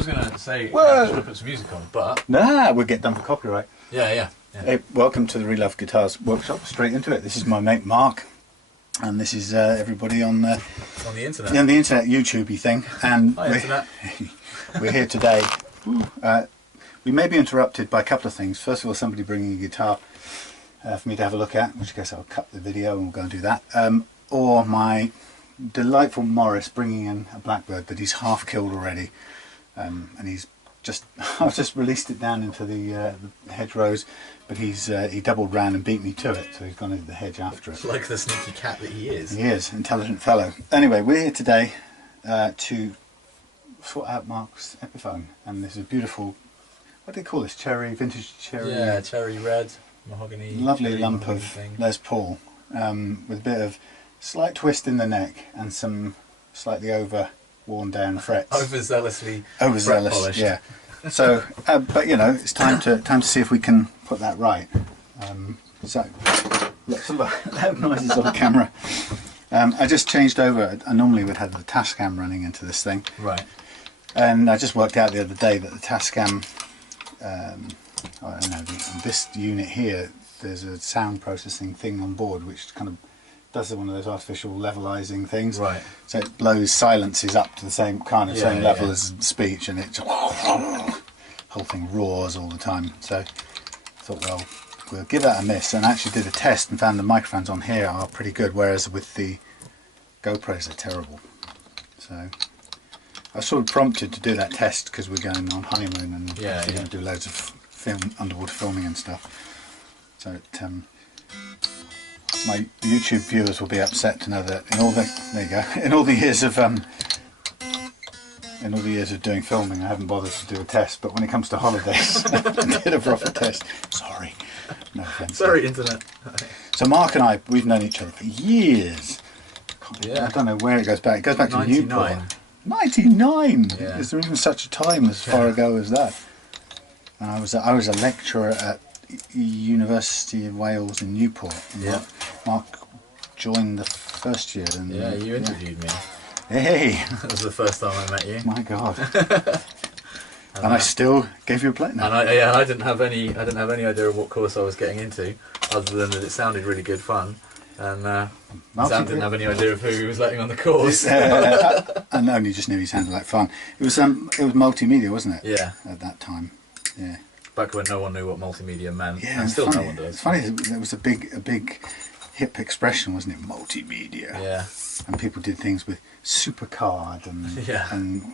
was going to say should I put some music on, but nah, we'll get done for copyright. Yeah. Hey, welcome to the Reloved Guitars workshop. Straight into it. This is my mate Mark, and this is everybody on the internet. On the internet, YouTubey thing. And Hi, internet. We're here today. We may be interrupted by a couple of things. First of all, somebody bringing a guitar for me to have a look at, in which case I'll cut the video and we'll go and do that. Or my delightful Morris bringing in a blackbird that he's half killed already, and he's just I've just released it down into the hedgerows, but he doubled round and beat me to it, so he's gone into the hedge after it. Like the sneaky cat that he is. He is, intelligent fellow. Anyway, we're here today to sort out Mark's Epiphone, and this is a beautiful, what do they call this? Vintage cherry? Yeah, cherry red, mahogany. Lovely lump of Les Paul, with a bit of slight twist in the neck and some slightly worn down frets. Overzealous, polished. Yeah. So, but you know, it's time to see if we can put that right. So, lots of loud noises on camera. I just changed over. I normally would have the Tascam running into this thing. Right. And I just worked out the other day that the Tascam, I don't know, this unit here, there's a sound processing thing on board which kind of does one of those artificial levelizing things. Right. So it blows silences up to the same level as speech, and it just, whole thing roars all the time. So I thought, well, we'll give that a miss, and I actually did a test and found the microphones on here are pretty good, whereas with the GoPros they're terrible. So I was sort of prompted to do that test because we're going on honeymoon and we're going to do loads of underwater filming and stuff. So it, my YouTube viewers will be upset to know that in all the years of doing filming, I haven't bothered to do a test. But when it comes to holidays, I did a proper test. Sorry, no offense. Sorry, internet. So Mark and I, we've known each other for years. Yeah. I don't know where it goes back. It goes back to 99. Newport. 99. Yeah. Is there even such a time as far ago as that? And I was a lecturer at University of Wales in Newport. Yeah. Mark joined the first year. And, yeah, you interviewed me. Hey. That was the first time I met you. My God. and I still gave you a plate now. And I didn't have any idea of what course I was getting into, other than that it sounded really good fun. And Sam didn't have any idea of who he was letting on the course. And only just knew he sounded like fun. It was multimedia, wasn't it? Yeah. At that time. Yeah. Back when no one knew what multimedia meant. Yeah, and still funny. no one does. It's funny, it was a big hip expression, wasn't it? Multimedia. Yeah. And people did things with Supercard and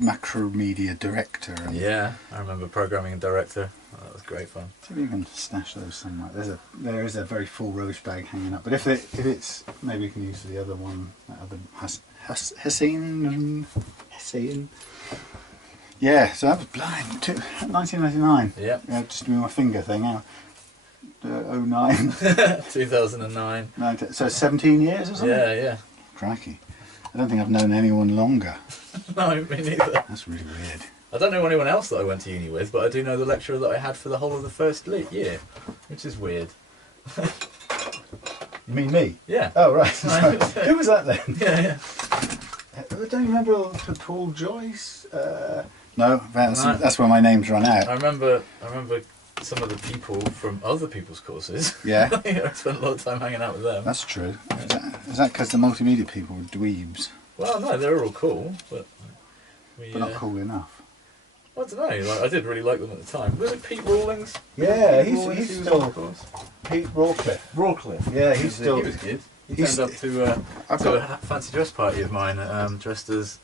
Macromedia Director. And yeah, I remember programming and director. Oh, that was great fun. See if you can stash those somewhere. There is a very full rose bag hanging up. But if it's maybe you can use the other one, that other Hessine. Yeah, so that was blind. 1999. Yeah. Just doing my finger thing out. 09. 2009. So 17 years or something? Yeah. Crikey. I don't think I've known anyone longer. No, me neither. That's really weird. I don't know anyone else that I went to uni with, but I do know the lecturer that I had for the whole of the first year, which is weird. You mean me? Yeah. Oh, right. Who was that then? Yeah. I don't remember Paul Joyce. No, that's where my name's run out. I remember some of the people from other people's courses. Yeah. I spent a lot of time hanging out with them. That's true. Is that because the multimedia people were dweebs? Well, no, they were all cool, but not cool enough. I don't know. I did really like them at the time. Was it Pete Rawlings? Yeah, he's still Pete Rawcliffe. Yeah, he was good. He turned up to a fancy dress party of mine, dressed as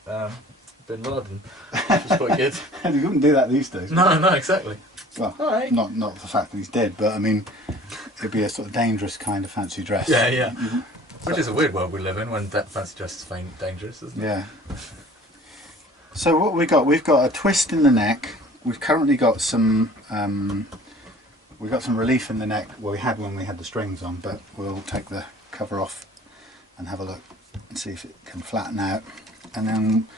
Bin Laden, which was quite good. You wouldn't do that these days. No, exactly. Well, not the fact that he's dead, but I mean, it'd be a sort of dangerous kind of fancy dress. Yeah. Which is a weird world we live in when fancy dress is dangerous, isn't it? Yeah. So what we got? We've got a twist in the neck. We've currently got some. We've got some relief in the neck. Well, we had when we had the strings on, but we'll take the cover off and have a look and see if it can flatten out. And then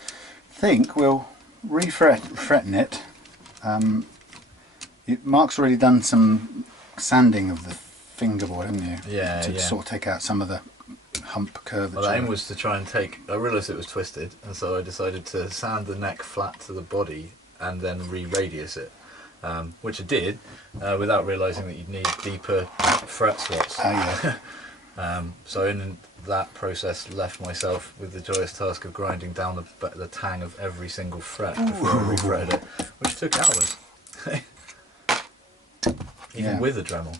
think we'll refretten it. Mark's already done some sanding of the fingerboard, haven't you? Yeah. To sort of take out some of the hump curvature. Well, the aim was to try and I realised it was twisted, and so I decided to sand the neck flat to the body and then re-radius it, which I did without realising that you'd need deeper fret slots. Oh yeah. So in that process, left myself with the joyous task of grinding down the tang of every single fret before I refretted it, which took hours. Even with a Dremel.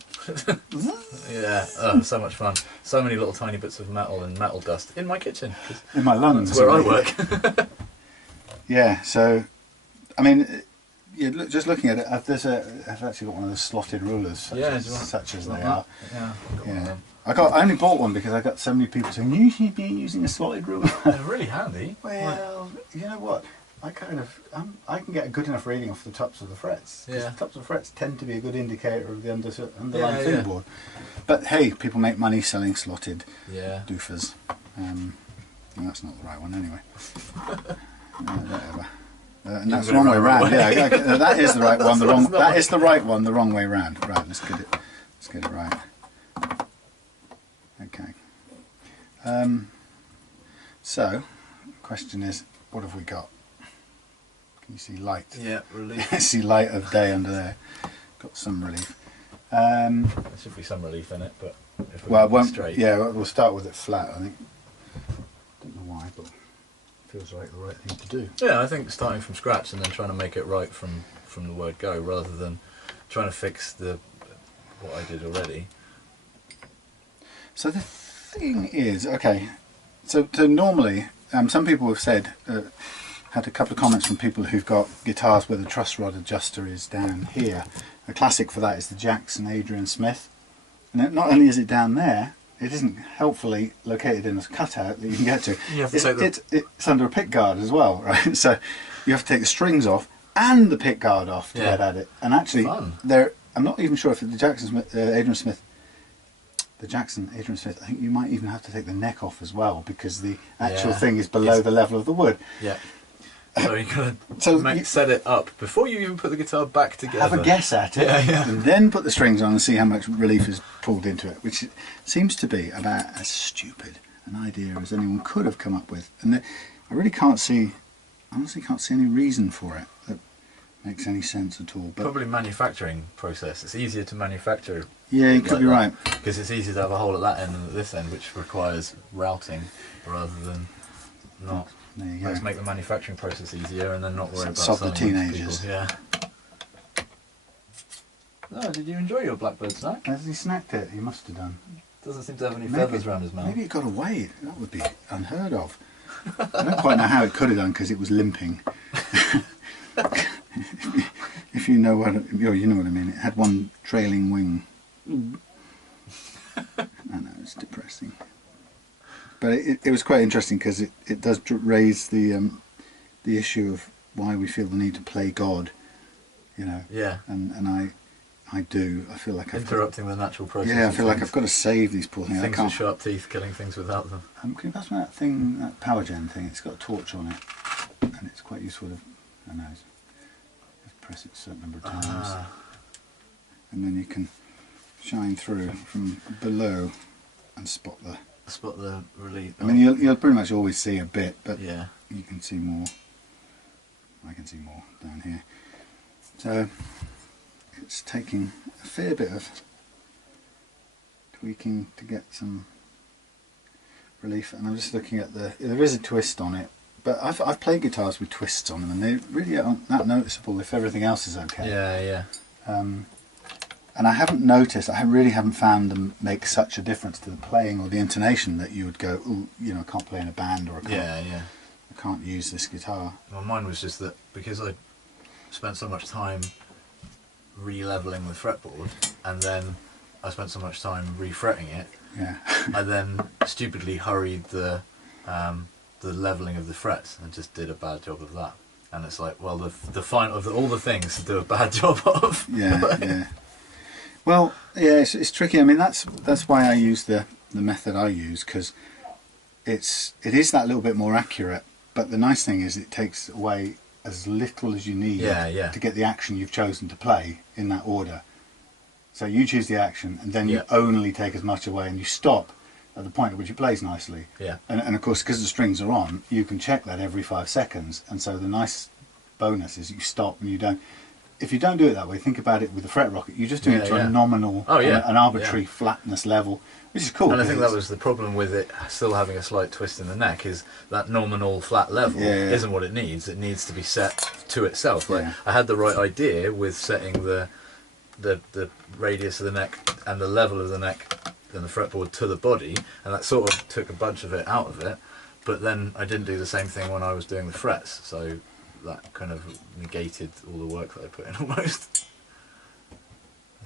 Yeah, oh, so much fun. So many little tiny bits of metal and metal dust in my kitchen. In my lungs. That's where I work. Yeah, so, I mean, just looking at it, I've actually got one of those slotted rulers, such as they are. Yeah. I only bought one because I got so many people saying, you should be using a slotted ruler. They're really handy. Well, you know what? I can get a good enough reading off the tops of the frets. Yeah. The tops of the frets tend to be a good indicator of the underlying fingerboard. But hey, people make money selling slotted doofers. And that's not the right one anyway. Whatever. And that's the wrong way round. Yeah, that is the right one. That is the right one. The wrong way round. Right. Let's get it right. Okay. So, question is, what have we got? Can you see light? Yeah, relief. See light of day under there. Got some relief. There should be some relief in it, but if well, it won't. Straight. Yeah, we'll start with it flat. I think. Don't know why, but it feels like the right thing to do. Yeah, I think starting from scratch and then trying to make it right from the word go, rather than trying to fix what I did already. So the thing is, okay. So normally, some people have said. Had a couple of comments from people who've got guitars where the truss rod adjuster is down here. A classic for that is the Jackson Adrian Smith. And not only is it down there, it isn't helpfully located in a cutout that you can get to. You have to it's under a pick guard as well, right? So you have to take the strings off and the pick guard off to get at it. And actually, I'm not even sure if the Jackson Adrian Smith, I think you might even have to take the neck off as well, because the actual thing is below the level of the wood. Yeah. So you gotta set it up before you even put the guitar back together. Have a guess at it, and then put the strings on and see how much relief is pulled into it, which seems to be about as stupid an idea as anyone could have come up with. And I really honestly can't see any reason for it that makes any sense at all. But probably manufacturing process. It's easier to manufacture. Yeah, you could be right. Because it's easier to have a hole at that end than at this end, which requires routing rather than not. There you go. Let's make the manufacturing process easier and then not worry about solve the teenagers. Yeah. Oh, did you enjoy your blackbird snack? Has he snacked it? He must have done. Doesn't seem to have any feathers around his mouth. Maybe it got away. That would be unheard of. I don't quite know how it could have done because it was limping. If you know what you know what I mean. It had one trailing wing. I know, it's depressing. But it was quite interesting because it does raise the issue of why we feel the need to play God, you know. Yeah. And I do. I feel like interrupting the natural process. Yeah, I feel like I've got to save these poor things. Things with sharp teeth, killing things without them. Can you pass me that thing, that power gen thing? It's got a torch on it, and it's quite useful. I know. Just press it a certain number of times, and then you can shine through from below and spot the relief. I mean, you'll pretty much always see a bit, but yeah, you can see more. I can see more down here. So it's taking a fair bit of tweaking to get some relief, and I'm just looking at there is a twist on it, but I've played guitars with twists on them, and they really aren't that noticeable if everything else is okay. Yeah. And I really haven't found them make such a difference to the playing or the intonation that you would go, ooh, you know, I can't play in a band, or I can't use this guitar. Well, mine was just that because I spent so much time re-leveling the fretboard, and then I spent so much time refretting it. Yeah. I then stupidly hurried the leveling of the frets and just did a bad job of that. And it's like, well, the final of all the things to do a bad job of. Yeah. Well, yeah, it's tricky. I mean, that's why I use the method I use, because it is that little bit more accurate. But the nice thing is it takes away as little as you need to get the action you've chosen to play in that order. So you choose the action, and then you only take as much away, and you stop at the point at which it plays nicely. Yeah. And of course, because the strings are on, you can check that every 5 seconds. And so the nice bonus is you stop and you don't. If you don't do it that way, think about it with the fret rocket. You're just doing it to a nominal, an arbitrary flatness level, which is cool. And I think that was the problem with it still having a slight twist in the neck, is that nominal flat level isn't what it needs. It needs to be set to itself. Like I had the right idea with setting the radius of the neck and the level of the neck and the fretboard to the body, and that sort of took a bunch of it out of it. But then I didn't do the same thing when I was doing the frets, so that kind of negated all the work that I put in almost.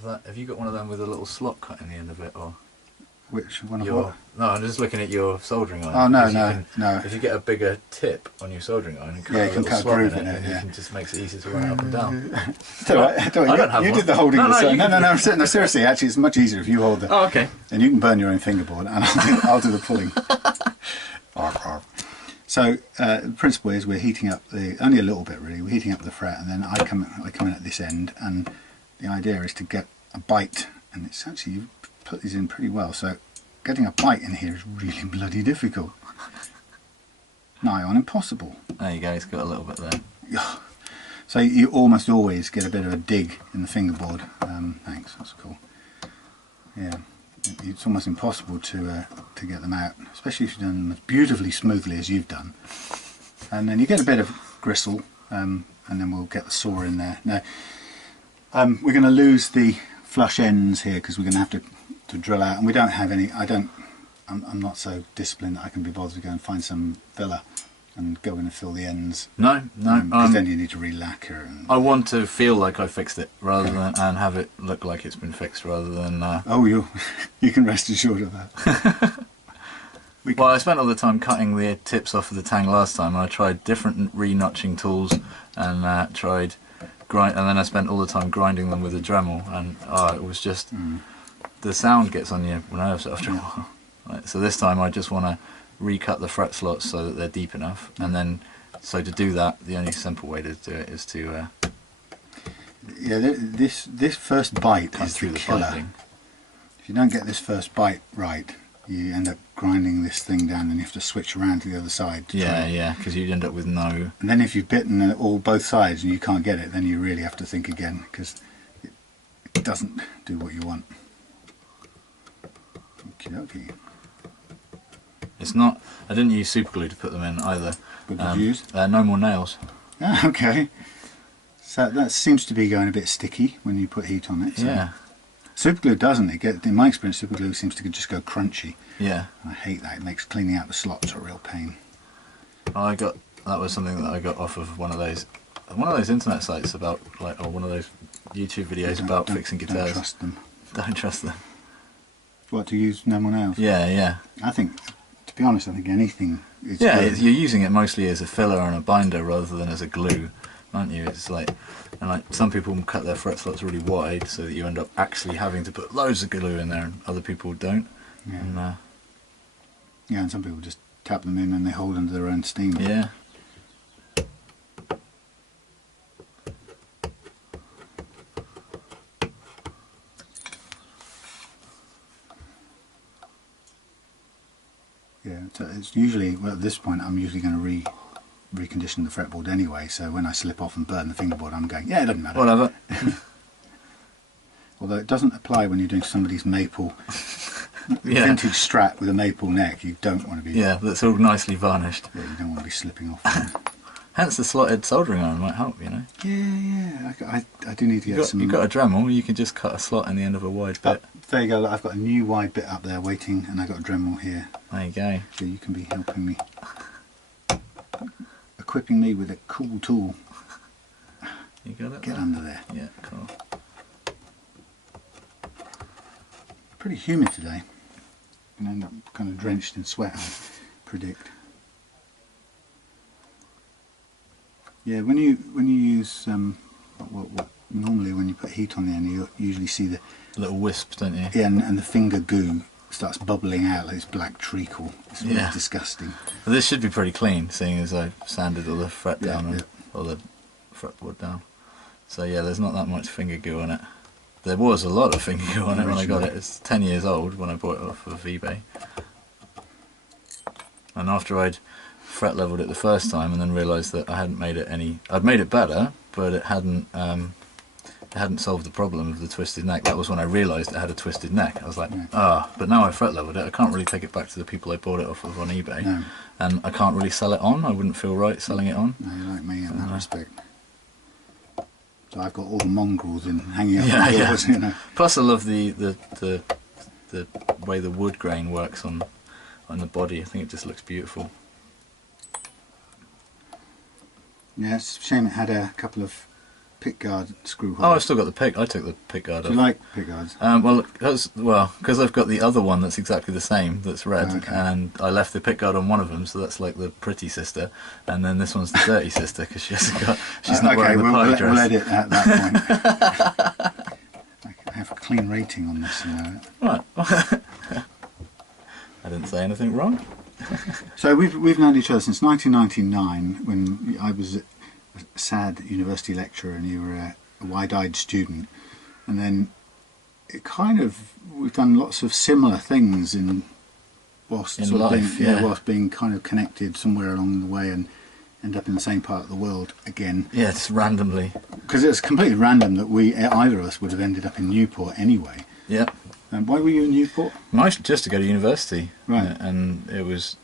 Have you got one of them with a little slot cut in the end of it, or? Which one of what? No, I'm just looking at your soldering iron. Oh no. If you get a bigger tip on your soldering iron and cut you can cut a groove in it, you can just makes it easier to run it up and down. I don't have you did the holding. No, seriously, actually it's much easier if you hold the. Oh, okay. And you can burn your own fingerboard, and I'll do the pulling. So the principle is we're heating up only a little bit really. We're heating up the fret, and then I come in at this end, and the idea is to get a bite, and it's actually you've put these in pretty well. So getting a bite in here is really bloody difficult. Nigh on impossible. There you go. It's got a little bit there. So you almost always get a bit of a dig in the fingerboard. Thanks, that's cool. Yeah. It's almost impossible to get them out, especially if you've done them as beautifully smoothly as you've done. And then you get a bit of gristle, and then we'll get the saw in there. Now, we're going to lose the flush ends here because we're going to have to drill out, and we don't have any. I'm not so disciplined that I can be bothered to go and find some filler and go in and fill the ends. No. Because then you need to re-lacquer. I want to feel like I fixed it rather than and have it look like it's been fixed rather than. Oh, you can rest assured of that. Well, I spent all the time cutting the tips off of the tang last time. I tried different re-notching tools and tried and then I spent all the time grinding them with a Dremel, and it was just the sound gets on your nerves after a while. Right, so this time I just want to recut the fret slots so that they're deep enough, and then so to do that, the only simple way to do it is to this first bite is through the the killer. binding. If you don't get this first bite right, you end up grinding this thing down, and you have to switch around to the other side. Because you'd end up with no. And then if you've bitten both sides and you can't get it, then you really have to think again, because it doesn't do what you want. Okay. It's not. I didn't use super glue to put them in either. What did you use? No more nails. Ah, okay. So that seems to be going a bit sticky when you put heat on it. So. Yeah. Super glue doesn't. In my experience, super glue seems to just go crunchy. Yeah. I hate that. It makes cleaning out the slots a real pain. That was something that I got off of one of those internet sites about or one of those YouTube videos about fixing guitars. Don't trust them. Don't trust them. What, to use no more nails? Yeah. I think, to be honest, I think anything is good. You're using it mostly as a filler and a binder rather than as a glue, aren't you? It's like some people cut their fret slots really wide so that you end up actually having to put loads of glue in there, and other people don't. Yeah. And some people just tap them in and they hold under their own steam. Yeah. Yeah, it's usually, well, at this point I'm usually going to recondition the fretboard anyway, so when I slip off and burn the fingerboard I'm going, yeah, it doesn't matter. Whatever. Although it doesn't apply when you're doing somebody's maple vintage Strat with a maple neck. You don't want to be... Yeah, that's all nicely varnished. Yeah, you don't want to be slipping off. Hence the slotted soldering iron might help, you know. Yeah. I do need to get some... You've got a Dremel, you can just cut a slot in the end of a wide bit. There you go, I've got a new wide bit up there waiting, and I've got a Dremel here. There you go. So you can be helping me, equipping me with a cool tool. You got it? Get under there. Yeah, cool. Pretty humid today. And end up kind of drenched in sweat, I predict. Yeah, when you use normally when you put heat on the end, you usually see the little wisps, don't you? Yeah, and the finger goo starts bubbling out like this black treacle. It's really disgusting. Well, this should be pretty clean, seeing as I've sanded all the fret down or the fretboard down. So yeah, there's not that much finger goo on it. There was a lot of finger goo on it when I got it. It's 10 years old when I bought it off of eBay. And after I'd fret leveled it the first time, and then realised that I hadn't made it I'd made it better, but it hadn't solved the problem of the twisted neck. That was when I realised it had a twisted neck. I was like, but now I fret leveled it, I can't really take it back to the people I bought it off of on eBay, and I can't really sell it on. I wouldn't feel right selling it on. No, you're like me in that respect. So I've got all the mongrels in hanging up on doors, you know. Plus I love the way the wood grain works on the body. I think it just looks beautiful. Yeah, it's a shame it had a couple of pickguard screw holes. Oh, I've still got the pick. I took the pickguard off. Do you like pickguards? Because I've got the other one that's exactly the same, that's red, and I left the pickguard on one of them, so that's like the pretty sister, and then this one's the dirty sister because she's not wearing the pie dress. We'll edit at that point. I have a clean rating on this, you know. Right. I didn't say anything wrong. So we've known each other since 1999, when I was a sad university lecturer and you were a wide-eyed student, and then we've done lots of similar things whilst being kind of connected somewhere along the way, and end up in the same part of the world again. Yeah, just randomly. Because it was completely random that either of us would have ended up in Newport anyway. Yeah. And why were you in Newport? Just to go to university. Right. And it was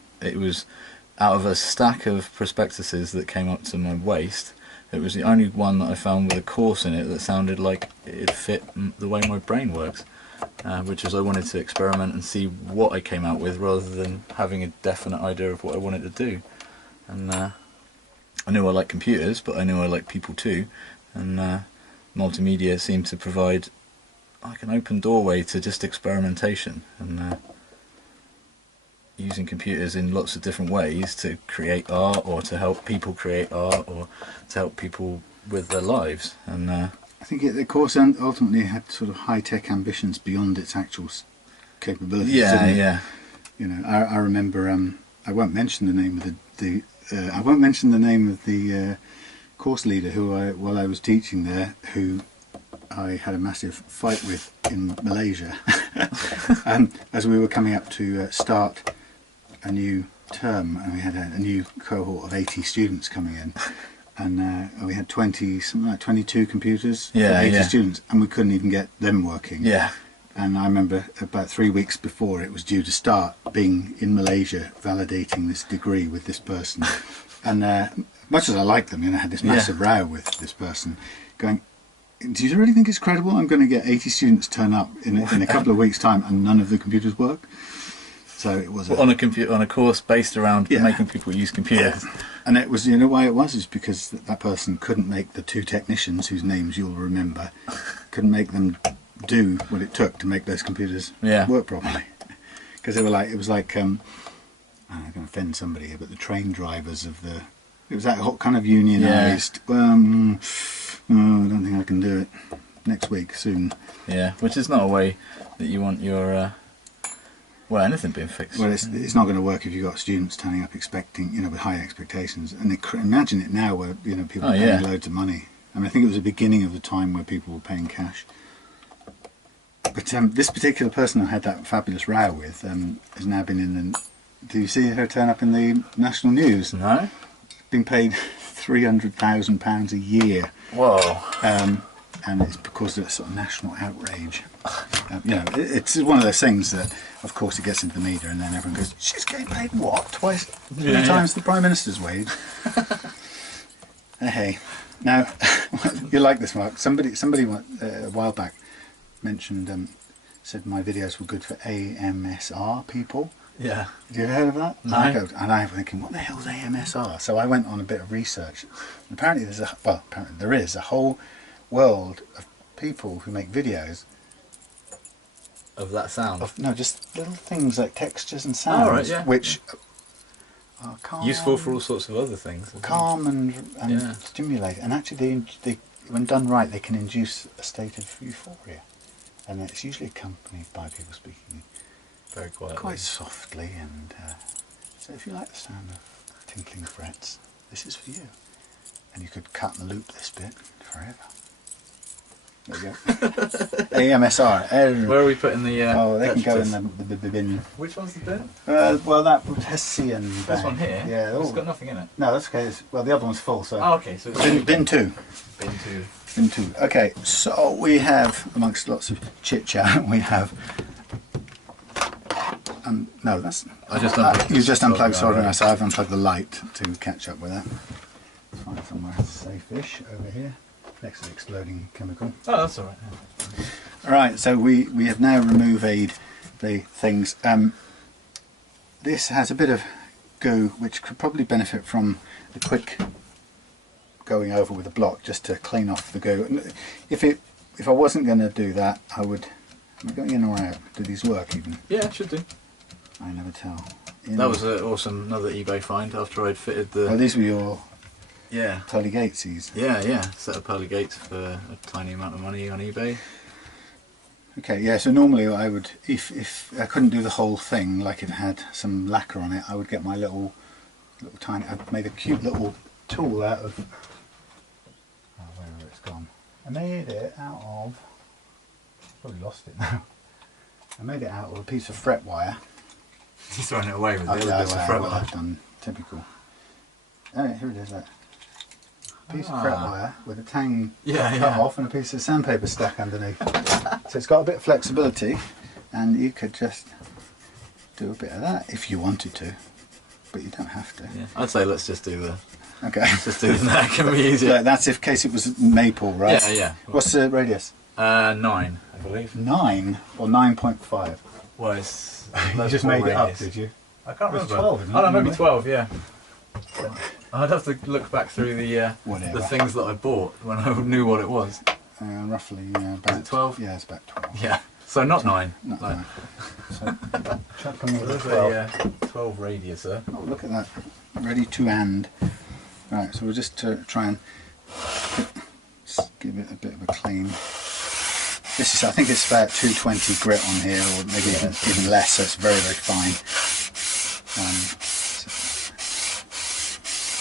out of a stack of prospectuses that came up to my waist. It was the only one that I found with a course in it that sounded like it fit the way my brain works, which is I wanted to experiment and see what I came out with rather than having a definite idea of what I wanted to do. And I knew I liked computers, but I knew I liked people too, and multimedia seemed to provide like an open doorway to just experimentation and using computers in lots of different ways to create art, or to help people create art, or to help people with their lives. And I think the course ultimately had sort of high-tech ambitions beyond its actual capabilities. Yeah, yeah. You know, I remember. I won't mention the name of I won't mention the name of the course leader while I was teaching there, who I had a massive fight with in Malaysia as we were coming up to start a new term, and we had a new cohort of 80 students coming in, and we had 22 computers for 80 students, and we couldn't even get them working. Yeah. And I remember about 3 weeks before it was due to start, being in Malaysia validating this degree with this person, and much as I liked them, I had this massive row with this person, going, do you really think it's credible? I'm going to get 80 students turn up in a couple of weeks' time and none of the computers work? So it was on a course based around making people use computers. Yeah. And it was, why it was, is because that person couldn't make the two technicians whose names you'll remember, couldn't make them do what it took to make those computers work properly. Because they were like, it was like, I'm going to offend somebody here, but the train drivers of it was that whole kind of unionised, I don't think I can do it. Next week, soon. Yeah, which is not a way that you want your, anything being fixed. Well, it's not going to work if you've got students turning up expecting, with high expectations. And imagine it now where, people are paying loads of money. I mean, I think it was the beginning of the time where people were paying cash. But this particular person I had that fabulous row with has now been in the... Do you see her turn up in the national news? No. Been paid £300,000 a year. Whoa. And it's because of a sort of national outrage. It's one of those things that, of course, it gets into the media, and then everyone goes, "She's getting paid what? Three times the Prime Minister's wage." Hey, now you like this, Mark? Somebody a while back mentioned, said my videos were good for AMSR people. Yeah. Have you ever heard of that? No. And I'm thinking, what the hell's AMSR? So I went on a bit of research. And apparently there is a whole world of people who make videos of that sound. Just little things like textures and sounds, which are calm, useful for all sorts of other things. Calm and stimulate. And actually, they, when done right, they can induce a state of euphoria. And it's usually accompanied by people speaking very quietly, quite softly. And so, if you like the sound of tinkling frets, this is for you. And you could cut and loop this bit forever. There you go. AMSR. Where are we putting the? Oh, they can go detectors? in the bin. Which one's the bin? Well, that Hessian bag. This one here. Yeah. It's got nothing in it. No, that's okay. Well, the other one's full, so. Oh, okay. So it's bin 2. Bin 2. Bin 2. Okay, so we have, amongst lots of chit chat, we have. No, that's. I just unplugged. You just unplugged. Sorry, no, so I've unplugged the light to catch up with that. Let's find somewhere safe-ish over here. Next to the exploding chemical. Oh, that's alright. Yeah. Alright, so we have now removed the things. This has a bit of goo which could probably benefit from a quick going over with a block just to clean off the goo. If I wasn't going to do that, I would. Am I going in or out? Do these work even? Yeah, it should do. I never tell. That was another eBay find after I'd fitted the. Oh, these were your. Yeah. Pearly Gatesies. Yeah. Set of pearly gates for a tiny amount of money on eBay. Okay, yeah, so normally I would, if I couldn't do the whole thing, like it had some lacquer on it, I would get my little tiny, I made a cute little tool out of, wherever it's gone. I made it out of, probably lost it now. I made it out of a piece of fret wire. You're throwing it away with Oh, the yeah, other bit of fret what wire. I've done, typical. Oh, yeah, here it is, that. Piece of fret wire with a tang cut off and a piece of sandpaper stuck underneath. So it's got a bit of flexibility, and you could just do a bit of that if you wanted to, but you don't have to. Yeah. I'd say let's just do the. Okay. Let's just do the neck and be easier. So that's if case it was maple, right? Yeah. What's the radius? 9, I believe. 9 or 9.5? Well, it's. You just made it up, did you? I can't It was remember. 12, isn't it? Oh no, maybe 12. Yeah. I'd have to look back through the Whatever. things that I bought when I knew what it was. Roughly about. Is it 12? Yeah, it's about 12. Yeah. So not 9. Not like, 9. So chuck them with there's 12. a 12 radius there. Oh, look at that. Ready to hand. Right, so we'll just try and give it a bit of a clean. This is, I think it's about 220 grit on here, or maybe even less, so it's very, very fine.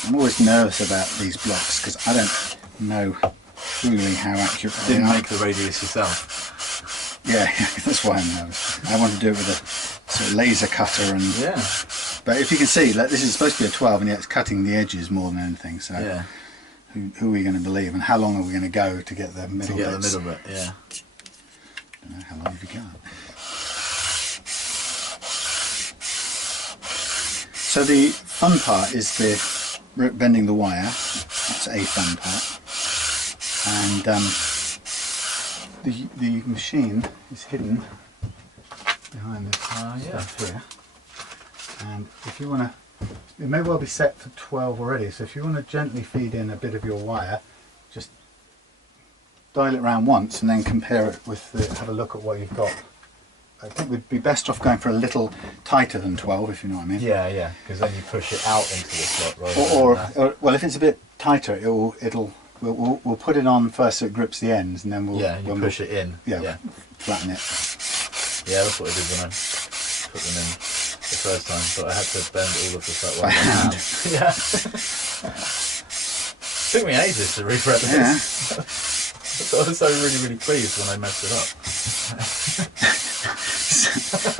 I'm always nervous about these blocks because I don't know truly how accurate they Didn't are. make the radius yourself. Yeah, that's why I'm nervous. I want to do it with a sort of laser cutter, and Yeah. but if you can see, like, this is supposed to be a 12, and yet it's cutting the edges more than anything. So Yeah. who are we going to believe, and how long are we going to go to get the middle To get bits? the middle bit, yeah. Don't know, how long have you got? So the fun part is the bending the wire. That's a fun part. And the machine is hidden behind this stuff here. And if you want to, it may well be set for 12 already. So if you want to gently feed in a bit of your wire, just dial it round once and then compare it with have a look at what you've got. I think we'd be best off going for a little tighter than 12, if you know what I mean. Yeah, because then you push it out into the slot rather Or well, if it's a bit tighter, we'll put it on first so it grips the ends, and then we'll push it in. Yeah, flatten it. Yeah, that's what I did when I put them in the first time, but I had to bend all of the flat wire by hand. Yeah. Took me ages to refret this. So I was so really pleased when I messed it up.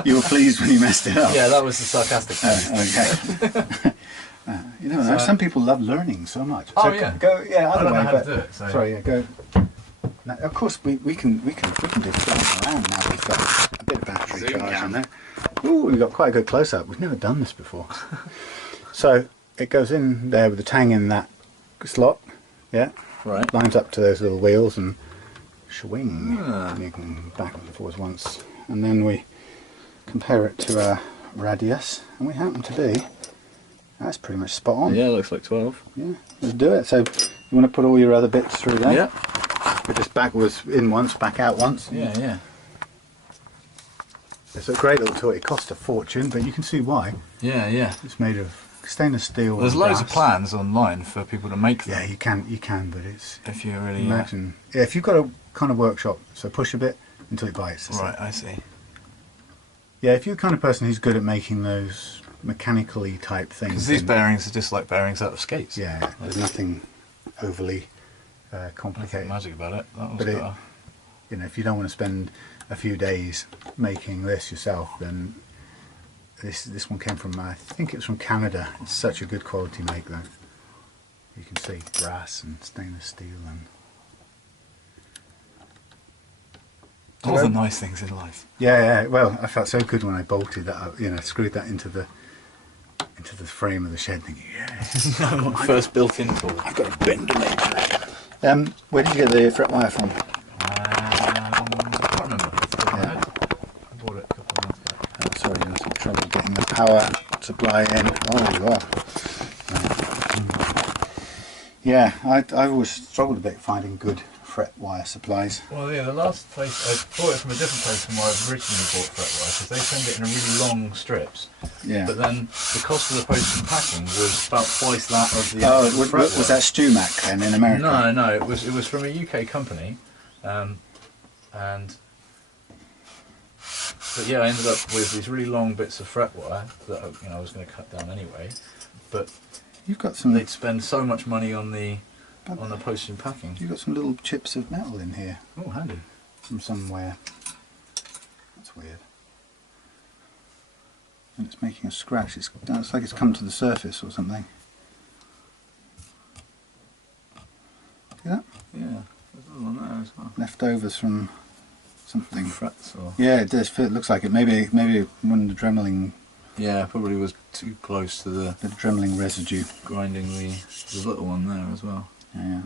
You were pleased when you messed it up? Yeah, that was the sarcastic part. Okay. You never know, some people love learning so much. Oh, so yeah. Other I don't way, know how to do it. So. Sorry, go. Now, of course, we can do flying around now. We've got a bit of battery Zoom charge cam. on there. Ooh, we've got quite a good close-up. We've never done this before. So it goes in there with the tang in that slot. Yeah. Right. Lines up to those little wheels and swing. And you can back and forwards once, and then we compare it to a radius, and we happen to be. That's pretty much spot on. Yeah, looks like 12. Yeah, let's do it. So you want to put all your other bits through there? Yeah. We're just backwards in once, back out once. Yeah. It's a great little tool. It cost a fortune, but you can see why. Yeah. It's made of stainless steel. There's and loads of brass. plans online for people to make them. Yeah, you can, but it's If you really imagine. Yeah, if you've got a kind of workshop, so push a bit until it bites. That's Right, it. I see. Yeah, if you're the kind of person who's good at making those mechanically type things. Because these then- bearings are just like bearings out of skates. Yeah, there's nothing overly Nothing complicated. magic about it. That one's But got you know, if you don't want to spend a few days making this yourself, then this one came from, I think it was from Canada. It's such a good quality make though. You can see brass and stainless steel and all the nice things in life. Yeah. Well, I felt so good when I bolted that up, you know, screwed that into the frame of the shed, thinking, yeah. First built-in tool. I've got a bend to make. Where did you get the fret wire from? I can't remember. I bought it a couple of months back. Sorry, you're having trouble getting the power supply in. Oh, you are. Yeah, I always struggled a bit finding good fret wire supplies. Well, yeah, the last place, I bought it from a different place from where I originally bought fret wire, because they send it in a really long strips. Yeah. But then the cost of the postage and packing was about twice that of the fret wire. Was that Stumac then in America? No, it was from a UK company, but yeah, I ended up with these really long bits of fret wire that I was going to cut down anyway. But you've got some. They'd spend so much money on the postage and packing. You've got some little chips of metal in here. Oh, handy. From somewhere. That's weird. And it's making a scratch. It's like it's come to the surface or something. See that? Yeah, there's a little on there as well. Leftovers from something. Frets or... Yeah, it does. It looks like it. Maybe when the dremeling. Yeah, probably was too close to the dremeling residue. Grinding the little one there as well. Yeah.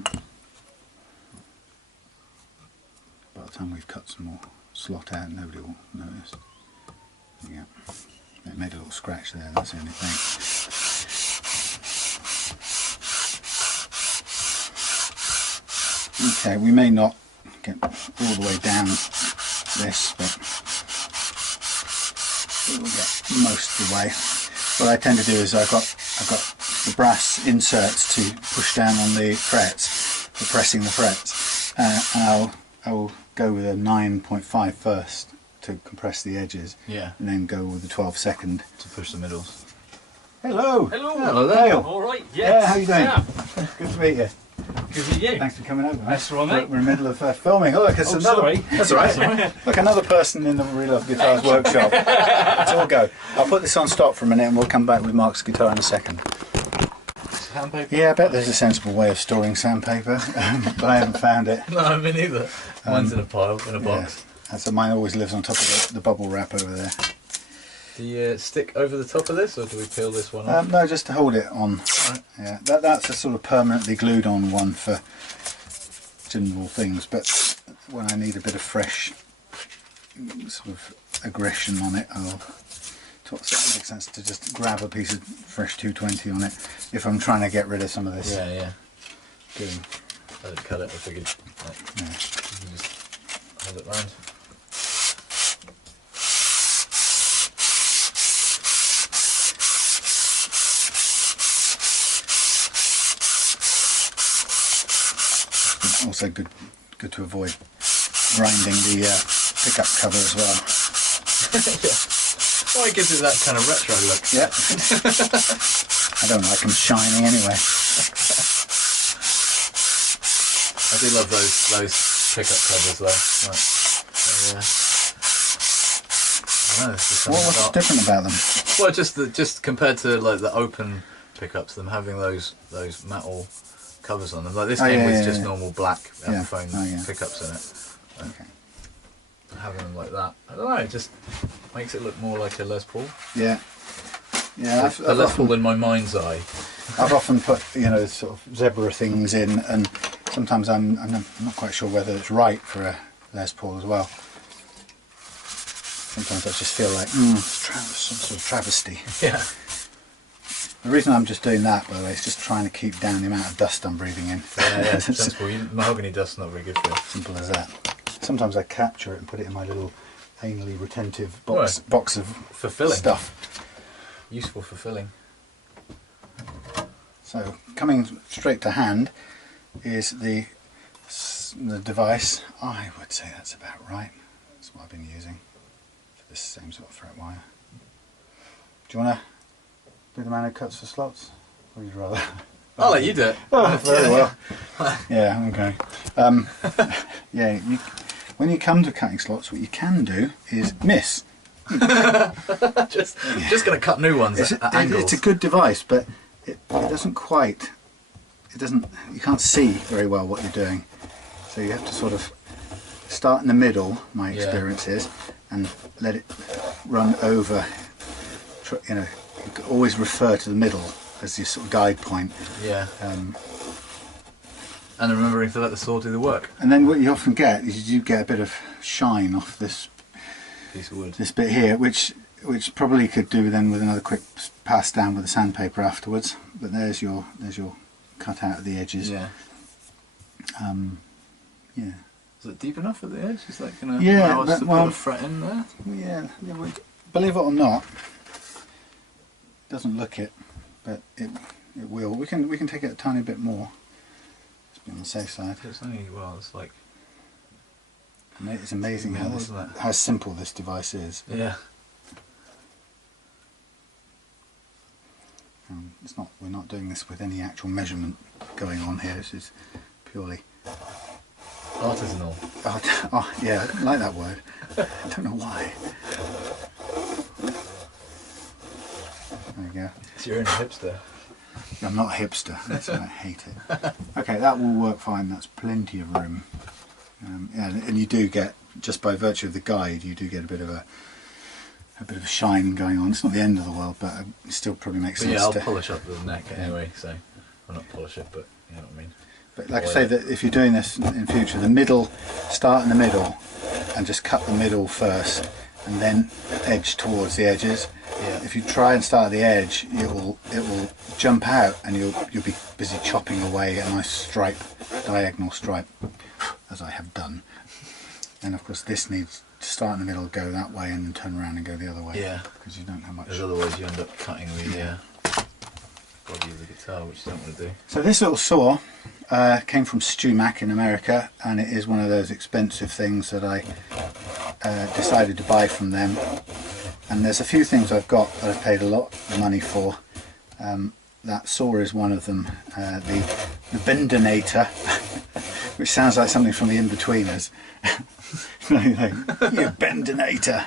By the time we've cut some more slot out, nobody will notice. Yeah. It made a little scratch there, that's the only thing. Okay, we may not get all the way down this, but we'll get most of the way. What I tend to do is I've got the brass inserts to push down on the frets for pressing the frets, and I'll go with a 9.5 first to compress the edges, yeah, and then go with the 12-second to push the middles. Hello. Hello there. All right. Yes. Yeah, how you doing? Yeah. Good to meet you. Good to meet you. Thanks for coming over. That's all right, mate. We're in the middle of filming. Oh, look, it's another. Sorry. That's all right. Look, another person in the Reloved Guitars workshop. Let's all go. I'll put this on stop for a minute, and we'll come back with Mark's guitar in a second. Sandpaper? Yeah, I bet there's a sensible way of storing sandpaper, but I haven't found it. No, me neither. Mine's in a pile, in a box. Yeah. So mine always lives on top of the bubble wrap over there. Do you stick over the top of this, or do we peel this one off? No, just to hold it on. Right. Yeah, that's a sort of permanently glued on one for general things, but when I need a bit of fresh sort of aggression on it, it makes sense to just grab a piece of fresh 220 on it if I'm trying to get rid of some of this. Yeah. Good. I didn't cut it, I figured. Like, Yeah. you can just hold it round. Also good to avoid grinding the pickup cover as well. Yeah. Well, it gives it that kind of retro look. Yeah. I don't like them shiny anyway. I do love those pickup covers though. Right. So, yeah. I know, What's different about them? Well, just compared to like the open pickups, them having those metal covers on them. Like this came with just normal black Epiphone pickups in it. Okay. Having them like that, I don't know, it just makes it look more like a Les Paul. Yeah. Yeah. The Les Paul in my mind's eye. I've often put sort of zebra things in, and sometimes I'm not quite sure whether it's right for a Les Paul as well. Sometimes I just feel like some sort of travesty. Yeah. The reason I'm just doing that, by the way, is just trying to keep down the amount of dust I'm breathing in. Yeah, sensible. Mahogany dust's not very good for it. Simple as that. Sometimes I capture it and put it in my little anally retentive box of fulfilling stuff. Useful fulfilling. So coming straight to hand is the device. I would say that's about right. That's what I've been using for this same sort of fret wire. Do you want to be the man who cuts the slots, or would you rather? I'll let you do it. Oh, very well. Yeah, okay. Yeah, when you come to cutting slots, what you can do is miss. just going to cut new ones at angles. It's a good device, but it doesn't quite. You can't see very well what you're doing, so you have to sort of start in the middle. My experience is, and let it run over. You know, you can always refer to the middle as your sort of guide point. Yeah. And remembering to let the saw do the work. And then what you often get is you get a bit of shine off this piece of wood. This bit here, which probably could do then with another quick pass down with the sandpaper afterwards. But there's your cut out of the edges. Yeah. Yeah. Is it deep enough at the edge? Is that going to allow us to put a fret in there? Yeah. Believe it or not, it doesn't look it, but it will. We can take it a tiny bit more. Let's be on the safe side. It's only it's like. It's amazing how simple this device is. Yeah. It's not. We're not doing this with any actual measurement going on here. This is purely artisanal. Oh yeah, I don't like that word. I don't know why. There we go. So you're a hipster. I'm not a hipster. That's why I hate it. Okay, that will work fine. That's plenty of room. And you do get, just by virtue of the guide, you do get a bit of a shine going on. It's not the end of the world, but it still probably makes sense. Yeah, I'll polish up the neck anyway. So, well, not polish it, but you know what I mean. But like I say, that if you're doing this in future, start in the middle, and just cut the middle first, and then edge towards the edges. Yeah. If you try and start at the edge, it will jump out, and you'll be busy chopping away a nice diagonal stripe, as I have done. And of course, this needs to start in the middle, go that way, and then turn around and go the other way. Yeah. Because you don't have much. Because otherwise, you end up cutting the body of the guitar, which you don't want to do. So this little saw came from Stu Mac in America, and it is one of those expensive things that I decided to buy from them. And there's a few things I've got that I've paid a lot of money for. That saw is one of them. The Bendinator, which sounds like something from the In-Betweeners. You Bendinator.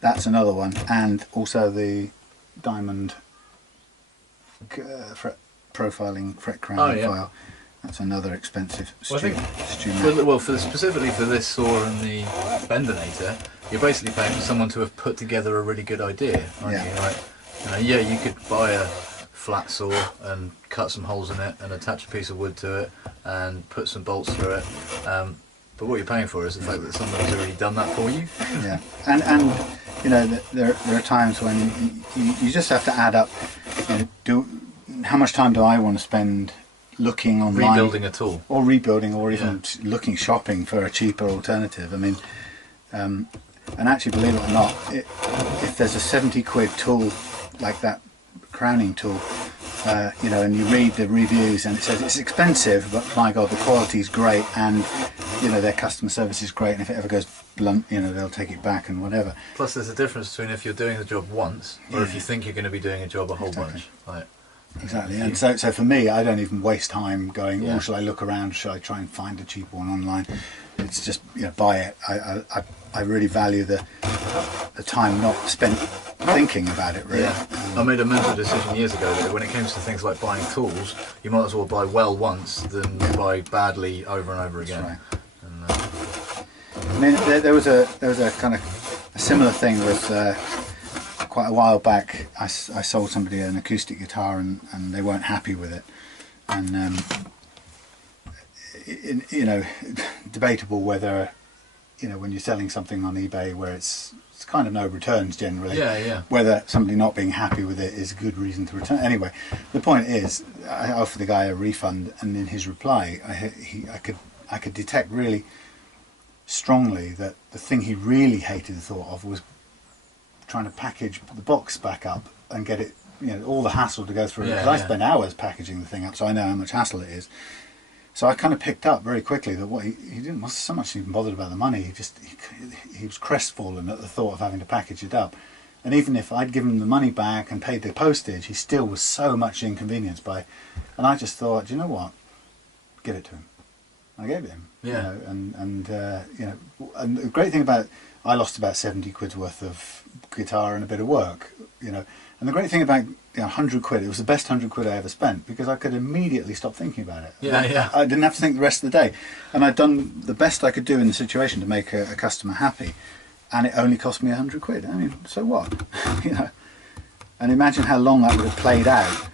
That's another one, and also the Diamond fret profiling fret crowning file. That's another expensive Stu Mac. Specifically for this saw and the Bendinator, you're basically paying for someone to have put together a really good idea, aren't you? Like, you could buy a flat saw and cut some holes in it and attach a piece of wood to it and put some bolts through it. But what you're paying for is the fact that someone's already done that for you. Yeah, and you know, there are times when you just have to add up. How much time do I want to spend looking online, rebuilding a tool, or rebuilding, or even shopping for a cheaper alternative? I mean, and actually, believe it or not, if there's a 70 quid tool like that crowning tool, and you read the reviews and it says it's expensive, but my God, the quality's great, and their customer service is great, and if it ever goes blunt, they'll take it back and whatever. Plus, there's a difference between if you're doing the job once or if you think you're going to be doing a job a whole bunch. Like, exactly, and so for me, I don't even waste time going, oh, shall I look around, shall I try and find a cheap one online? It's just, buy it. I really value the time not spent thinking about it, really. Yeah. I made a mental decision years ago that when it comes to things like buying tools, you might as well buy well once than buy badly over and over again. That's right. I mean, there was a kind of a similar thing with quite a while back. I sold somebody an acoustic guitar and they weren't happy with it, and debatable whether when you're selling something on eBay where it's kind of no returns generally, whether somebody not being happy with it is a good reason to return. Anyway, the point is, I offered the guy a refund, and in his reply, I could detect really strongly that the thing he really hated the thought of was trying to package the box back up and get it, all the hassle to go through. Because I spend hours packaging the thing up, so I know how much hassle it is. So I kind of picked up very quickly that what he wasn't so much even bothered about the money. He was crestfallen at the thought of having to package it up. And even if I'd given him the money back and paid the postage, he still was so much inconvenienced by. And I just thought, you know what? Give it to him. I gave it him. Yeah. You know, and the great thing about, I lost about 70 quid's worth of guitar and a bit of work, you know. And the great thing about 100 quid, it was the best 100 quid I ever spent, because I could immediately stop thinking about it. Yeah. I didn't have to think the rest of the day. And I'd done the best I could do in the situation to make a customer happy. And it only cost me 100 quid. I mean, so what? You know. And imagine how long that would have played out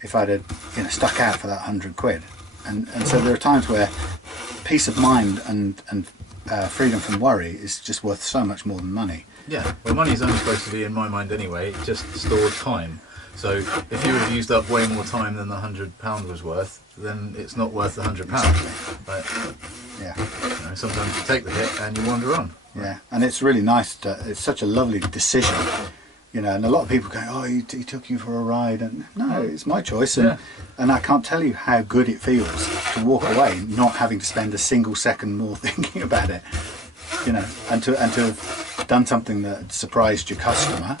if I'd have, stuck out for that 100 quid. And so there are times where peace of mind and freedom from worry is just worth so much more than money. Yeah, well, money's only supposed to be, in my mind anyway, just stored time. So if you would have used up way more time than the £100 was worth, then it's not worth the £100. But, yeah. Sometimes you take the hit and you wander on. Yeah, and it's really nice. It's such a lovely decision, and a lot of people go, "Oh, he took you for a ride," and no, it's my choice, and I can't tell you how good it feels to walk away not having to spend a single second more thinking about it, and to have done something that surprised your customer,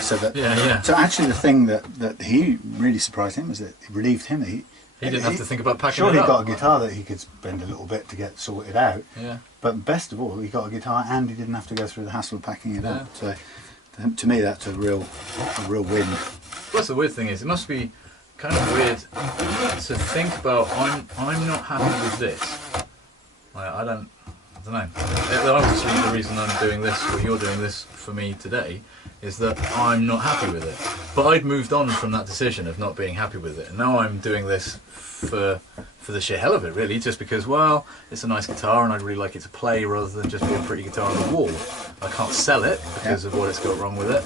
so that So actually, the thing that he really surprised him was that it relieved him. He didn't have to think about packing sure, it up. He got a guitar that he could spend a little bit to get sorted out. Yeah. But best of all, he got a guitar and he didn't have to go through the hassle of packing it up. So, to me, that's a real win. Plus, the weird thing is, it must be kind of weird to think about. I'm not happy with this. I don't know. Obviously, the reason I'm doing this, or you're doing this for me today, is that I'm not happy with it. But I'd moved on from that decision of not being happy with it, and now I'm doing this for the sheer hell of it, really, just because, well, it's a nice guitar and I'd really like it to play rather than just be a pretty guitar on the wall. I can't sell it because of what it's got wrong with it,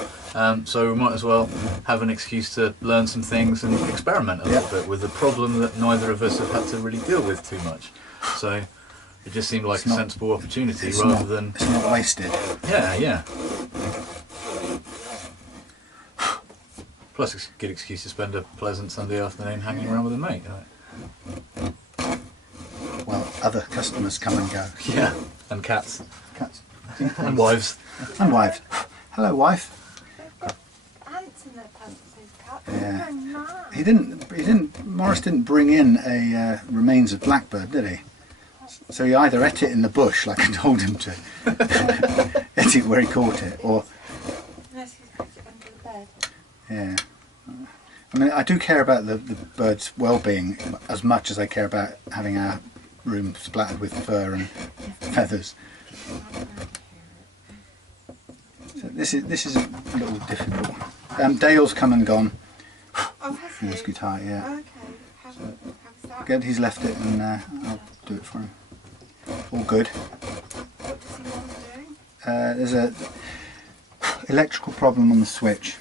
so we might as well have an excuse to learn some things and experiment a little bit with a problem that neither of us have had to really deal with too much. So it just seemed like a sensible opportunity rather than... It's not wasted. Yeah. Plus, it's a good excuse to spend a pleasant Sunday afternoon hanging around with a mate. Right? Well, other customers come and go. Yeah, and cats. And wives. And wives. Hello, wife. Ants in their pants, those cats. Yeah. He didn't. Morris didn't bring in a remains of blackbird, did he? So he either ate it in the bush, like I told him to, ate it where he caught it, or... Unless he's put it under the bed. Yeah. I mean, I do care about the bird's well-being as much as I care about having our room splattered with fur and feathers. So this is a little difficult. Dale's come and gone. Oh, has he? His guitar, yeah. Okay. How's that? Good, he's left it, and I'll do it for him. All good. What does he want doing? There's a electrical problem on the switch,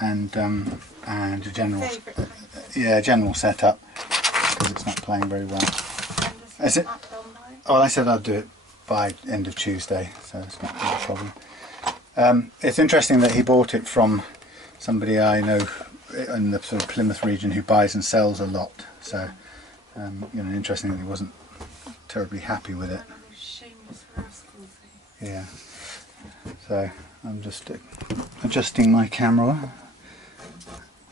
and a general general setup because it's not playing very well. Is it? Oh, I said I'd do it by end of Tuesday, so it's not a problem. It's interesting that he bought it from somebody I know in the sort of Plymouth region who buys and sells a lot. So, interesting that he wasn't terribly happy with it. Shameless rascals. Yeah. So I'm just adjusting my camera.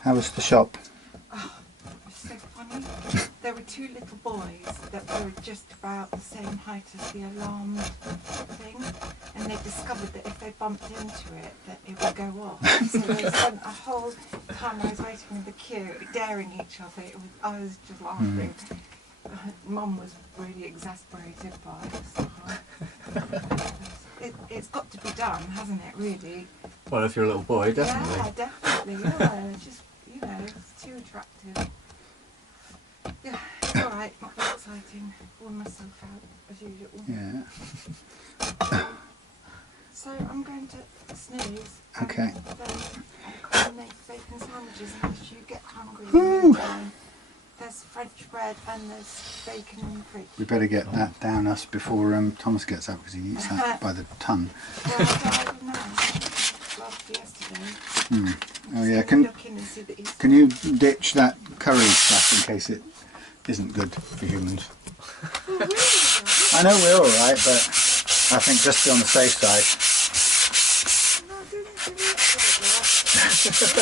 How was the shop? Oh, it was so funny. There were two little boys that were just about the same height as the alarm thing, and they discovered that if they bumped into it, that it would go off. So they spent a whole time I was waiting in the queue, daring each other. I was just laughing. Mum was really exasperated by it. It's got to be done, hasn't it, really? Well, if you're a little boy, definitely. Yeah, definitely. Yeah, it's just, it's too attractive. Yeah, it's alright, not that exciting. Worn myself out, as usual. Yeah. So I'm going to snooze. Okay. I'll make bacon sandwiches, and if you get hungry, there's French bread and there's bacon and cream. We better get that down us before Thomas gets up, because he eats that by the ton. Well, I don't know. Last yesterday. Oh yeah, can you ditch that curry stuff in case it isn't good for humans? Oh, really? I know we're alright, but I think just to be on the safe side.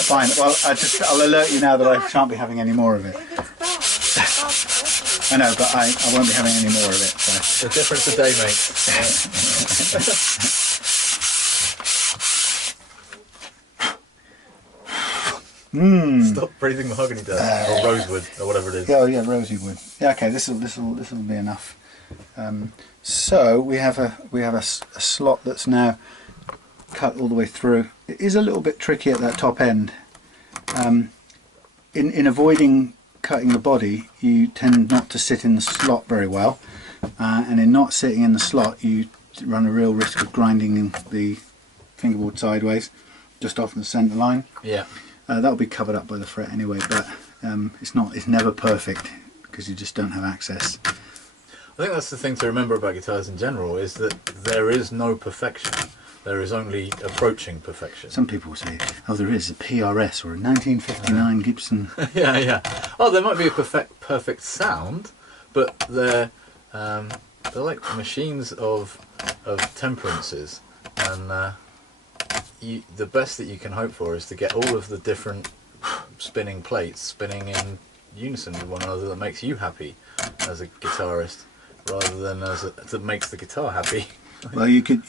Fine, well I'll alert you now that I shan't be having any more of it. It's bad. I know, but I won't be having any more of it. So. The difference a day makes. Stop breathing mahogany dust or rosewood or whatever it is. Oh yeah, rosy wood. Yeah, okay. This will be enough. So we have a slot that's now cut all the way through. It is a little bit tricky at that top end. In avoiding cutting the body, you tend not to sit in the slot very well, and in not sitting in the slot, you run a real risk of grinding the fingerboard sideways, just off the centre line. Yeah. That'll be covered up by the fret anyway, but it's never perfect because you just don't have access. I think that's the thing to remember about guitars in general, is that there is no perfection. There is only approaching perfection. Some people say, oh, there is a PRS or a 1959 Gibson. Yeah. Oh, there might be a perfect sound, but they're like machines of temperances, and the best that you can hope for is to get all of the different spinning plates spinning in unison with one another that makes you happy as a guitarist, rather than that makes the guitar happy. Well, you could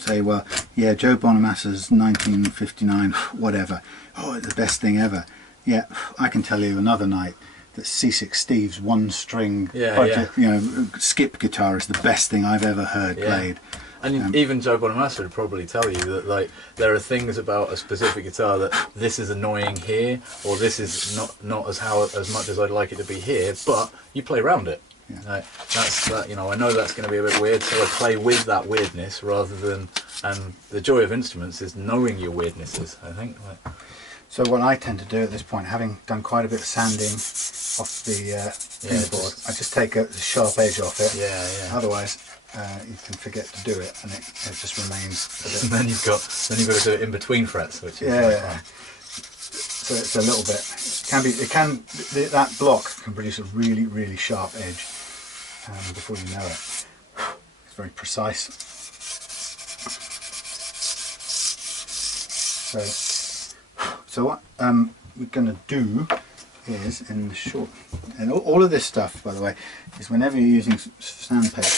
say, well, yeah, Joe Bonamassa's 1959 whatever, oh, it's the best thing ever. Yeah, I can tell you another night that C6 Steve's one string skip guitar is the best thing I've ever heard played. And even Joe Bonamassa would probably tell you that, like, there are things about a specific guitar that this is annoying here, or this is not as much as I'd like it to be here, but you play around it. Yeah. That's that. I know that's going to be a bit weird, so I play with that weirdness rather than. And the joy of instruments is knowing your weirdnesses, I think. So what I tend to do at this point, having done quite a bit of sanding off the fingerboard, I just take a sharp edge off it. Yeah. Otherwise, you can forget to do it, and it just remains. And then you've got to do it in between frets, which is fun. So it's a little bit. That block can produce a really, really sharp edge before you know it. It's very precise. So what we're going to do is, in the short, and all of this stuff, by the way, is whenever you're using sandpaper,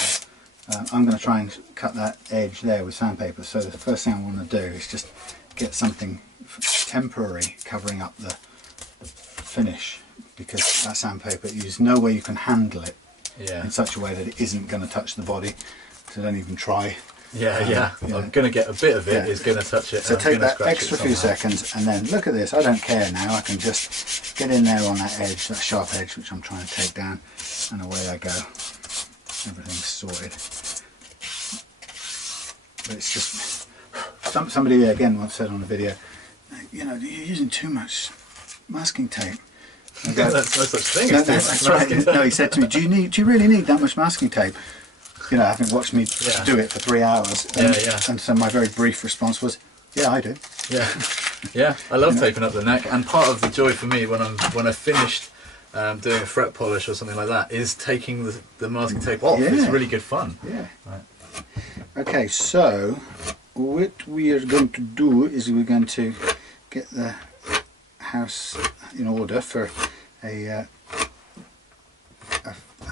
I'm going to try and cut that edge there with sandpaper. So the first thing I want to do is just get something temporary covering up the finish, because that sandpaper, there's no way you can handle it in such a way that it isn't going to touch the body, so don't even try. I'm going to get a bit of it is going to touch it. So take that extra few seconds, and then look at this. I don't care now. I can just get in there on that edge, that sharp edge, which I'm trying to take down, and away I go. Everything's sorted. But it's just somebody again once said on a video, you're using too much masking tape. Go, that's no such thing. That's right. No, he said to me, do you really need that much masking tape? Having watched me do it for 3 hours. And so my very brief response was, yeah, I do. Yeah. I love taping up the neck, and part of the joy for me when I finished doing a fret polish or something like that is taking the masking tape off. It's really good fun. Yeah. Right. Okay, so what we are going to do is we're going to get the house in order for a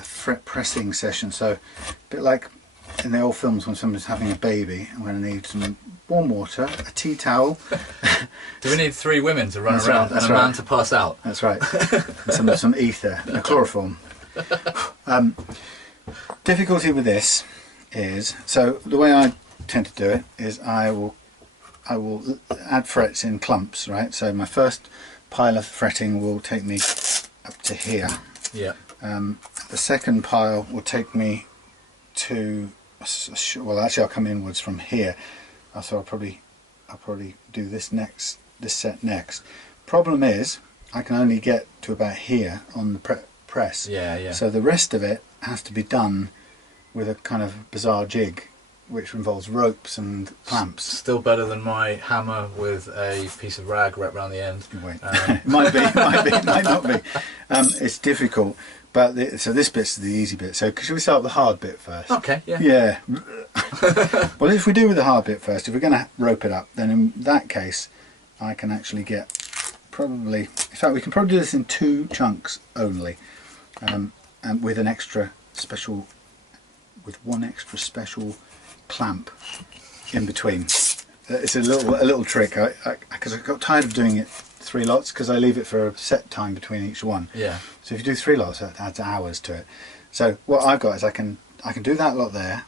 fret pressing session. So a bit like in the old films when someone's having a baby, I'm going to need some warm water, a tea towel. Do we need 3 women to run around and a man to pass out? That's right. And some ether, a chloroform. Difficulty with this is, so the way I tend to do it is I will add frets in clumps, right? So my first pile of fretting will take me up to here. Yeah. The second pile will take me to, well, actually I'll come inwards from here. So I'll probably do this set next. Problem is, I can only get to about here on the press. Yeah. So the rest of it has to be done with a kind of bizarre jig, which involves ropes and clamps. Still better than my hammer with a piece of rag wrapped around the end. It might be, it might not be. It's difficult, but so this bit's the easy bit. So should we start with the hard bit first? Okay, yeah. Yeah. Well, if we do with the hard bit first, if we're going to rope it up, then in that case, I can actually get in fact, we can probably do this in 2 chunks only. And with an extra special, with one extra special clamp in between. It's a little trick, because I got tired of doing it 3 lots, because I leave it for a set time between each one. Yeah. So if you do 3 lots, that adds hours to it. So what I've got is I can do that lot there,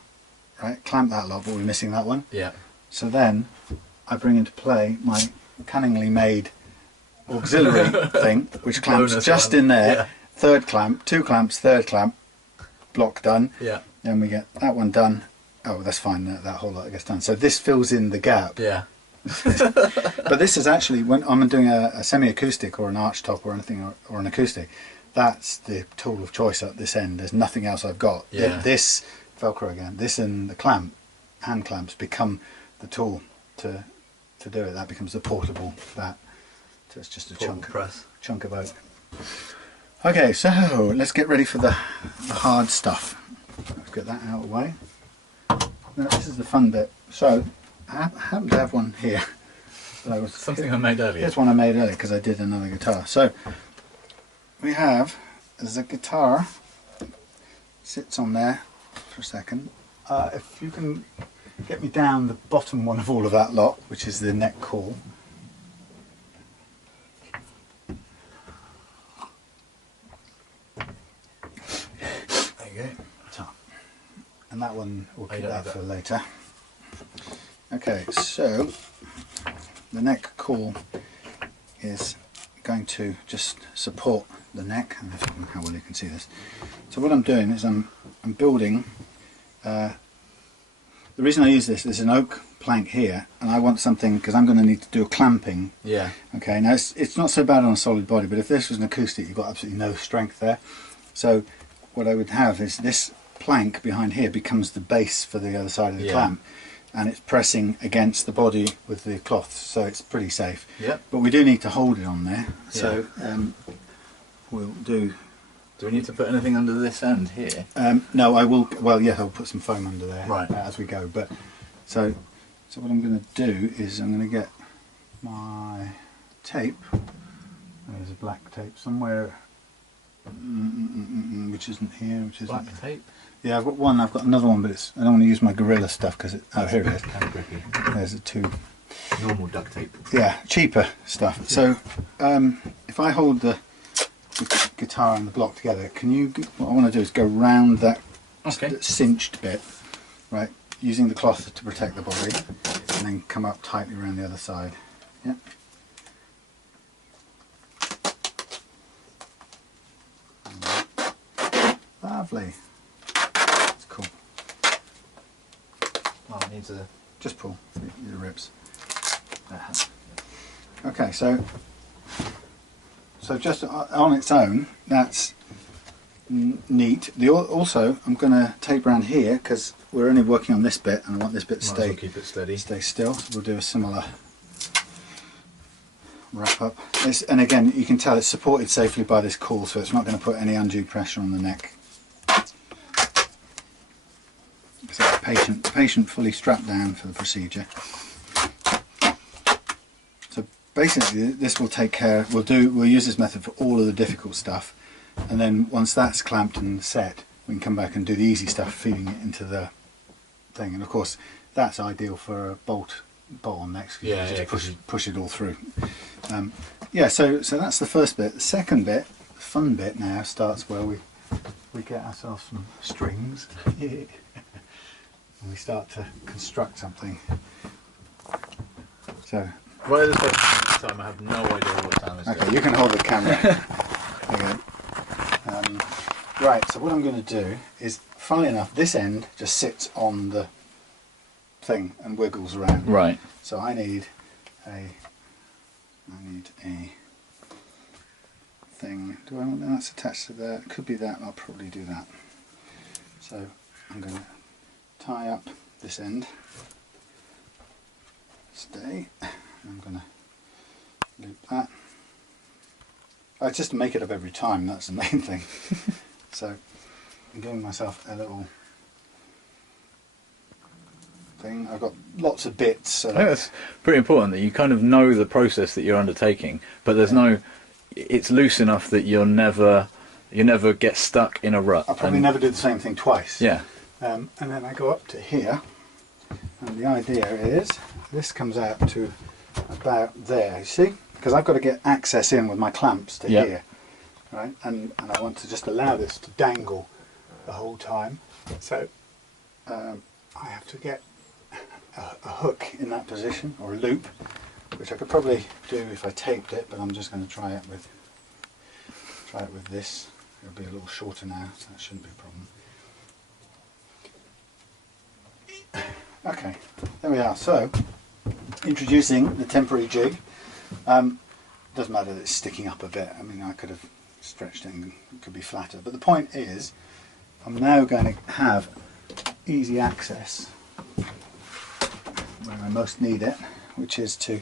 right? Clamp that lot, but we're missing that one. Yeah. So then I bring into play my cunningly made auxiliary thing, which clamps Bonus just one. in there. Yeah. Third clamp, 2 clamps, third clamp, block done. Yeah. Then we get that one done. Oh, that's fine. That whole lot gets done. So this fills in the gap. Yeah. But this is actually, when I'm doing a semi-acoustic or an arch top or anything, or an acoustic, that's the tool of choice at this end. There's nothing else I've got. Yeah. This Velcro again. This and the clamp, hand clamps, become the tool to do it. That becomes the portable that. So it's just a chunk of oak. Okay, so let's get ready for the hard stuff. Let's get that out of the way. Now, this is the fun bit. So I happen to have one here. Something I made earlier. Here's one I made earlier because I did another guitar. So we have, there's a guitar, sits on there for a second. If you can get me down the bottom one of all of that lot, which is the neck call. There you go. Top. And that one, we'll keep that for later. Okay, so the neck call is going to just support the neck. I don't know how well you can see this. So what I'm doing is I'm building. The reason I use this is an oak plank here, and I want something because I'm going to need to do a clamping. Yeah. Okay. Now it's not so bad on a solid body, but if this was an acoustic, you've got absolutely no strength there. So what I would have is this plank behind here becomes the base for the other side of the clamp, and it's pressing against the body with the cloth, so it's pretty safe. Yep. But we do need to hold it on there, so we'll do. Do we need to put anything under this end here? No, I will. Well, yeah, I'll put some foam under there as we go. But so what I'm going to do is I'm going to get my tape. There's a black tape somewhere, which isn't here. Which isn't black tape. Yeah, I've got one. I've got another one, but I don't want to use my Gorilla stuff because oh, here it is. There's the two. Normal duct tape. Yeah, cheaper stuff. Yeah. So if I hold the guitar and the block together, can you? What I want to do is go round that cinched bit, right? Using the cloth to protect the body, and then come up tightly around the other side. Yeah. Lovely. That's cool. Oh, it needs a... Just pull the ribs. Okay, so just on its own, that's neat. Also, I'm going to tape around here because we're only working on this bit, and I want this bit to keep it steady. Stay still. So we'll do a similar wrap up. And again, you can tell it's supported safely by this caul, so it's not going to put any undue pressure on the neck. So patient, fully strapped down for the procedure. So basically, this will take care. We'll use this method for all of the difficult stuff, and then once that's clamped and set, we can come back and do the easy stuff, feeding it into the thing. And of course, that's ideal for a bolt-on necks. Yeah, just push it all through. Yeah, so that's the first bit. The second bit, the fun bit now, starts where we get ourselves some strings. And we start to construct something. So right at this time, I have no idea what time it is. Okay, you can hold the camera. There you go. Right, so what I'm going to do is, funnily enough, this end just sits on the thing and wiggles around. Right. So I need a thing. Do I want that's attached to that? It could be that. I'll probably do that. So I'm going to tie up this end. Stay. I'm going to loop that. Just to make it up every time, that's the main thing. So I'm giving myself a little thing. I've got lots of bits. So I think that's pretty important that you kind of know the process that you're undertaking, but there's no, it's loose enough that you're never You never get stuck in a rut. I probably never do the same thing twice. Yeah. And then I go up to here, and the idea is this comes out to about there, you see? Because I've got to get access in with my clamps to here, right? And I want to just allow this to dangle the whole time. So I have to get a hook in that position, or a loop, which I could probably do if I taped it, but I'm just going to try it with this. It'll be a little shorter now, so that shouldn't be a problem. Okay, there we are. So, introducing the temporary jig. Doesn't matter that it's sticking up a bit. I mean, I could have stretched it and it could be flatter. But the point is, I'm now going to have easy access where I most need it, which is to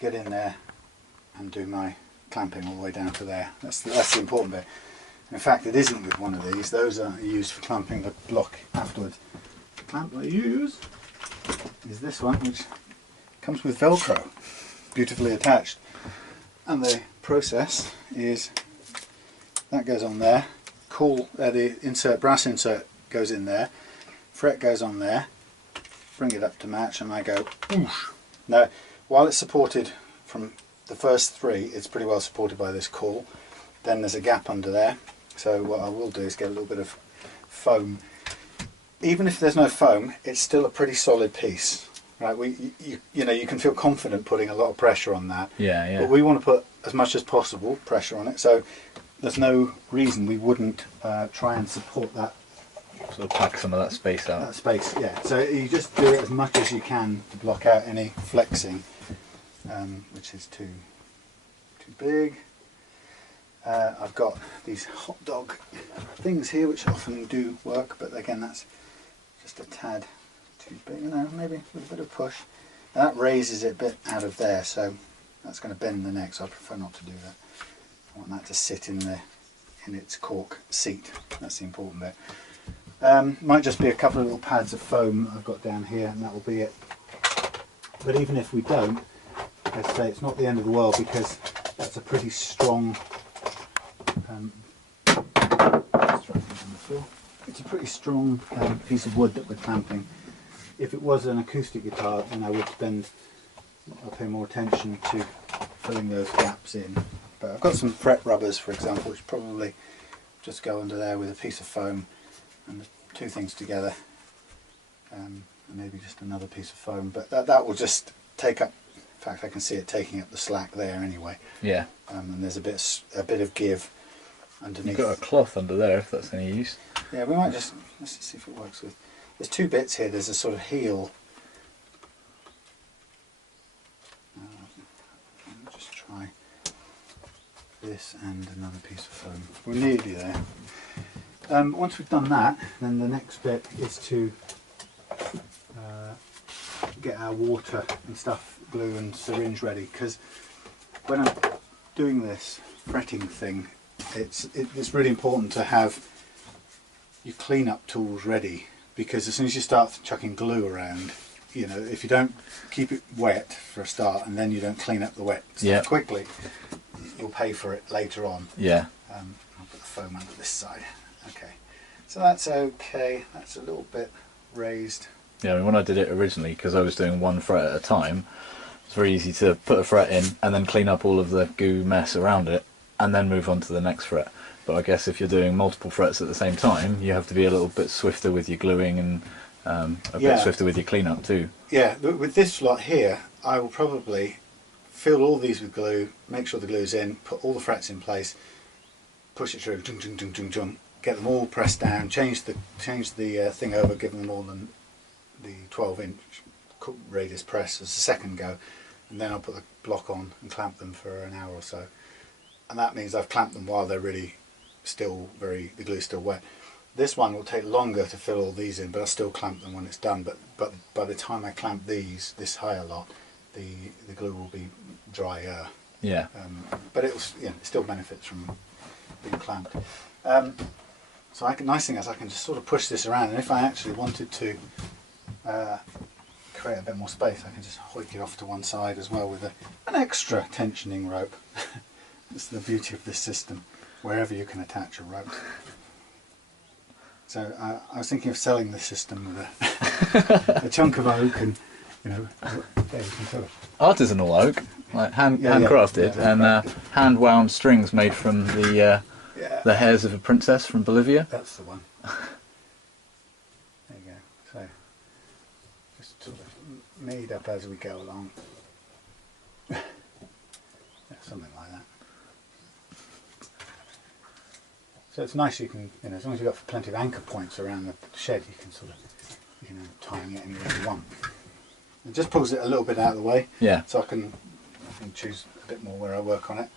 get in there and do my clamping all the way down to there. That's the important bit. In fact, it isn't with one of these. Those are used for clamping the block afterwards. The clamp I use is this one, which comes with Velcro, beautifully attached. And the process is that goes on there. The brass insert goes in there. Fret goes on there. Bring it up to match, and I go whoosh. Now, while it's supported from the first three, it's pretty well supported by this caul. Then there's a gap under there. So what I will do is get a little bit of foam. Even if there's no foam, it's still a pretty solid piece, right? You know, you can feel confident putting a lot of pressure on that. Yeah, yeah. But we want to put as much as possible pressure on it. So there's no reason we wouldn't try and support that. So pack some of that space out. That space, yeah. So you just do it as much as you can to block out any flexing, which is too big. I've got these hot dog things here which often do work, but again that's just a tad too big, you know, maybe with a bit of push. And that raises it a bit out of there, so that's going to bend the neck, so I prefer not to do that. I want that to sit in its cork seat. That's the important bit. Might just be a couple of little pads of foam I've got down here, and that will be it. But even if we don't, let's say it's not the end of the world, because that's a pretty strong it's a pretty strong piece of wood that we're clamping. If it was an acoustic guitar, then I'll pay more attention to filling those gaps in. But I've got some fret rubbers, for example, which probably just go under there with a piece of foam and the two things together, and maybe just another piece of foam. But that will just take up. In fact, I can see it taking up the slack there anyway. Yeah. And there's a bit of give underneath. You've got a cloth under there if that's any use. Yeah, we might just, let's see if it works with. There's two bits here. There's a sort of heel. I'll just try this and another piece of foam. We're nearly there. Once we've done that, then the next bit is to get our water and stuff, glue and syringe ready, because when I'm doing this fretting thing, it's really important to have your clean-up tools ready, because as soon as you start chucking glue around, you know, if you don't keep it wet for a start and then you don't clean up the wet stuff quickly, you'll pay for it later on. Yeah. I'll put the foam under this side. Okay, so that's okay. That's a little bit raised. Yeah, I mean, when I did it originally, because I was doing one fret at a time, it's very easy to put a fret in and then clean up all of the goo mess around it and then move on to the next fret. But I guess if you're doing multiple frets at the same time, you have to be a little bit swifter with your gluing and a bit swifter with your cleanup too. Yeah, with this lot here, I will probably fill all these with glue, make sure the glue's in, put all the frets in place, push it through, get them all pressed down, change the thing over, give them all the 12-inch radius press as a second go, and then I'll put the block on and clamp them for an hour or so. And that means I've clamped them while they're really still the glue's still wet. This one will take longer to fill all these in, but I'll still clamp them when it's done. But by the time I clamp this higher lot, the glue will be drier. Yeah. But it still benefits from being clamped. So nice thing is I can just sort of push this around, and if I actually wanted to create a bit more space, I can just hoik it off to one side as well with an extra tensioning rope. It's the beauty of this system, wherever you can attach a rope. So I was thinking of selling this system with a chunk of oak and, you know, there you can tell it. Artisanal oak, like handcrafted, and hand wound strings made from the hairs of a princess from Bolivia. That's the one. There you go. So just sort of made up as we go along. Yeah, something like that. So it's nice, you can, you know, as long as you've got plenty of anchor points around the shed, you can sort of, you know, tying it anywhere you want. It just pulls it a little bit out of the way, so I can choose a bit more where I work on it.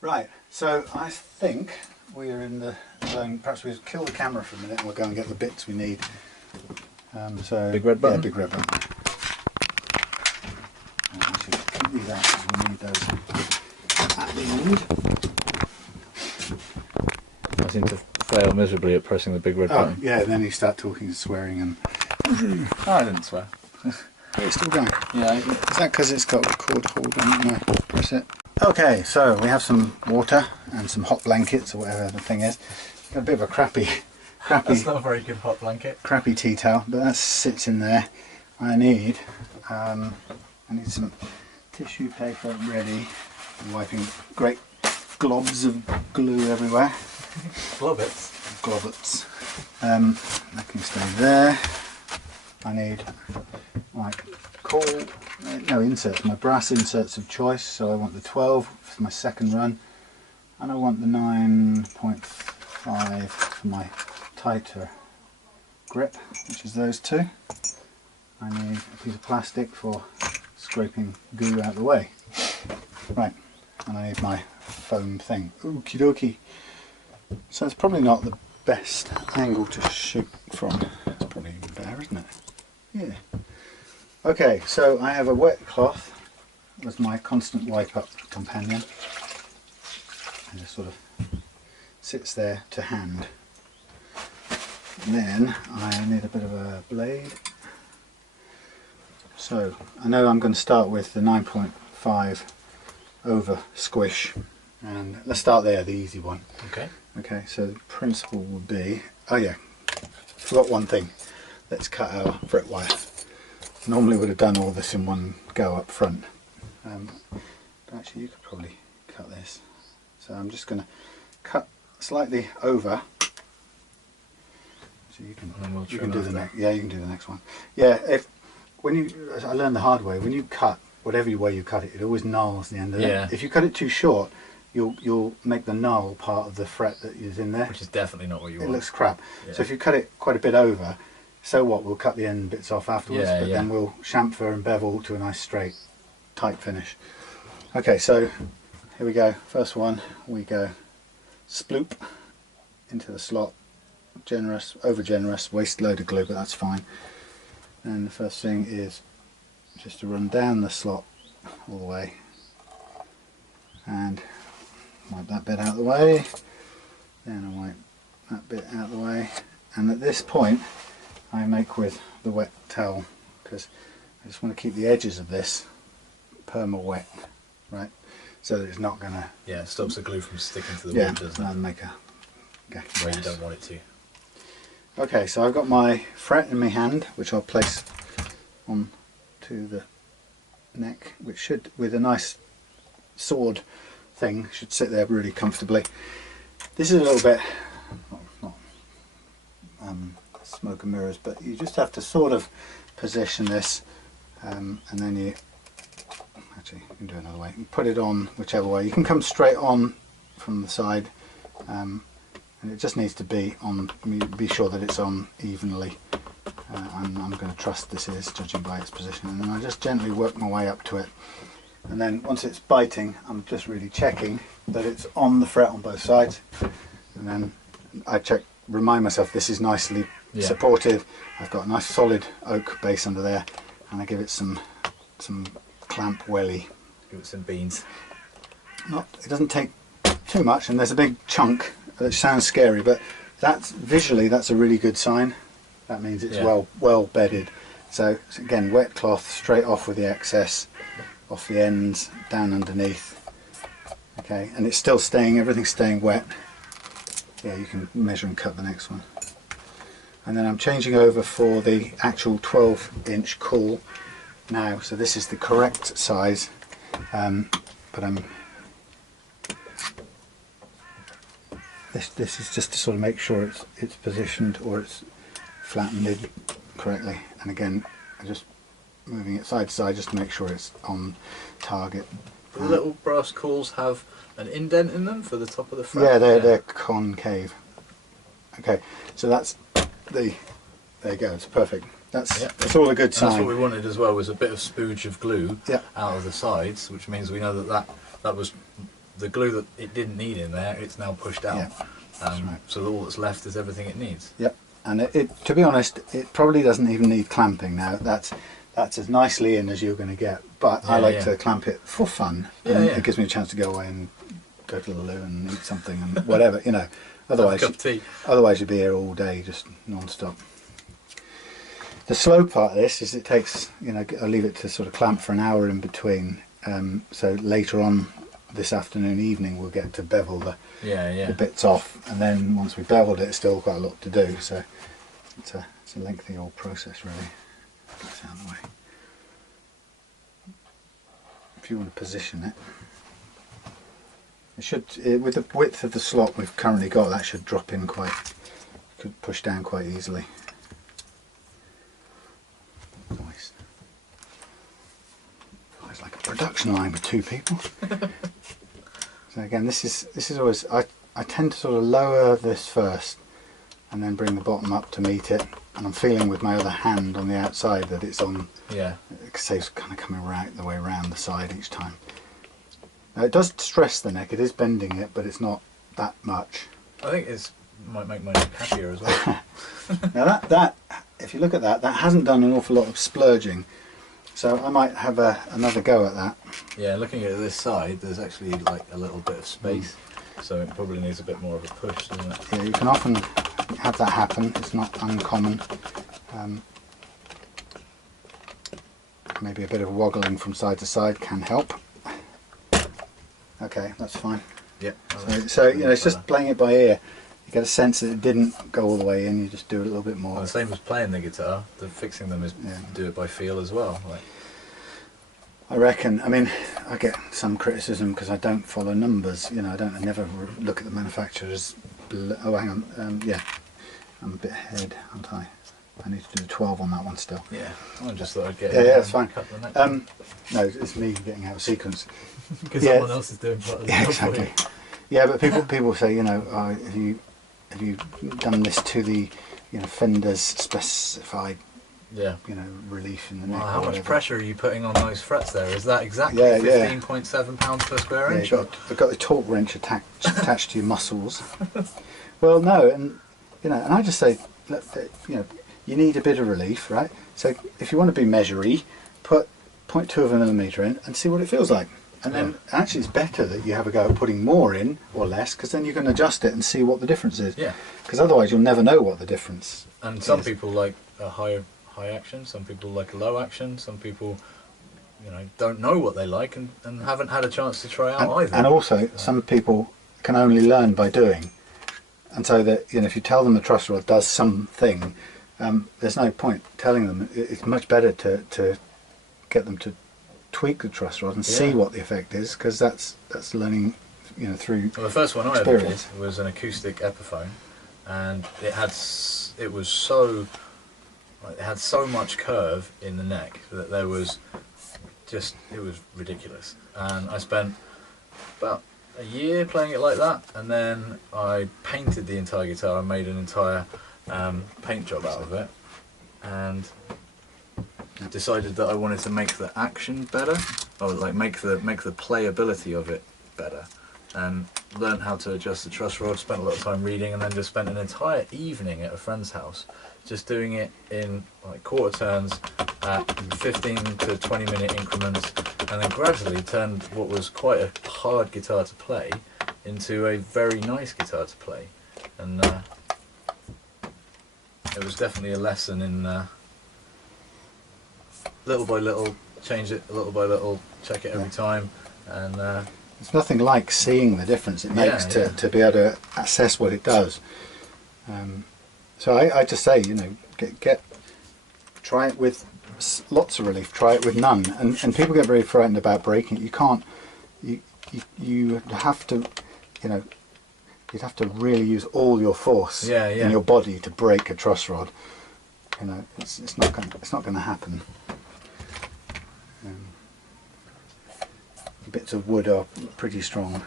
Right, so I think we're in the zone. Perhaps we'll kill the camera for a minute and we'll go and get the bits we need. So big red button? Yeah, big red button. I should keep these out because we need those at the end. I seem to fail miserably at pressing the big red button. Yeah, and then you start talking and swearing and... Oh, I didn't swear. It's still going. Yeah. Is that because it's got record hold on it? No, press it. Okay, so we have some water and some hot blankets or whatever the thing is. Got a bit of a crappy... That's not a very good hot blanket. Crappy tea towel, but that sits in there. I need some tissue paper ready. I'm wiping great globs of glue everywhere. Globbits. Globbits. That can stay there. I need my inserts, my brass inserts of choice. So I want the 12 for my second run, and I want the 9.5 for my tighter grip, which is those two. I need a piece of plastic for scraping goo out of the way. Right, and I need my foam thing. Okie dokie. So it's probably not the best angle to shoot from. It's probably even better, isn't it? Yeah. Okay, so I have a wet cloth as my constant wipe up companion. And it sort of sits there to hand. And then I need a bit of a blade. So I know I'm going to start with the 9.5 over squish. And let's start there, the easy one. Okay. Okay, so the principle would be, oh yeah, forgot one thing. Let's cut our fret wire. Normally would have done all this in one go up front. But actually you could probably cut this. So I'm just going to cut slightly over. So you can do the next. Yeah, you can do the next one. Yeah, I learned the hard way. When you cut, whatever way you cut it, it always gnarls the end of it. If you cut it too short, you'll make the null part of the fret that is in there. Which is definitely not what you want. It looks crap. Yeah. So if you cut it quite a bit over, so what? We'll cut the end bits off afterwards, but then we'll chamfer and bevel to a nice straight, tight finish. Okay, so here we go. First one, we go sploop into the slot. Generous, over generous, waste load of glue, but that's fine. And the first thing is just to run down the slot all the way and wipe that bit out of the way, then I wipe that bit out of the way, and at this point I make with the wet towel because I just want to keep the edges of this perma wet, right, so that it's not going to... Yeah, it stops the glue from sticking to the wood, doesn't it? And make a where you don't want it to. Okay, so I've got my fret in my hand, which I'll place on to the neck, which should, with a nice sword thing, should sit there really comfortably. This is a little bit not smoke and mirrors, but you just have to sort of position this, and then you actually you can do it another way. You put it on whichever way. You can come straight on from the side, and it just needs to be on. Be sure that it's on evenly. I'm going to trust this is, judging by its position, and then I just gently work my way up to it. And then once it's biting, I'm just really checking that it's on the fret on both sides. And then I remind myself this is nicely supported. I've got a nice solid oak base under there, and I give it some clamp welly. Give it some beans. It doesn't take too much, and there's a big chunk that sounds scary, but visually that's a really good sign. That means it's well bedded. So again, wet cloth straight off with the excess, off the ends, down underneath, Okay, and it's still staying, everything's staying wet. Yeah, you can measure and cut the next one. And then I'm changing over for the actual 12-inch cool now. So this is the correct size, but this is just to sort of make sure it's positioned or it's flattened in correctly. And again, I'm just moving it side to side just to make sure it's on target. The little brass cools have an indent in them for the top of the fret? Yeah, they're concave. Okay, so that's there you go, it's perfect. That's all a good sign. And that's what we wanted as well, was a bit of spooge of glue out of the sides, which means we know that was the glue that it didn't need in there, it's now pushed out. Yeah, that's right. So all that's left is everything it needs. Yep, and it to be honest, it probably doesn't even need clamping now. That's as nicely in as you're going to get, but I like to clamp it for fun. And it gives me a chance to go away and go to the loo and eat something and whatever, you know. Otherwise, otherwise you'd be here all day just non-stop. The slow part of this is it takes, you know, I leave it to sort of clamp for an hour in between. So later on this afternoon, evening, we'll get to bevel the bits off, and then once we've beveled it, it's still quite a lot to do. So it's a lengthy old process, really. Get this out of the way. If you want to position it, it should, with the width of the slot we've currently got, that should drop in could push down quite easily. Nice. Oh, it's like a production line with two people. So again, this is always, I tend to sort of lower this first and then bring the bottom up to meet it, and I'm feeling with my other hand on the outside that it's on. Yeah. It saves kind of coming right the way around the side each time. Now it does stress the neck, it is bending it, but it's not that much. I think it might make my neck happier as well. Now that if you look at that hasn't done an awful lot of splurging, so I might have another go at that. Yeah, looking at this side, there's actually like a little bit of space, so it probably needs a bit more of a push, doesn't it? Yeah, you can often have that happen, it's not uncommon. Maybe a bit of woggling from side to side can help. Okay, that's fine. Yeah. So you know, it's just playing it by ear. You get a sense that it didn't go all the way in. You just do it a little bit more. Well, the same as playing the guitar. Fixing them is do it by feel as well. Like. I reckon. I mean, I get some criticism because I don't follow numbers. You know, I never look at the manufacturers. Oh, hang on. Yeah, I'm a bit ahead, aren't I? I need to do the 12 on that one still. Yeah, I just thought I'd get. Yeah, that's fine. No, it's me getting out of sequence. Because someone else is doing part of the job. Exactly. Yeah, but people say, you know, have you done this to the, you know, Fender's specified, you know, relief in the neck? How much pressure are you putting on those frets there? Is that exactly 15.7 pounds per square inch? I've got the torque wrench attached to your muscles. Well, no, and you know, and I just say, look, you know, you need a bit of relief, right? So if you want to be measury, put 0.2 of a millimetre in and see what it feels like. And then actually it's better that you have a go at putting more in or less, because then you can adjust it and see what the difference is. Yeah. Because otherwise you'll never know what the difference is. And some people like a high action, some people like a low action, some people, you know, don't know what they like and haven't had a chance to try out either. And also some people can only learn by doing. And so that, you know, if you tell them the truss rod does something, there's no point telling them. It's much better to get them to tweak the truss rod and see what the effect is, because that's learning, you know, through the first one I ever did was an acoustic Epiphone, and it had so much curve in the neck that there was just, it was ridiculous. And I spent about a year playing it like that, and then I painted the entire guitar. I made an entire paint job out of it, and decided that I wanted to make the action better, or like make the playability of it better, and learned how to adjust the truss rod. Spent a lot of time reading, and then just spent an entire evening at a friend's house just doing it in like quarter turns at 15 to 20 minute increments, and then gradually turned what was quite a hard guitar to play into a very nice guitar to play. And it was definitely a lesson in little by little, change it little by little, check it every time, and There's nothing like seeing the difference it makes to be able to assess what it does. So I just say, you know, try it with lots of relief, try it with none, and people get very frightened about breaking it. You can't, you have to, you know, you'd have to really use all your force in your body to break a truss rod. You know, it's not going to happen. Bits of wood are pretty strong.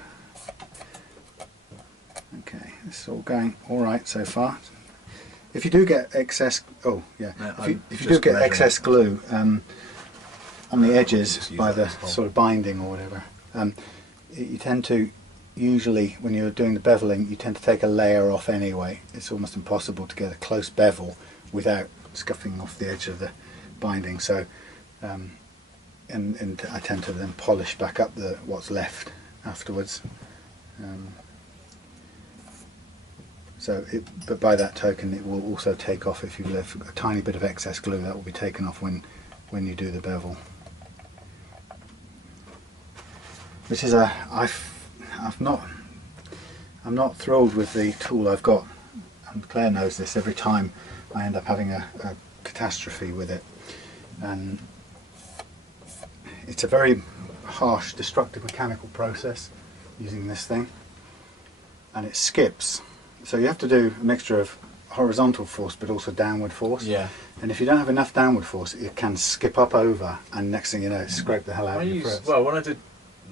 Okay, this is all going all right so far. If you do get excess, if you do get excess glue on the edges by the sort of binding or whatever, you tend to, usually when you're doing the beveling, you tend to take a layer off anyway. It's almost impossible to get a close bevel without scuffing off the edge of the binding. So, and I tend to then polish back up what's left afterwards. But by that token, it will also take off if you leave a tiny bit of excess glue. That will be taken off when you do the bevel. Which is I'm not thrilled with the tool I've got, and Claire knows this. Every time I end up having a catastrophe with it, and it's a very harsh, destructive mechanical process using this thing, and it skips. So you have to do a mixture of horizontal force but also downward force. Yeah. And if you don't have enough downward force, it can skip up over, and next thing you know, scrape the hell out of your frets. Well, when I did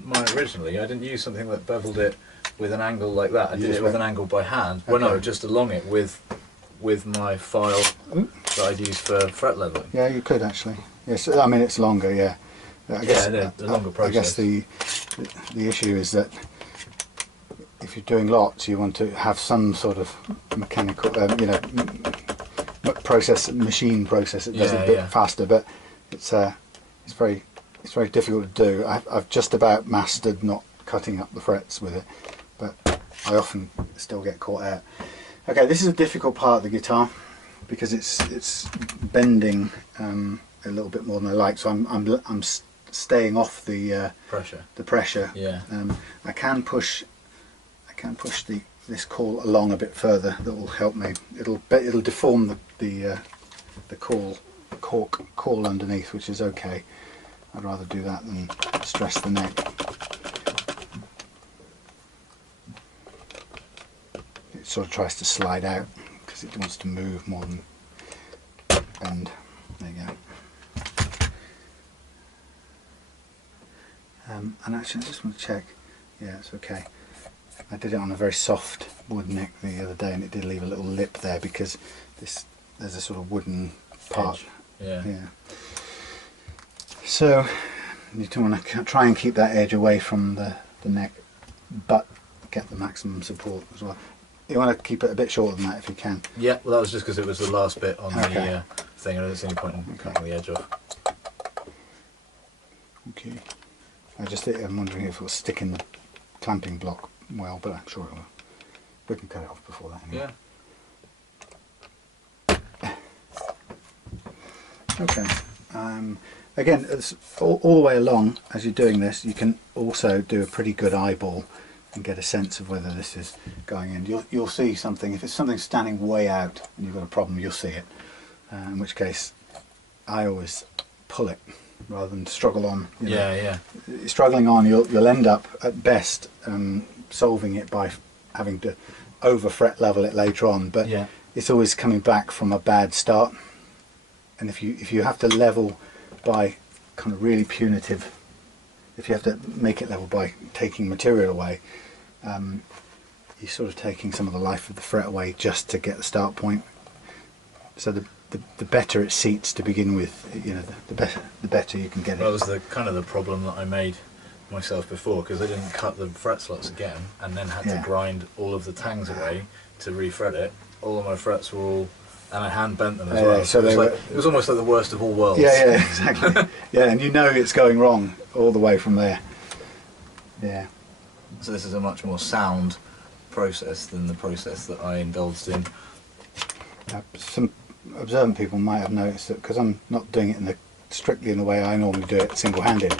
mine originally, I didn't use something that beveled it with an angle like that. I did it with an angle by hand. Okay. Well, no, just along it with my file that I'd use for fret leveling. Yeah, you could actually. Yes, I mean it's longer. Yeah. I guess, the longer process. I guess the issue is that if you're doing lots, you want to have some sort of mechanical, machine process that does it a bit faster. But it's very difficult to do. I've just about mastered not cutting up the frets with it, but I often still get caught out. Okay, this is a difficult part of the guitar because it's bending a little bit more than I like. So I'm staying off the pressure. The pressure. Yeah. I can push this caul along a bit further. That will help me. It'll deform the caul underneath, which is okay. I'd rather do that than stress the neck. It sort of tries to slide out because it wants to move more than bend. There you go. And actually I just want to check, yeah, it's okay. I did it on a very soft wood neck the other day, and it did leave a little lip there because there's a sort of wooden part. Edge. Yeah. So you do want to try and keep that edge away from the neck, but get the maximum support as well. You want to keep it a bit shorter than that if you can. Yeah, well that was just because it was the last bit on the thing. I don't see any point in cutting the edge off. Okay. I'm wondering if it will stick in the clamping block well, but I'm sure it will. We can cut it off before that anyway. Yeah. Okay. Again, all the way along as you're doing this, you can also do a pretty good eyeball and get a sense of whether this is going in. You'll see something. If it's something standing way out and you've got a problem, you'll see it. In which case, I always pull it rather than struggle on. Struggling on, you'll end up at best solving it by having to over fret level it later on. But it's always coming back from a bad start. And if you have to level by kind of really punitive, if you have to make it level by taking material away, you're sort of taking some of the life of the fret away just to get the start point. So the better it seats to begin with, the better you can get it. Well, that was the kind of the problem that I made myself before, because I didn't cut the fret slots again, and then had to grind all of the tangs away to refret it. All of my frets were all, and I hand bent them as well. So it was almost like the worst of all worlds. Yeah, exactly. And you know it's going wrong all the way from there. Yeah. So this is a much more sound process than the process that I indulged in. Some observant people might have noticed that because I'm not doing it strictly in the way I normally do it, single-handed,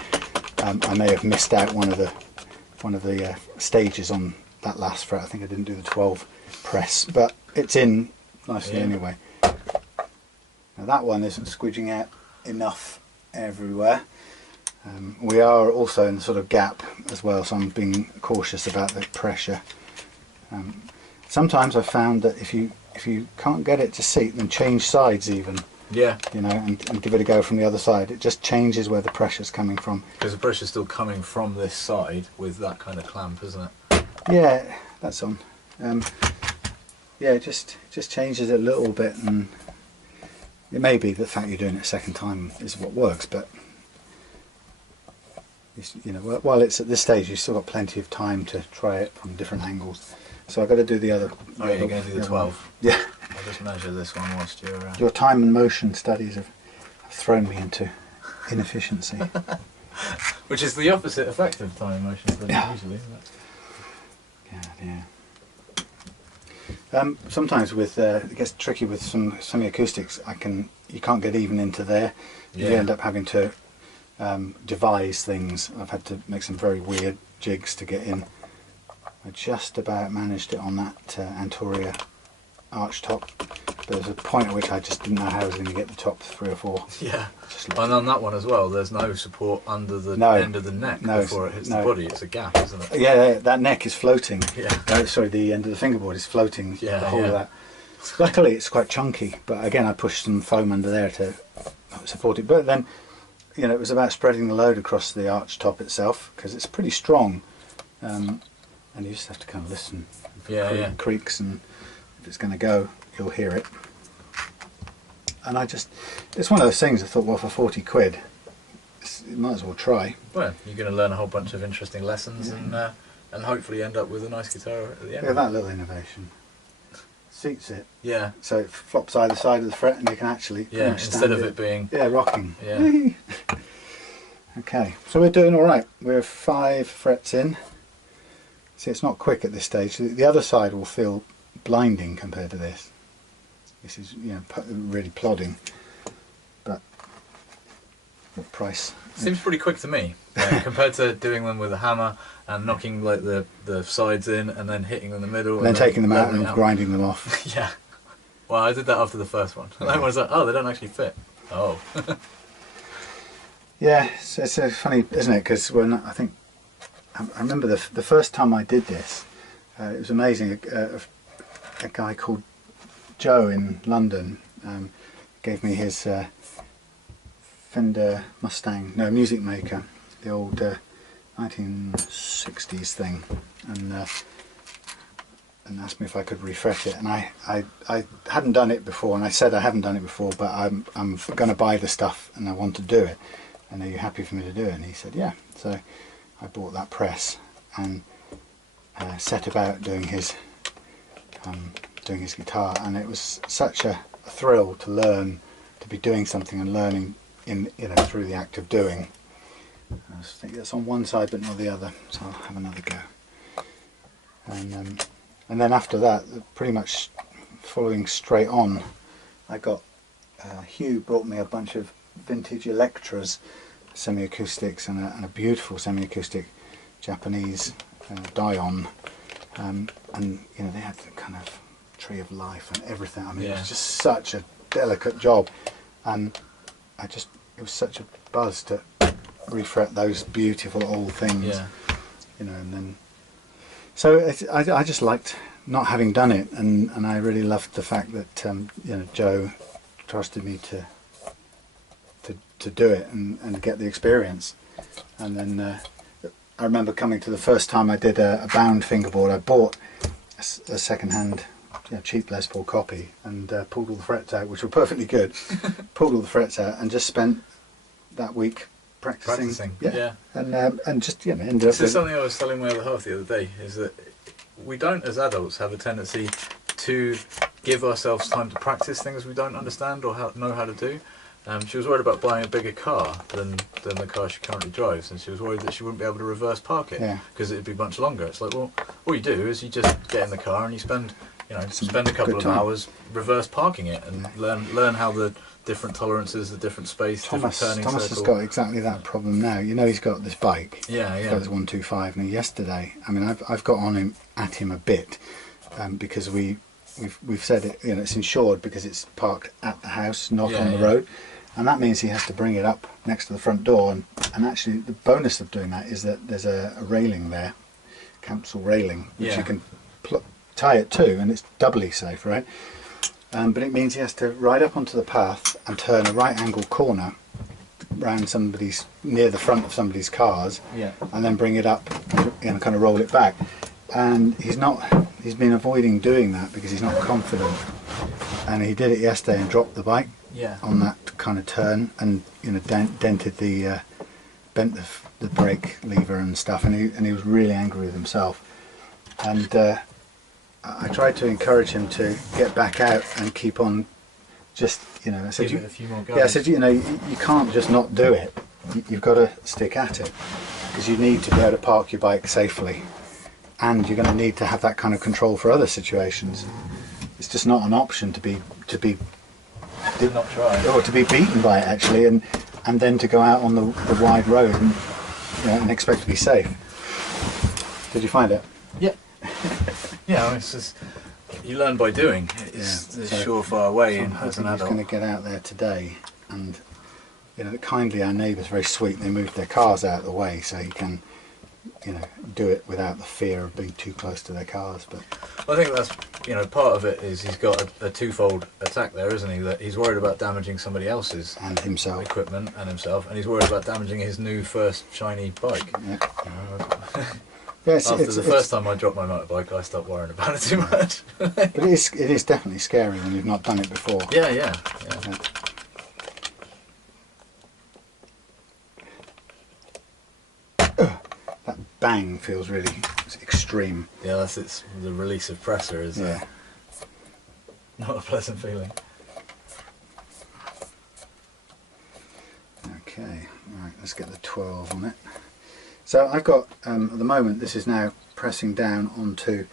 I may have missed out one of the one of the stages on that last fret. I think I didn't do the 12 press, but it's in nicely anyway. Now that one isn't squidging out enough everywhere. We are also in the sort of gap as well, so I'm being cautious about the pressure. Sometimes I've found that if you can't get it to seat, then change sides even. Yeah. You know, and give it a go from the other side. It just changes where the pressure's coming from. Because the pressure's still coming from this side with that kind of clamp, isn't it? Yeah, that's on. Yeah, it just changes it a little bit, and it may be the fact you're doing it a second time is what works, but you know, while it's at this stage, you've still got plenty of time to try it from different angles. So I've got to do the other. Oh, yeah, you're going to do the 12. One. Yeah. I'll just measure this one whilst you're around. Your time and motion studies have thrown me into inefficiency. Which is the opposite effect of time and motion studies usually, isn't it? Yeah. Sometimes with it gets tricky with some semi-acoustics. You can't get even into there. You end up having to devise things. I've had to make some very weird jigs to get in. I just about managed it on that Antoria arch top, but there's a point at which I just didn't know how I was going to get the top 3 or 4. Yeah, and on that one as well, there's no support under the end of the neck before it hits the body. It's a gap, isn't it? Yeah, that neck is floating. Yeah. Sorry, the end of the fingerboard is floating. Yeah, the whole of that. Luckily, it's quite chunky, but again, I pushed some foam under there to support it. But then, you know, it was about spreading the load across the arch top itself, because it's pretty strong, and you just have to kind of listen. Creaks, and if it's going to go, you'll hear it. And it's one of those things I thought, well, for 40 quid, you might as well try. Well, you're going to learn a whole bunch of interesting lessons and hopefully end up with a nice guitar at the end. Yeah, that little innovation. Seats it. Yeah. So it flops either side of the fret, and you can actually instead of it being rocking. Yeah. Okay, so we're doing all right. We're 5 frets in. See, it's not quick at this stage. The other side will feel blinding compared to this. This is, you know, really plodding. But what price? Seems pretty quick to me compared to doing them with a hammer and knocking like the sides in and then hitting them in the middle and then taking them out and grinding them off. Yeah. Well, I did that after the first one. And then I was like, oh, they don't actually fit. Oh. Yeah, it's funny, isn't it? Because when I remember the first time I did this, it was amazing. A guy called Joe in London gave me his Fender Mustang, Music Maker, the old 1960s thing, and asked me if I could refret it. And I hadn't done it before, and I said I haven't done it before, but I'm going to buy the stuff and I want to do it. And are you happy for me to do it? And he said, yeah. So I bought that press and set about doing his guitar, and it was such a thrill to learn, to be doing something and learning through the act of doing. I think that's on one side but not the other, so I'll have another go. And then after that, pretty much following straight on, I got Hugh brought me a bunch of vintage Electras semi-acoustics and a beautiful semi-acoustic Japanese Dion, and you know, they had the kind of tree of life and everything. I mean, it was just such a delicate job, and it was such a buzz to refret those beautiful old things. You know, and then so I just liked not having done it, and I really loved the fact that you know, Joe trusted me to do it and get the experience. And then I remember coming to the first time I did a bound fingerboard. I bought a second-hand, cheap Les Paul copy and pulled all the frets out, which were perfectly good. Pulled all the frets out and just spent that week practicing. And just ended up. This is something I was telling my other half the other day, is that we don't, as adults, have a tendency to give ourselves time to practice things we don't understand or know how to do. She was worried about buying a bigger car than the car she currently drives, and she was worried that she wouldn't be able to reverse park it because it'd be much longer. It's like, well, all you do is you just get in the car and you spend you know, spend a couple of hours reverse parking it and learn how the different tolerances, the different space, different turning Thomas circle. has got exactly that problem now. You know, he's got this bike. Yeah, He's got his 125, and yesterday, I mean, I've got on him at him a bit because we've said it. You know, it's insured because it's parked at the house, not on the road, and that means he has to bring it up next to the front door. And actually, the bonus of doing that is that there's a railing there, cancel railing, which you can tie it to, and it's doubly safe, right? But it means he has to ride up onto the path and turn a right angle corner round near the front of somebody's cars, and then bring it up and kind of roll it back. And he's been avoiding doing that because he's not confident. And he did it yesterday and dropped the bike on that kind of turn, and you know, dented bent the brake lever and stuff, and he was really angry with himself. And I tried to encourage him to get back out and keep on. Just, you know, I said, give it a few more goes. I said, you know, you can't just not do it. You've got to stick at it because you need to be able to park your bike safely, and you're going to need to have that kind of control for other situations. It's just not an option to not try, or to be beaten by it actually, and then to go out on the wide road and, you know, and expect to be safe. Did you find it? Yeah. Yeah, I mean, it's just, you learn by doing. It's a surefire way as an adult. He's going to get out there today, and you know, kindly our neighbours, very sweet. They moved their cars out of the way so he can, you know, do it without the fear of being too close to their cars. But I think that's, you know, part of it is he's got a twofold attack there, isn't he? That he's worried about damaging somebody else's and himself equipment and himself, and he's worried about damaging his new first shiny bike. Yeah. You know, yes, after the first time I dropped my motorbike, I stopped worrying about it too much. But it is definitely scary when you've not done it before. Yeah. That bang feels really extreme. Yeah, it's the release of pressure is not a pleasant feeling. Okay, right, let's get the 12 on it. So I've got, at the moment, this is now pressing down onto,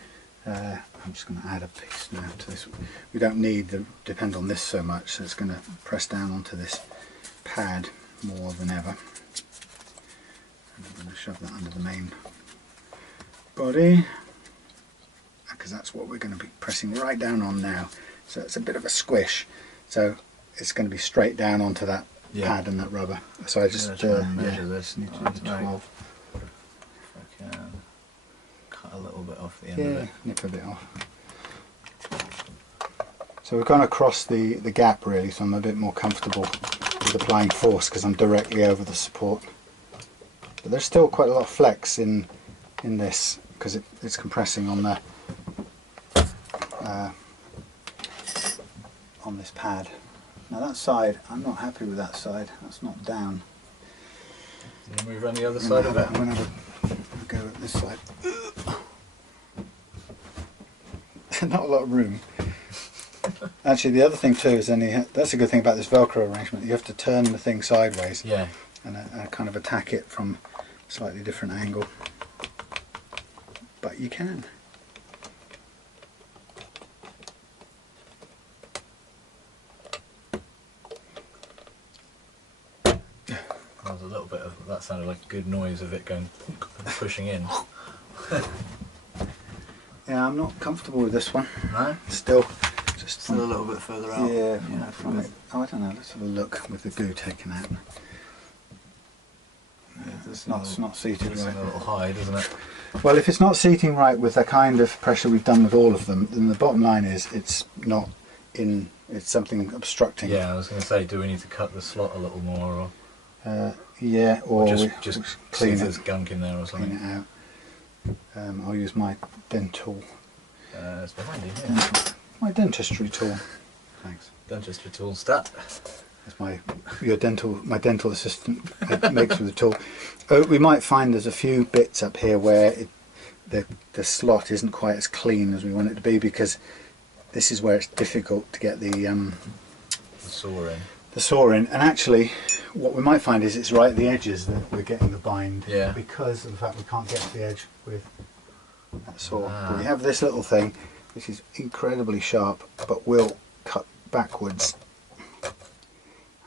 I'm just going to add a piece now to this. We don't need to depend on this so much, so it's going to press down onto this pad more than ever. And I'm going to shove that under the main body, because that's what we're going to be pressing right down on now. So it's a bit of a squish, so it's going to be straight down onto that pad and that rubber. So I just measure this. need to do the 12. I can cut a little bit off the end of it. Nip a bit off. So we've gone across the gap really, so I'm a bit more comfortable with applying force because I'm directly over the support. But there's still quite a lot of flex in this because it's compressing on the on this pad. Now that side, I'm not happy with that side. That's not down. Can you move on the other side of it? I'm going to have a go at this side. Not a lot of room. Actually, the other thing too is that's a good thing about this Velcro arrangement. You have to turn the thing sideways and kind of attack it from a slightly different angle. But you can. There was a little bit of that sounded like a good noise of it going and pushing in. Yeah, I'm not comfortable with this one. No? Still A little bit further out. Yeah, from it. Oh, I don't know. Let's have a look with the goo taken out. Yeah, it's not seated right. right. A little high, doesn't it? Well, if it's not seating right with the kind of pressure we've done with all of them, then the bottom line is it's not in. It's something obstructing. Yeah, I was going to say, do we need to cut the slot a little more, or yeah, or just clean see if it. there's gunk in there or something? Clean it out. I'll use my dental. It's behind you. Yeah. My dentistry tool. Thanks. Dentistry tool stat. That's my dental assistant makes with the tool. We might find there's a few bits up here where the slot isn't quite as clean as we want it to be, because this is where it's difficult to get the saw in. The saw in, and actually what we might find is it's right at the edges that we're getting the bind, because of the fact we can't get to the edge with that saw. But we have this little thing This is incredibly sharp, but will cut backwards.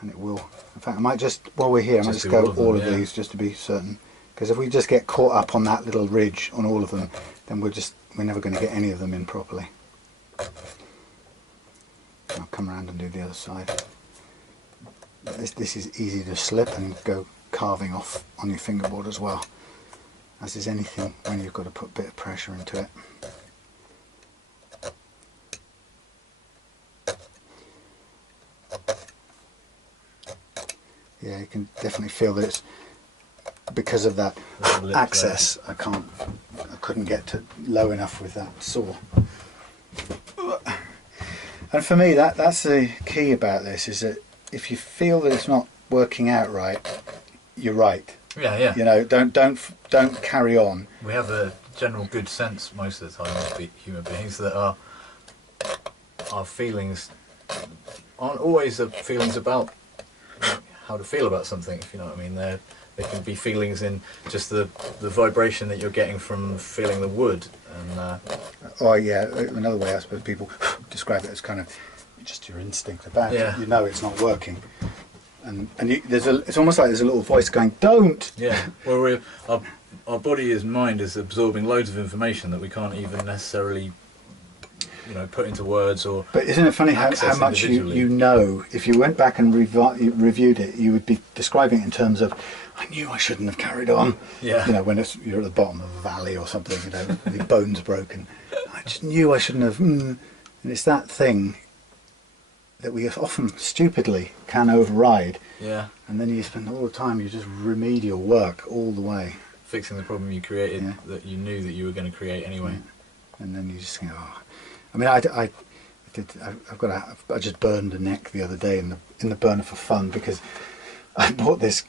And it will. In fact, I might just, while we're here, I might just go all of these just to be certain. Because if we just get caught up on that little ridge on all of them, then we're never going to get any of them in properly. I'll come around and do the other side. This is easy to slip and go carving off on your fingerboard as well, as is anything when you've got to put a bit of pressure into it. Yeah, you can definitely feel that it's because of that access. I couldn't get to low enough with that saw. And for me, that's the key about this, is that if you feel that it's not working out right, you're right. Yeah, yeah. You know, don't carry on. We have a general good sense most of the time as human beings that our feelings aren't always the feelings about how to feel about something, if you know what I mean. There can be feelings in just the vibration that you're getting from feeling the wood. And oh yeah, another way I suppose people describe it as kind of just your instinct about it. You know it's not working, and it's almost like there's a little voice going, "Don't." Yeah. Well, our body, as mind, is absorbing loads of information that we can't even necessarily, you know, put into words or. But isn't it funny how much you know? If you went back and reviewed it, you would be describing it in terms of, I knew I shouldn't have carried on. Yeah. You know, when you're at the bottom of a valley or something, you know, the bones broken. I just knew I shouldn't have. And it's that thing that we often stupidly can override. Yeah. And then you spend all the time, you just remedial work all the way. Fixing the problem you created that you knew that you were going to create anyway. Yeah. And then you just go, oh. I mean, I just burned a neck the other day in the burner for fun, because I bought this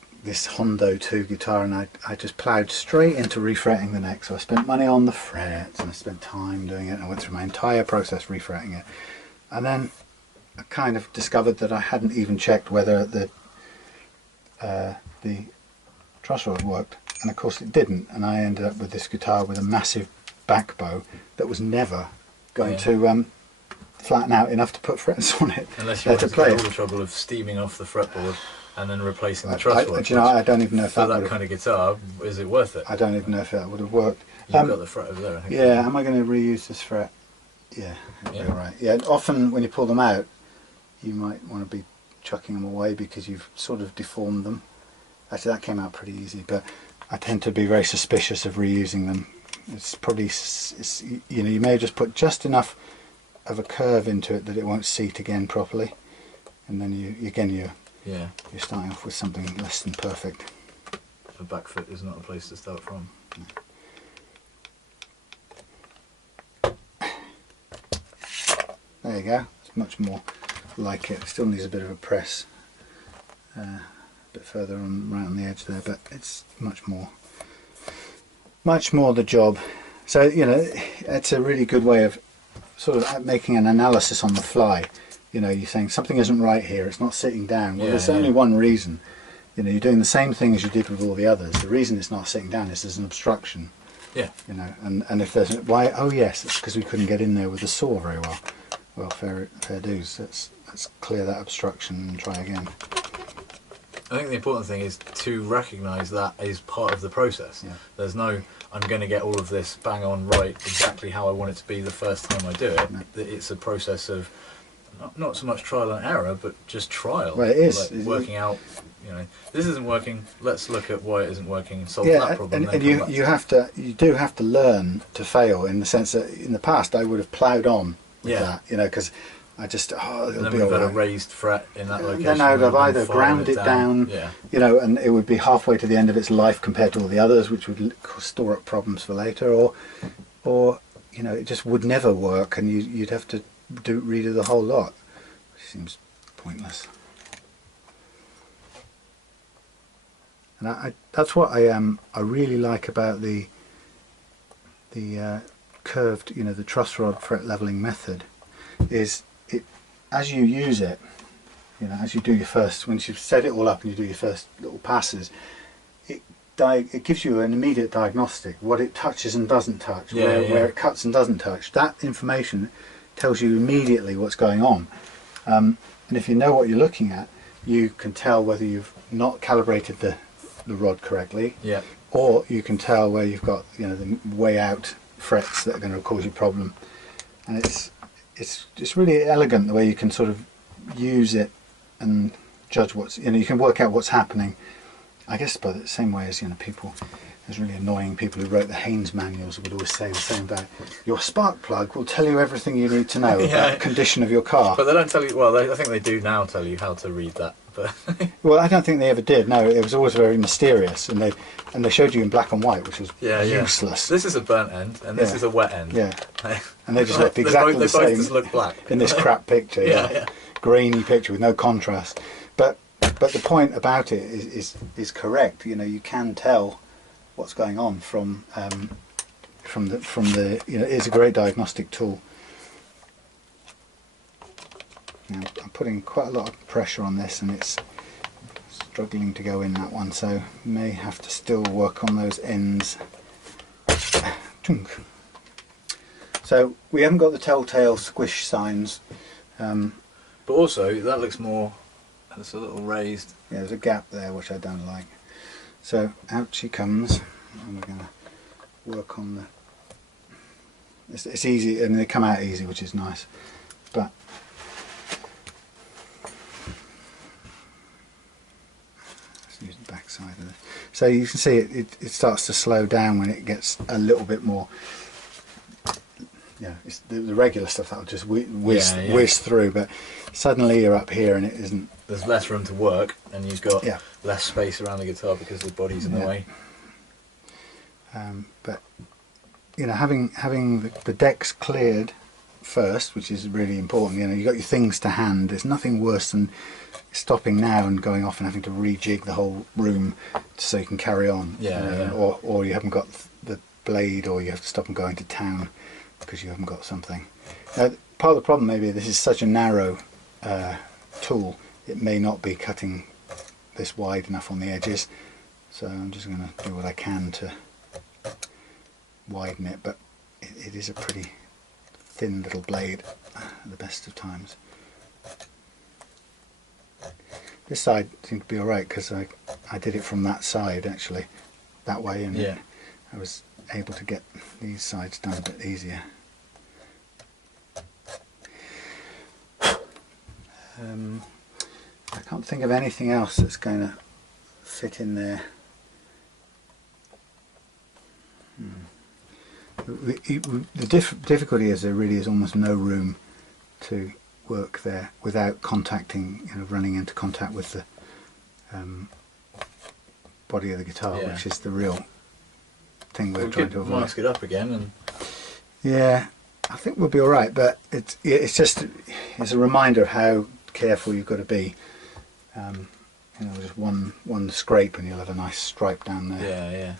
Hondo 2 guitar, and I just ploughed straight into refretting the neck. So I spent money on the frets, and I spent time doing it, and I went through my entire process refretting it. And then I kind of discovered that I hadn't even checked whether the truss rod worked, and of course it didn't, and I ended up with this guitar with a massive back bow that was never going to flatten out enough to put frets on it. Unless you want to play all the trouble of steaming off the fretboard and then replacing the truss rod. Do you know, I don't even know if that kind of guitar, is it worth it? I don't even know if that would have worked. You've got the fret over there, I think. Yeah, am I going to reuse this fret? Yeah, you're right. Yeah, often when you pull them out, you might want to be chucking them away because you've sort of deformed them. Actually, that came out pretty easy, but I tend to be very suspicious of reusing them. It's probably, you know, you may have just put just enough of a curve into it that it won't seat again properly, and then you're starting off with something less than perfect. The back foot is not a place to start from. There you go. It's much more like it. Still needs a bit of a press, a bit further on, right on the edge there, but it's much more the job. So, you know, it's a really good way of sort of making an analysis on the fly. You know, you're saying something isn't right here, it's not sitting down. Well, there's only one reason. You know, you're doing the same thing as you did with all the others. The reason it's not sitting down is there's an obstruction. Yeah. You know, and if there's why? Oh yes, it's because we couldn't get in there with the saw very well. Well, fair dues. Let's clear that obstruction and try again. I think the important thing is to recognise that is part of the process. Yeah. There's no, I'm going to get all of this bang on right exactly how I want it to be the first time I do it. No. It's a process of not so much trial and error, but just trial. Well, it is. Like working out, you know, this isn't working, let's look at why it isn't working, solve that problem. And you do have to learn to fail, in the sense that in the past I would have ploughed on with that, you know, because I just, it'll then be we've all had right. a raised fret in that location. Then I would have either ground it down, you know, and it would be halfway to the end of its life compared to all the others, which would store up problems for later, or you know, it just would never work, and you'd have to redo the whole lot, which seems pointless. And that's what I really like about the curved, you know, the truss rod fret leveling method, is it, as you use it, you know, as you do your first, once you've set it all up and you do your first little passes, it gives you an immediate diagnostic, what it touches and doesn't touch, where it cuts and doesn't touch. That information tells you immediately what's going on. And if you know what you're looking at, you can tell whether you've not calibrated the rod correctly, or you can tell where you've got, you know, the way out frets that are going to cause you a problem. And it's really elegant the way you can sort of use it and judge what's, you know, you can work out what's happening. I guess by the same way as, you know, people, there's really annoying people who wrote the Haynes manuals would always say the same about your spark plug will tell you everything you need to know about the condition of your car. But they don't tell you, well, I think they do now tell you how to read that. But well, I don't think they ever did. No, it was always very mysterious, and they showed you in black and white, which was useless. This is a burnt end, and this is a wet end. Yeah, and they just looked exactly the same. They both just look black in this crap picture. Grainy picture with no contrast. But the point about it is correct. You know, you can tell what's going on from the you know, it's a great diagnostic tool. Now, I'm putting quite a lot of pressure on this, and it's struggling to go in that one, so may have to still work on those ends. So we haven't got the telltale squish signs, but also that looks more, it's a little raised. Yeah, there's a gap there which I don't like. So out she comes, and we're going to work on the, it's easy, I mean they come out easy, which is nice, but let's use the back side of it. So you can see it starts to slow down when it gets a little bit more, yeah, it's the regular stuff that'll just whiz through, but suddenly you're up here and it isn't. There's less room to work, and you've got less space around the guitar because the body's in the way. But you know, having the decks cleared first, which is really important. You know, you've got your things to hand. There's nothing worse than stopping now and going off and having to rejig the whole room so you can carry on. Or you haven't got the blade, or you have to stop and go into town because you haven't got something. Part of the problem maybe this is such a narrow tool, it may not be cutting this wide enough on the edges, so I'm just going to do what I can to widen it, but it is a pretty thin little blade at the best of times. This side seemed to be alright because I did it from that side actually, that way, and I was able to get these sides done a bit easier. I can't think of anything else that's going to fit in there. The difficulty is there really is almost no room to work there without contacting, you know, running into contact with the body of the guitar, which is the real thing we're trying to avoid. Mask it up again, and yeah, I think we'll be all right. But it's a reminder of how careful you've got to be. You know, just one scrape and you'll have a nice stripe down there. Yeah.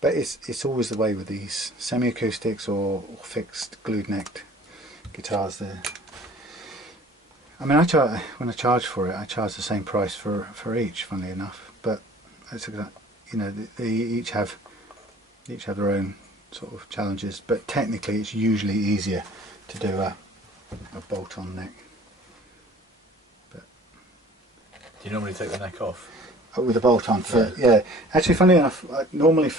But it's always the way with these semi-acoustics or fixed glued-necked guitars. There. I mean, when I charge for it, I charge the same price for each. Funnily enough, but it's, you know, they each have their own sort of challenges. But technically, it's usually easier to do a bolt-on neck. But do you normally take the neck off? With a bolt-on, actually, funnily enough, normally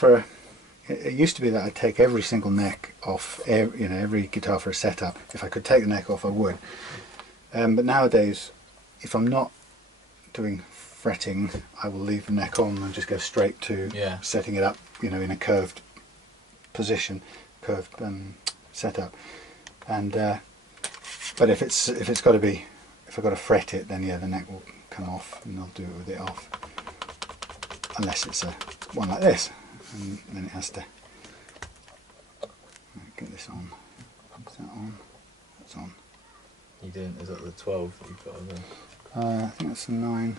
it used to be that I'd take every single neck off, every guitar for a setup. If I could take the neck off, I would. But nowadays, if I'm not doing fretting, I will leave the neck on and just go straight to setting it up, you know, in a curved position, curved setup. And but if I've got to fret it, then the neck will come off, and I'll do it with it off. Unless it's one like this, and then it has to get this on. Is that on? That's on. You doing? Is that the 12 that you've got over there? I think that's a 9.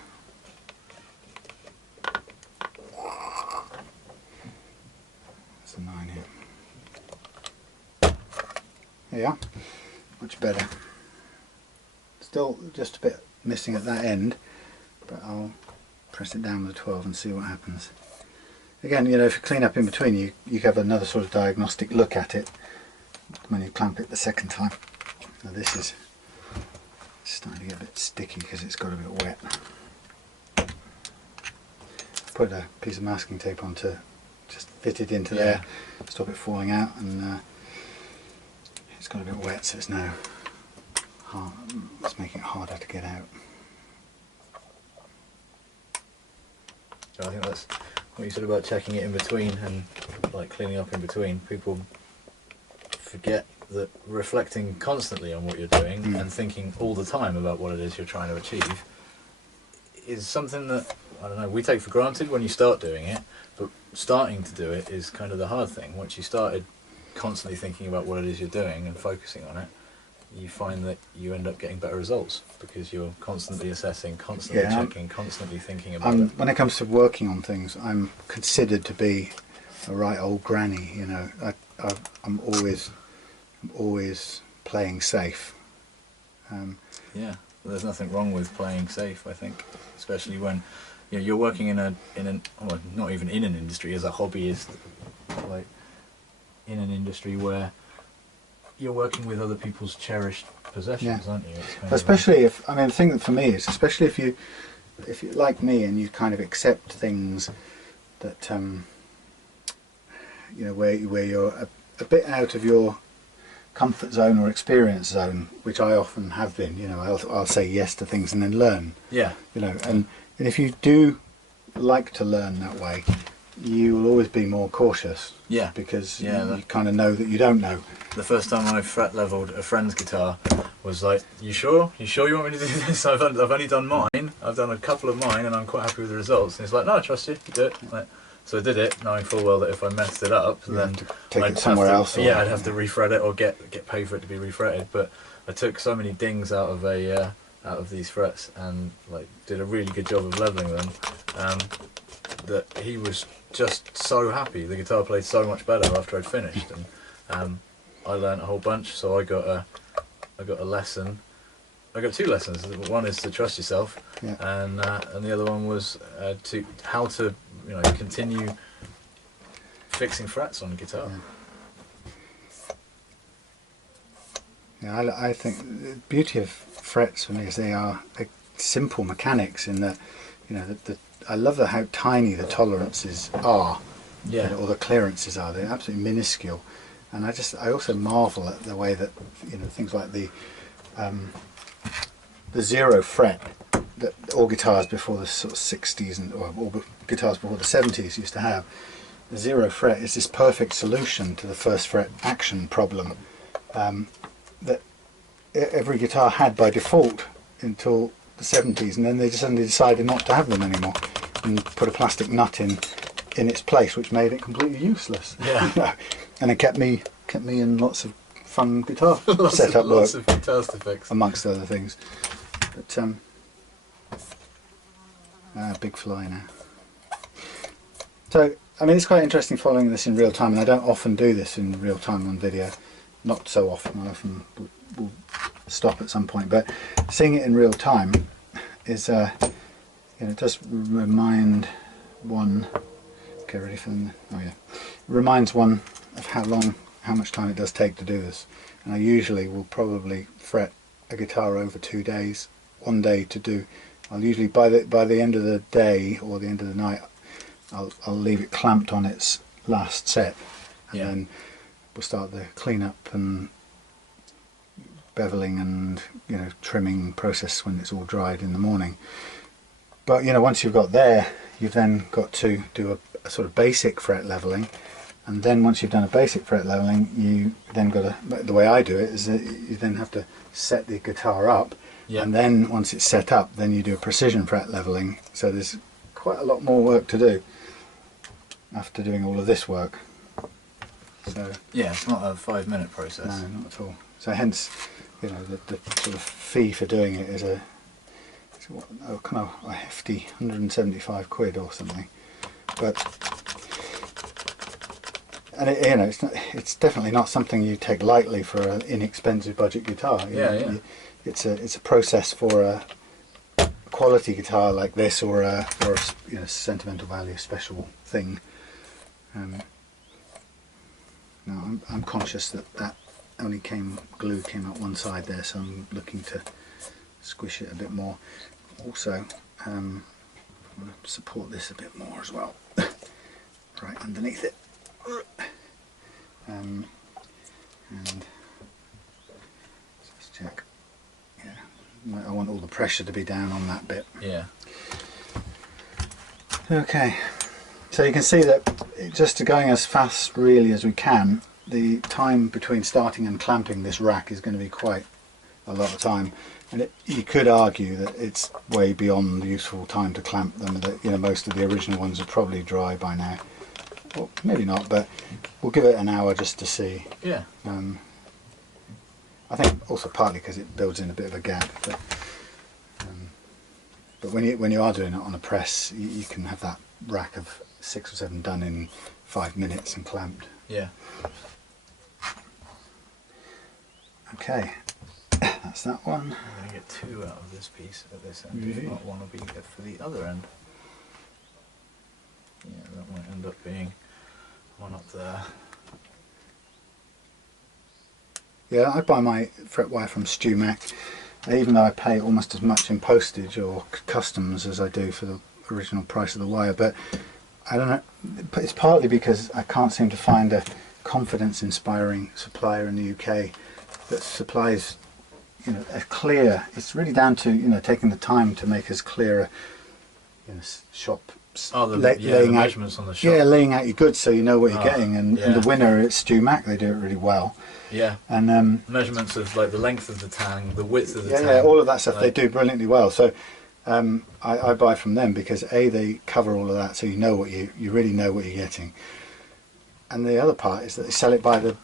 That's a 9 here. There you are. Much better. Still just a bit missing at that end, but I'll press it down with a 12 and see what happens. Again, you know, if you clean up in between, you have another sort of diagnostic look at it when you clamp it the second time. Now this is starting to get a bit sticky because it's got a bit wet. Put a piece of masking tape on to just fit it into there, stop it falling out, and it's got a bit wet, so it's now hard. It's making it harder to get out. I think that's what you said about checking it in between and like cleaning up in between. People forget that reflecting constantly on what you're doing and thinking all the time about what it is you're trying to achieve is something that, I don't know, we take for granted when you start doing it, but starting to do it is kind of the hard thing. Once you started constantly thinking about what it is you're doing and focusing on it, you find that you end up getting better results because you're constantly assessing, constantly checking, constantly thinking about it. When it comes to working on things, I'm considered to be a right old granny. You know, I'm always playing safe. Yeah, there's nothing wrong with playing safe. I think, especially when you're working in an well, not even in an industry, as a hobbyist, like in an industry where you're working with other people's cherished possessions, aren't you? Especially if, I mean, the thing that for me is, especially if you like me and you kind of accept things that you know, where you're a bit out of your comfort zone or experience zone, which I often have been. You know, I'll say yes to things and then learn. Yeah. You know, and if you do like to learn that way, you will always be more cautious. Yeah. Because you kind of know that you don't know. The first time I fret leveled a friend's guitar was like, you sure? You sure you want me to do this? I've only done mine. I've done a couple of mine and I'm quite happy with the results. And he's like, no, I trust you. You do it. Like, so I did it, knowing full well that if I messed it up, then I'd else. Yeah, I'd have to refret it or get paid for it to be refretted. But I took so many dings out of these frets and like did a really good job of leveling them, that he was just so happy. The guitar played so much better after I'd finished, and I learnt a whole bunch. So I got a lesson. I got 2 lessons. One is to trust yourself, and the other one was how to continue fixing frets on a guitar. Yeah, I think the beauty of frets for me is they're simple mechanics in that, you know, I love how tiny the tolerances are, or the clearances are. They're absolutely minuscule, and I also marvel at the way that, you know, things like the 0 fret that all guitars before the sort of 60s or all guitars before the 70s used to have. The 0 fret is this perfect solution to the 1st fret action problem that every guitar had by default until the 70s, and then they just suddenly decided not to have them anymore and put a plastic nut in its place, which made it completely useless. Yeah. And it kept me in lots of fun guitar setup work, lots of guitars to fix, amongst other things. But big fly now. So I mean, it's quite interesting following this in real time, and I don't often do this in real time on video. Not so often. I often will stop at some point, but seeing it in real time is it does remind one. Okay, ready for them? Oh yeah, it reminds one of how much time it does take to do this. And I usually will probably fret a guitar over 2 days. 1 day to do. I'll usually by the end of the day or the end of the night, I'll leave it clamped on its last set, and then we'll start the cleanup and beveling and, you know, trimming process when it's all dried in the morning. But, you know, once you've got there, you've then got to do a sort of basic fret leveling, and then once you've done a basic fret leveling, you then got to, the way I do it is that you then have to set the guitar up, and then once it's set up, then you do a precision fret leveling. So there's quite a lot more work to do after doing all of this work. So yeah, it's not a 5-minute process. No, not at all. So hence, you know, the sort of fee for doing it is kind of a hefty 175 quid or something. But you know, it's definitely not something you take lightly for an inexpensive budget guitar. You know, it's a process for quality guitar like this, or a you know, sentimental value special thing. Now I'm conscious that only glue came out one side there, so I'm looking to squish it a bit more. Also, I'm going to support this a bit more as well, right underneath it. And let's check. Yeah, I want all the pressure to be down on that bit. Yeah. Okay, so you can see that just going as fast really as we can, the time between starting and clamping this rack is going to be quite a lot of time, and you could argue that it's way beyond the useful time to clamp them. That, you know, most of the original ones are probably dry by now. Well, maybe not, but we'll give it an hour just to see. Yeah. I think also partly because it builds in a bit of a gap, but when you are doing it on a press, you can have that rack of 6 or 7 done in 5 minutes and clamped. Yeah. Okay, that's that one. I'm going to get 2 out of this piece at this end. If not, one will be good for the other end. Yeah, that might end up being one up there. Yeah, I buy my fret wire from Stu Mac, even though I pay almost as much in postage or customs as I do for the original price of the wire. But I don't know, it's partly because I can't seem to find a confidence-inspiring supplier in the UK that supplies, you know, a clear. It's really down to, you know, taking the time to make as clear a, you know, shop. Oh, the measurements on the shop. Yeah, laying out your goods so you know what you're getting, and the winner, it's Stu Mac. They do it really well. Yeah. And measurements of like the length of the tang, the width of the tang. Yeah, all of that stuff they do brilliantly well. So I buy from them because A, they cover all of that, so you know what you really know what you're getting. And the other part is that they sell it by the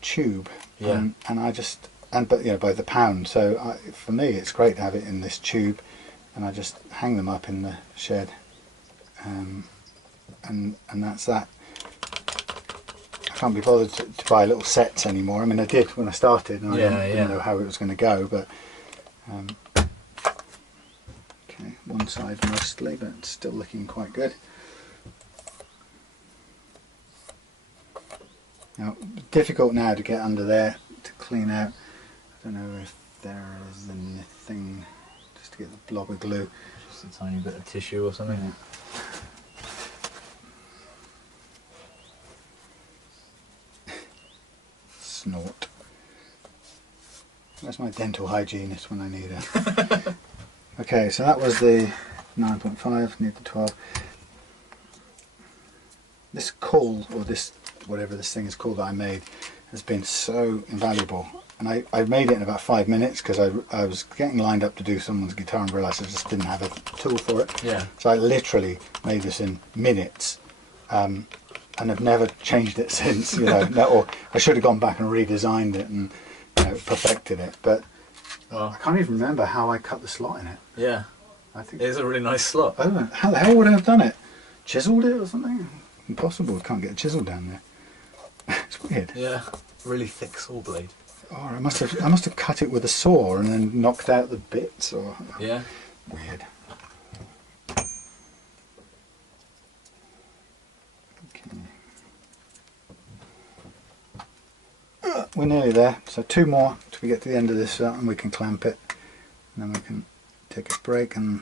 tube. Yeah. But you know, by the pound. So for me, it's great to have it in this tube, and I just hang them up in the shed. And that's that. I can't be bothered to buy little sets anymore. I mean, I did when I started, and I didn't know how it was going to go. But okay, one side mostly, but it's still looking quite good. Now, difficult now to get under there to clean out. I don't know if there is anything just to get the blob of glue. Just a tiny bit of tissue or something. Yeah. Snort. That's my dental hygienist when I need her. Okay, so that was the 9.5, need the 12. This caul, or this, whatever this thing is called that I made, has been so invaluable. And I made it in about 5 minutes because I was getting lined up to do someone's guitar and realised I just didn't have a tool for it. Yeah. So I literally made this in minutes. And I've never changed it since, you know. Or I should have gone back and redesigned it and, you know, perfected it. But I can't even remember how I cut the slot in it. Yeah, I think it's a really nice slot. I don't know, how the hell would I have done it? Chiseled it or something? Impossible. Can't get a chisel down there. It's weird. Yeah, really thick saw blade. Or I must have cut it with a saw and then knocked out the bits. Or Yeah. Weird. We're nearly there, so 2 more till we get to the end of this and we can clamp it, and then we can take a break and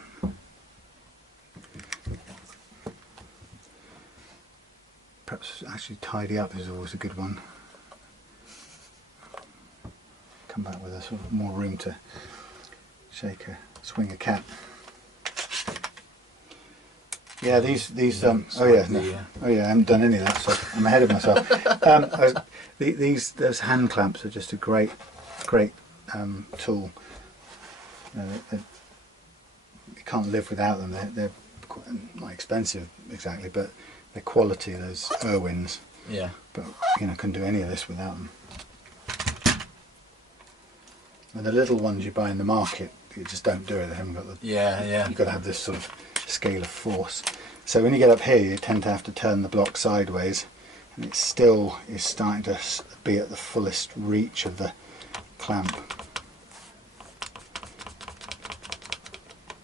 perhaps actually tidy up is always a good one. Come back with a sort of more room to swing a cat. Yeah, these oh yeah, I haven't done any of that, so I'm ahead of myself. Those hand clamps are just a great tool. You can't live without them. They're quite, not expensive exactly, but the quality of those Irwins. Yeah. But you know, couldn't do any of this without them. And the little ones you buy in the market, you just don't do it. They haven't got the. Yeah. You've got to have this sort of scale of force. So when you get up here, you tend to have to turn the block sideways, and it still is starting to be at the fullest reach of the clamp.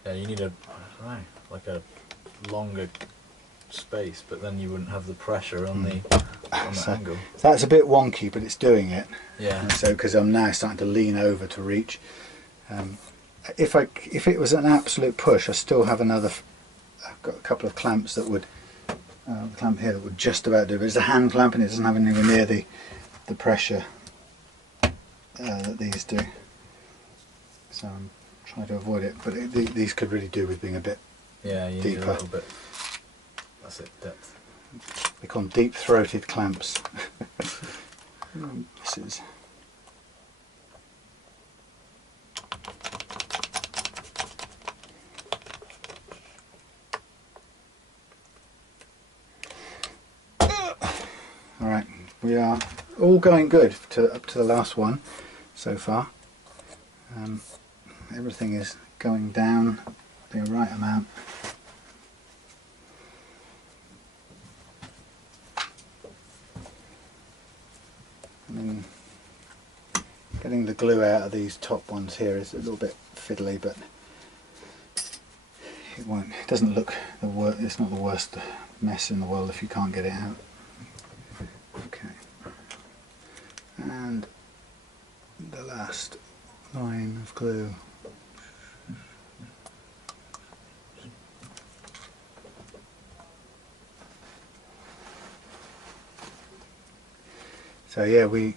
Yeah, you need a, I don't know, like a longer space, but then you wouldn't have the pressure on the angle. That's a bit wonky, but it's doing it. Yeah. And so because I'm now starting to lean over to reach. If it was an absolute push, I still have another. I've got a couple of clamps that would clamp here that would just about do it. But it's a hand clamp and it doesn't have anywhere near the pressure that these do. So I'm trying to avoid it. But these could really do with being a bit you deeper. need a little bit. That's it, depth. They call them deep-throated clamps. This is. Alright, we are all going good up to the last one so far. Everything is going down the right amount. And then getting the glue out of these top ones here is a little bit fiddly, but it doesn't look the worst. It's not the worst mess in the world if you can't get it out. Okay, and the last line of glue. So yeah, we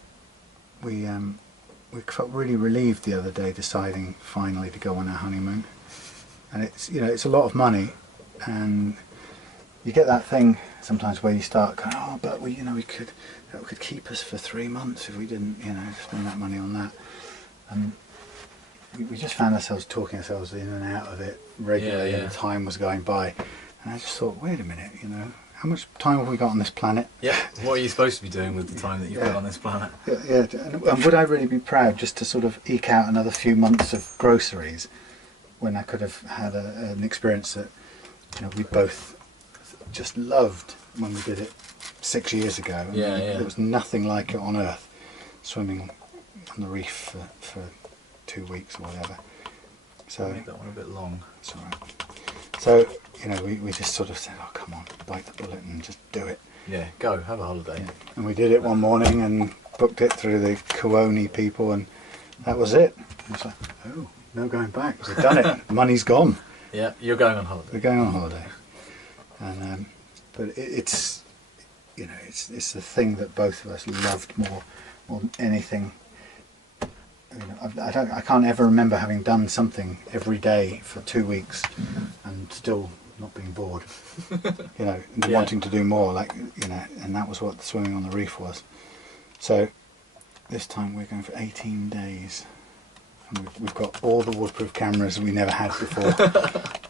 felt really relieved the other day deciding finally to go on our honeymoon, and it's a lot of money, and you get that thing sometimes where you start going, oh, but that could keep us for 3 months if we didn't spend that money on that, and we just found ourselves talking ourselves in and out of it regularly, and the time was going by, and I just thought, wait a minute, how much time have we got on this planet? Yeah, what are you supposed to be doing with the time that you've got on this planet? Yeah, and would I really be proud just to sort of eke out another few months of groceries when I could have had an experience that we both just loved when we did it 6 years ago? There was nothing like it on Earth, swimming on the reef for 2 weeks or whatever. So make that one a bit long. That's all right. So we just sort of said, oh come on, bite the bullet and just do it. Yeah, go, have a holiday. Yeah. And we did it one morning and booked it through the Kuoni people, and that was it. And it's like, oh, no going back. We've done it. Money's gone. Yeah, you're going on holiday. We're going on holiday. And but it's it's the thing that both of us loved more than anything. I can't ever remember having done something every day for 2 weeks and still not being bored, and wanting to do more, and that was what swimming on the reef was. So this time we're going for 18 days, and we've got all the waterproof cameras we never had before.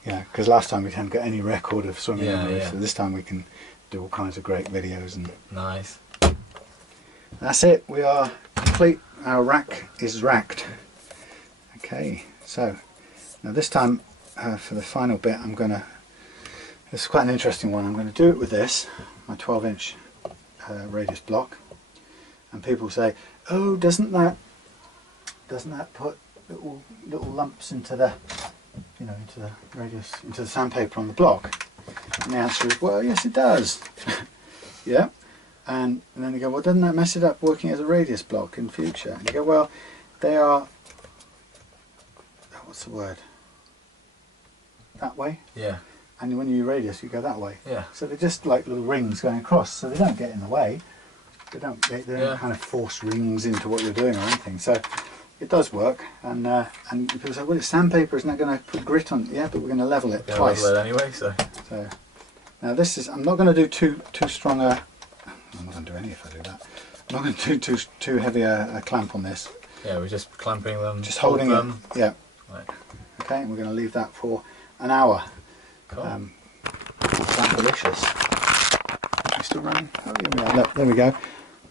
Because last time we hadn't got any record of swimming on the reef, so this time we can do all kinds of great videos. And nice. That's it, we are complete. Our rack is racked. Okay, so now this time for the final bit this is quite an interesting one. I'm going to do it with this, my 12-inch radius block, and people say, oh, doesn't that put little lumps into the into the radius, into the sandpaper on the block? And the answer is, well, yes it does. Yeah. And then they go, well, doesn't that mess it up working as a radius block in future? And you go, well, they are, what's the word? That way? Yeah. And when you radius, you go that way. Yeah. So they're just like little rings going across, so they don't get in the way. They don't kind of force rings into what you're doing or anything. So it does work. And people say, well, it's sandpaper, isn't that going to put grit on it? Yeah, but we're going to level it twice. Level it anyway, so now this is, I'm not going to do too strong a, I'm not going to do any if I do that. I'm not going to do too heavy a clamp on this. Yeah, we're just clamping them. Just holding them. Yeah. Right. Okay, and we're going to leave that for an hour. Cool. That's delicious. You still running? Oh, yeah, look, there we go.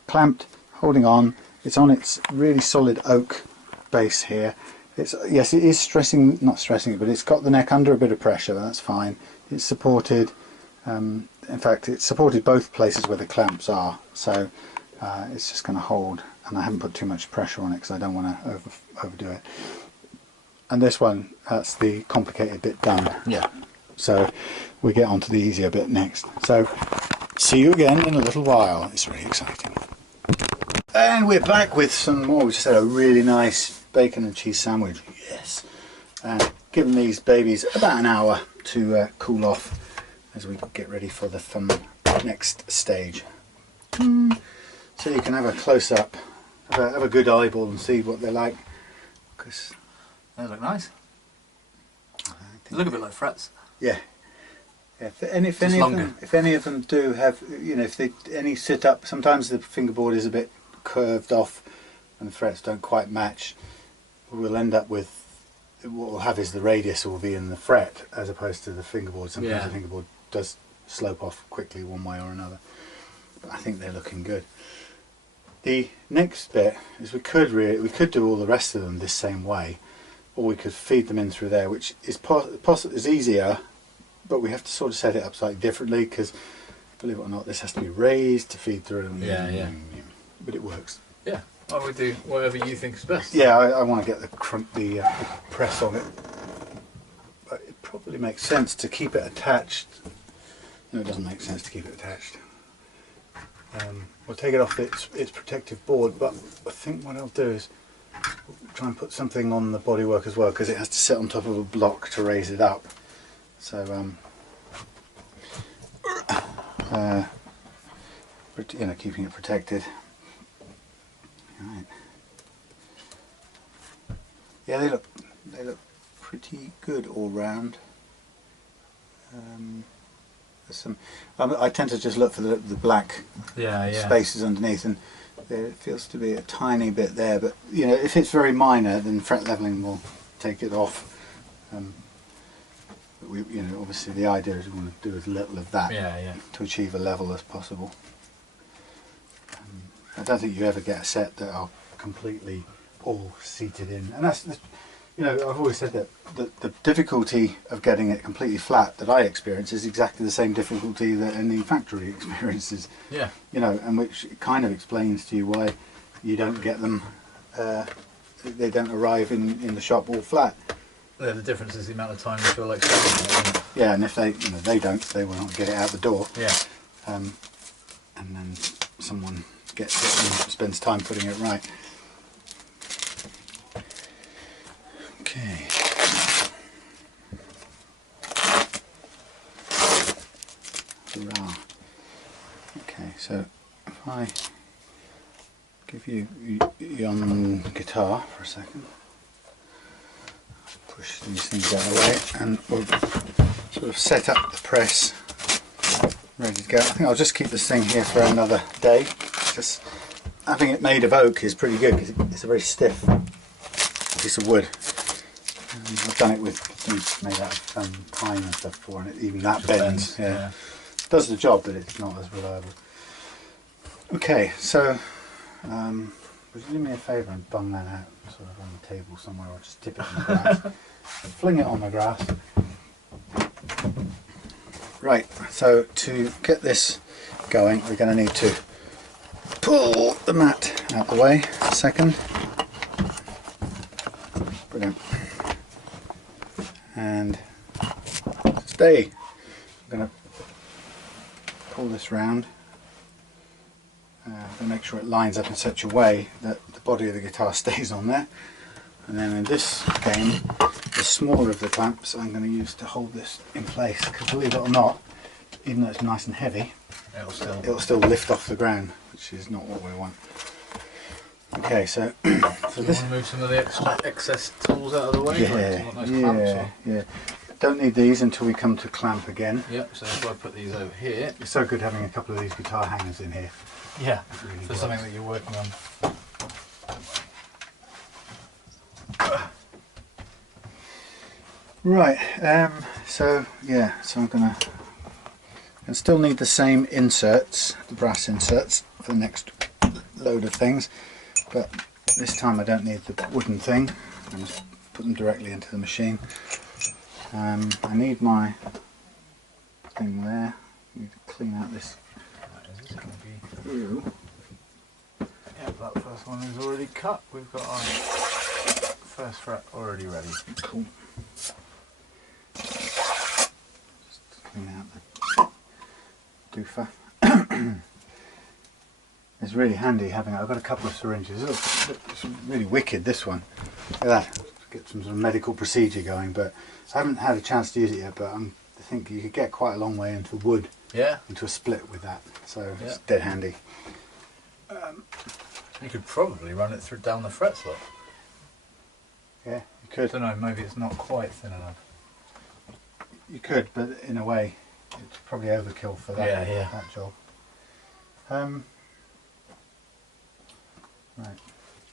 Clamped, holding on. It's on its really solid oak base here. Yes, it is not stressing it, but it's got the neck under a bit of pressure. That's fine. It's supported. In fact, it's supported both places where the clamps are, so it's just going to hold, and I haven't put too much pressure on it because I don't want to overdo it. and this one, that's the complicated bit done. Yeah. So we get on to the easier bit next. So see you again in a little while. It's really exciting. And we're back with some more. We just had a really nice bacon and cheese sandwich. Yes. And given these babies about an hour to cool off as we get ready for the fun next stage. So you can have a close up, have a good eyeball and see what they're like. Because they look nice. They look a bit like frets. Yeah. Yeah. And if any of them do have, you know, if they any sit up, sometimes the fingerboard is a bit curved off and the frets don't quite match. We'll end up with, what we'll have is the radius will be in the fret as opposed to the fingerboard. Sometimes the fingerboard does slope off quickly one way or another. But I think they're looking good. The next bit is we could do all the rest of them this same way, or we could feed them in through there, which is easier, but we have to sort of set it up slightly differently because, believe it or not, this has to be raised to feed through. Yeah. But it works. Yeah. Well, we do whatever you think is best. Yeah, I want to get the press on it. But it probably makes sense to keep it attached. No, it doesn't make sense to keep it attached. We'll take it off its protective board, but I think what I'll do is try and put something on the bodywork as well, because it has to sit on top of a block to raise it up. So, you know, keeping it protected. Right. Yeah, they look pretty good all round. There's some. I tend to just look for the black spaces underneath, and there feels to be a tiny bit there. But you know, if it's very minor, then fret leveling will take it off. But you know, obviously the idea is we want to do as little of that to achieve a level as possible. I don't think you ever get a set that are completely all seated in, and that's, you know, I've always said that the difficulty of getting it completely flat that I experience is exactly the same difficulty that any factory experiences. Yeah. You know, and which kind of explains to you why you don't get them. They don't arrive in the shop all flat. Yeah, the difference is the amount of time you feel like spending it. Yeah, and if they will not get it out the door. Yeah. And then someone gets it and spends time putting it right. Okay. Hurrah. Okay, so if I give you on guitar for a second, push these things out of the way, and we'll sort of set up the press, ready to go. I think I'll just keep this thing here for another day. Just having it made of oak is pretty good because it's a very stiff piece of wood. I've done it with things made out of pine and stuff before, and even that bends. Yeah. Does the job, but it's not as reliable. Okay, so would you do me a favour and bung that out sort of on the table somewhere, or just tip it on the grass? Fling it on the grass. Right, so to get this going, we're going to need to pull the mat out of the way a second. Brilliant. And stay. I'm going to pull this round and make sure it lines up in such a way that the body of the guitar stays on there. And then in this game, the smaller of the clamps I'm going to use to hold this in place, because believe it or not, even though it's nice and heavy, it'll still lift off the ground, which is not what we want. Okay, so do you want to move some of the excess tools out of the way? Yeah. Don't need these until we come to clamp again. Yep, so if I put these over here. It's so good having a couple of these guitar hangers in here. Yeah, really for something that you're working on. Right, so I'm gonna still need the same inserts, the brass inserts, for the next load of things, but this time I don't need the wooden thing. I'm going to put them directly into the machine. I need my thing there. I need to clean out this. Is this going to be through? Yeah, that first one is already cut. We've got our first First fret already ready. Cool. Just clean out the doofer. It's really handy having it. I've got a couple of syringes. It's really wicked, this one. Look at that. Get some sort of medical procedure going, but I haven't had a chance to use it yet, but I think you could get quite a long way into wood. Yeah. Into a split with that. So it's dead handy. You could probably run it through down the fret slot. Yeah, you could. I don't know, maybe it's not quite thin enough. You could, but in a way, it's probably overkill for that, that job. Right.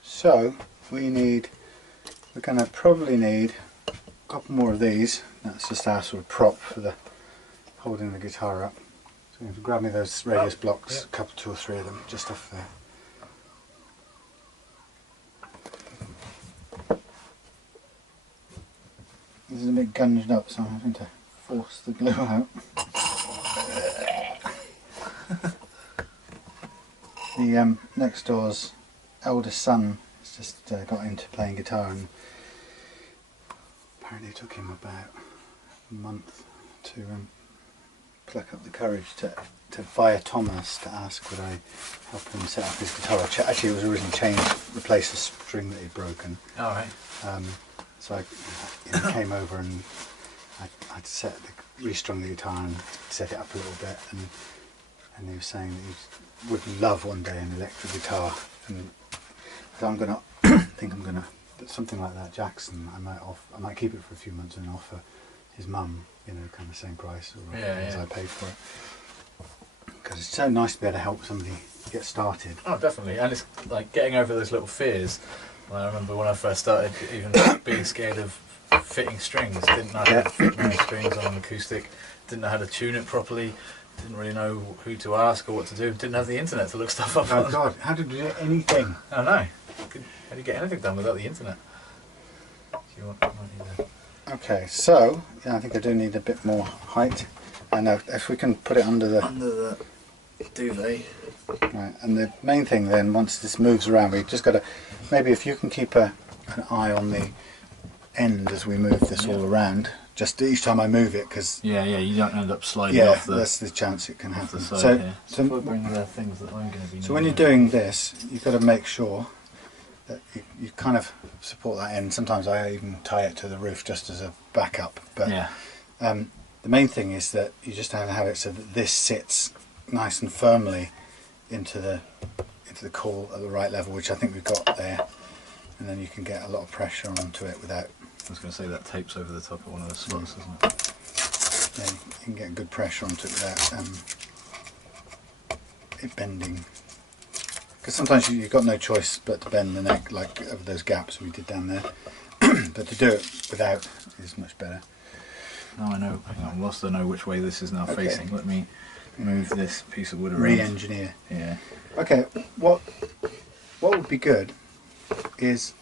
So we're going to probably need a couple more of these. That's just our sort of prop for the holding the guitar up. So you have to grab me those radius blocks, a couple, 2 or 3 of them, just off there. This is a bit gunged up, so I'm having to force the glue out. The next door's eldest son has just got into playing guitar, and apparently it took him about a month to pluck up the courage to via Thomas to ask would I help him set up his guitar. Actually, it was originally replaced a string that he'd broken. All right. So I came over and I'd restrung the guitar and set it up a little bit, and he was saying that he would love one day an electric guitar, and so I'm gonna something like that. Jackson, I might keep it for a few months and offer his mum, kind of same price as I paid for it, because it's so nice to be able to help somebody get started. Oh, definitely, and it's like getting over those little fears. I remember when I first started, even being scared of fitting strings. Didn't know how to fit many strings on an acoustic. Didn't know how to tune it properly. Didn't really know who to ask or what to do. Didn't have the internet to look stuff up on. Oh God, how did you do anything? I don't know. How do you get anything done without the internet? Okay, so I think I do need a bit more height. I know if we can put it under the duvet. Right, and the main thing then, once this moves around, we've just got to, maybe if you can keep an eye on the end as we move this all around, just each time I move it, because you don't end up sliding off the. That's the chance it can happen. So bring the things that I'm going to be. So when you're doing this, you've got to make sure that you kind of support that end. Sometimes I even tie it to the roof just as a backup. But the main thing is that you just have to have it so that this sits nice and firmly into the coil at the right level, which I think we've got there, and then you can get a lot of pressure onto it without. I was going to say that tapes over the top of one of the slots, isn't it? Yeah, you can get good pressure onto it without it bending. Because sometimes you've got no choice but to bend the neck, like over those gaps we did down there. But to do it without is much better. Now I know. Hang on, whilst I know which way this is now facing, let me move this piece of wood around. Re-engineer. Yeah. Okay. What would be good is,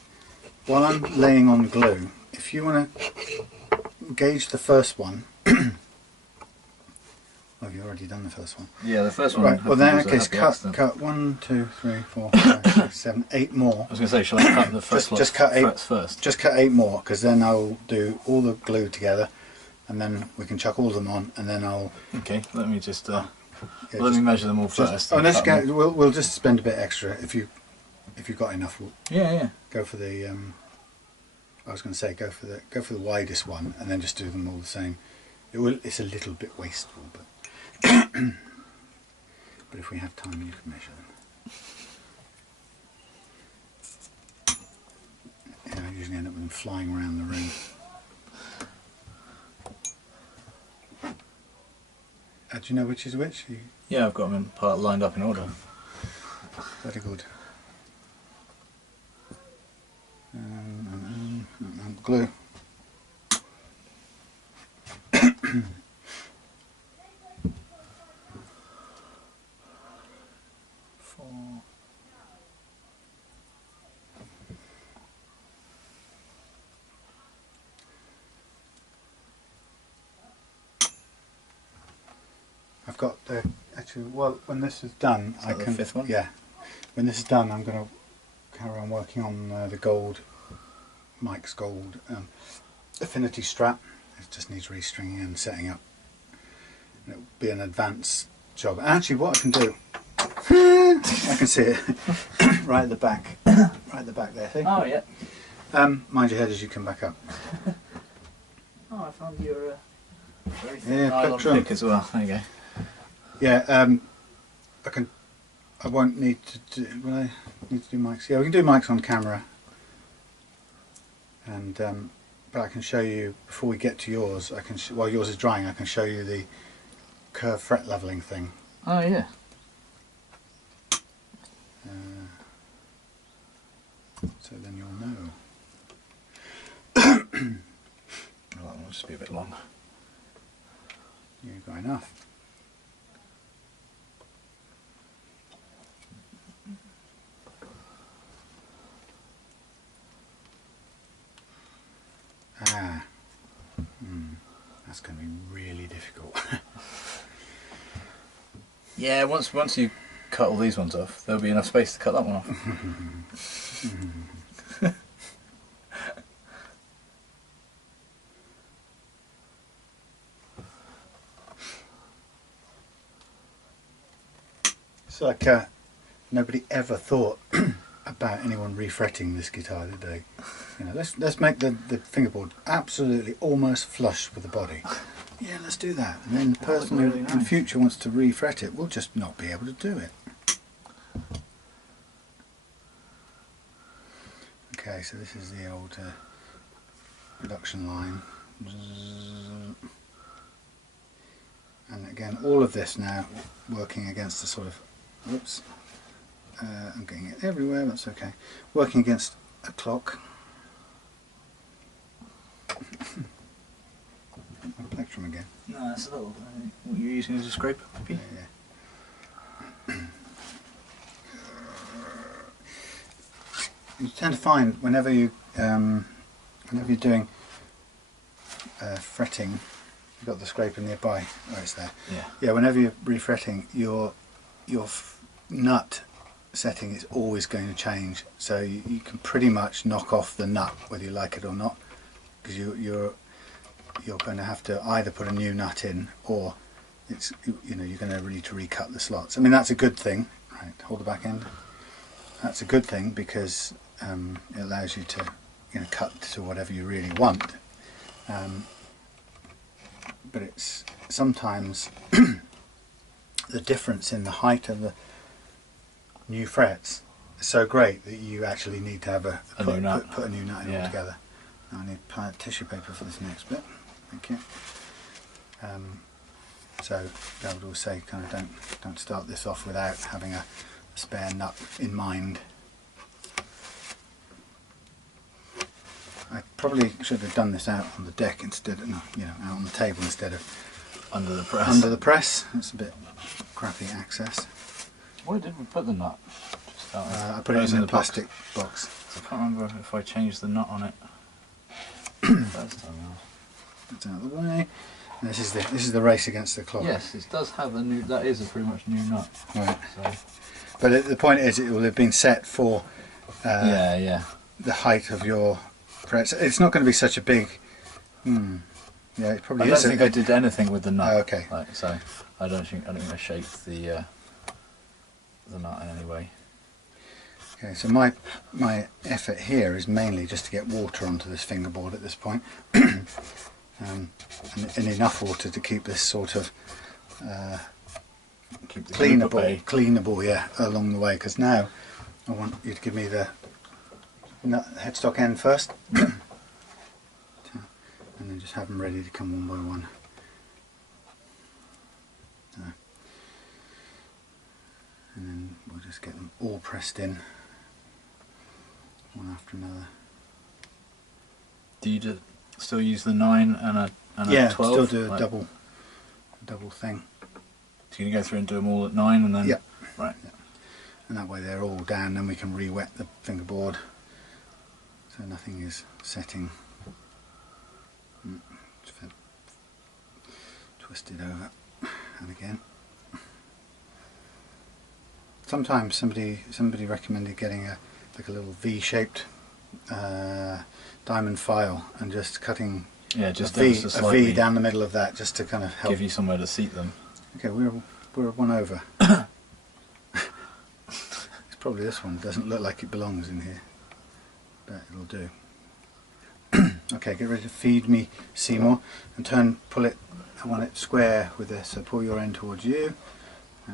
while I'm laying on glue, if you want to gauge the first one. Oh, you've already done the first one. Yeah, the first one. Right. Well, then in that case, cut 1, 2, 3, 4, 5, 6, 7, 8 more. I was going to say, shall I cut the first just cut 8 first? Just cut 8 more, because then I'll do all the glue together, and then we can chuck all of them on, and then I'll. Okay. Let me just. Let me measure them all first. We'll just spend a bit extra if you've got enough. Yeah. Go for the. I was going to say go for the widest one, and then just do them all the same. It's a little bit wasteful, but. But if we have time, you can measure them. Yeah, I usually end up with them flying around the room. Do you know which is which? Yeah, I've got them lined up in order. Very good. Glue. I've got the when this is done, I can. The fifth one? Yeah. When this is done, I'm going to carry on working on the gold Mike's Gold affinity strap. It just needs restringing and setting up. It'll be an advanced job. Actually, what I can do, I can see it right at the back, right at the back there. See? Oh yeah. Mind your head as you come back up. Oh, I found your very thin Yeah, nylon plectrum. pick as well. There you go. Yeah, I won't need to do. Will I need to do mics? Yeah, we can do mics on camera. And but I can show you before we get to yours. I can while yours is drying, I can show you the curve fret leveling thing. Oh yeah. So then you'll know. Well, that will just be a bit long. You've got enough. Ah, that's going to be really difficult. Yeah, once you cut all these ones off, there'll be enough space to cut that one off. It's like nobody ever thought about anyone refretting this guitar, did they? You know, let's make the fingerboard absolutely almost flush with the body. Yeah, let's do that. And then the person who in future wants to refret it will just not be able to do it. Okay, so this is the old production line. And again, all of this now working against the sort of, whoops, I'm getting it everywhere, that's okay. Working against a clock. My plectrum again. No, that's a little. What you're using as a scraper, maybe? Yeah. You tend to find whenever you're doing fretting, you've got the scraper nearby. Oh, it's there. Yeah. Yeah. Whenever you're refretting, your nut setting is always going to change. So you can pretty much knock off the nut whether you like it or not, because you're going to have to either put a new nut in or you're going to need to recut the slots. I mean, that's a good thing. Right, hold the back end. That's a good thing because it allows you to cut to whatever you really want. But it's sometimes the difference in the height of the new frets is so great that you actually need to have put a new nut in altogether. Now I need tissue paper for this next bit. Thank you. So I would always say, kind of don't start this off without having a spare nut in mind. I probably should have done this out on the deck instead of, out on the table instead of under the press. Under the press. It's a bit crappy access. Where did we put the nut? I put it in a plastic box. So I can't remember if I changed the nut on it first time around. It's out of the way. And this is the race against the clock. Yes, it does have a new. That is a pretty much new nut. Right. So. But the point is, it will have been set for the height of your frets. It's not going to be such a big. Yeah, it probably is. I don't think I did anything with the nut. Oh, okay. So I don't think I shaped the nut in any way. Okay, so my effort here is mainly just to get water onto this fingerboard at this point, and enough water to keep this sort of cleanable, yeah, along the way. Because now I want you to give me the headstock end first, and then just have them ready to come one by one. And then we'll just get them all pressed in, one after another. Do you still use the 9 and a 12? Yeah, still do a double thing. So you're going to go through and do them all at 9 and then... Yep. Right. Yep. And that way they're all down, then we can re-wet the fingerboard so nothing is setting. Twist it over and again. Sometimes somebody recommended getting a little V-shaped diamond file and just cutting just a V down the middle of that, just to kind of help give you somewhere to seat them. Okay, we're one over. It's probably this one. Doesn't look like it belongs in here, but it'll do. Okay, get ready to feed me Seymour and pull it. I want it square with this, so pull your end towards you.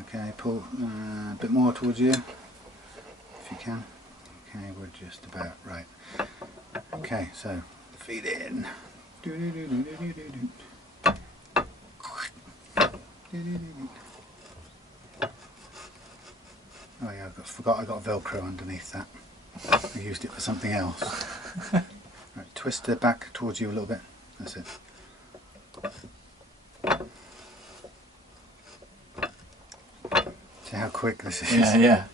Okay, pull a bit more towards you if you can. Okay, we're just about right. Okay, so feed in. Oh yeah, I forgot I got Velcro underneath that. I used it for something else. Right, twist it back towards you a little bit. That's it. See how quick this is? Yeah, yeah.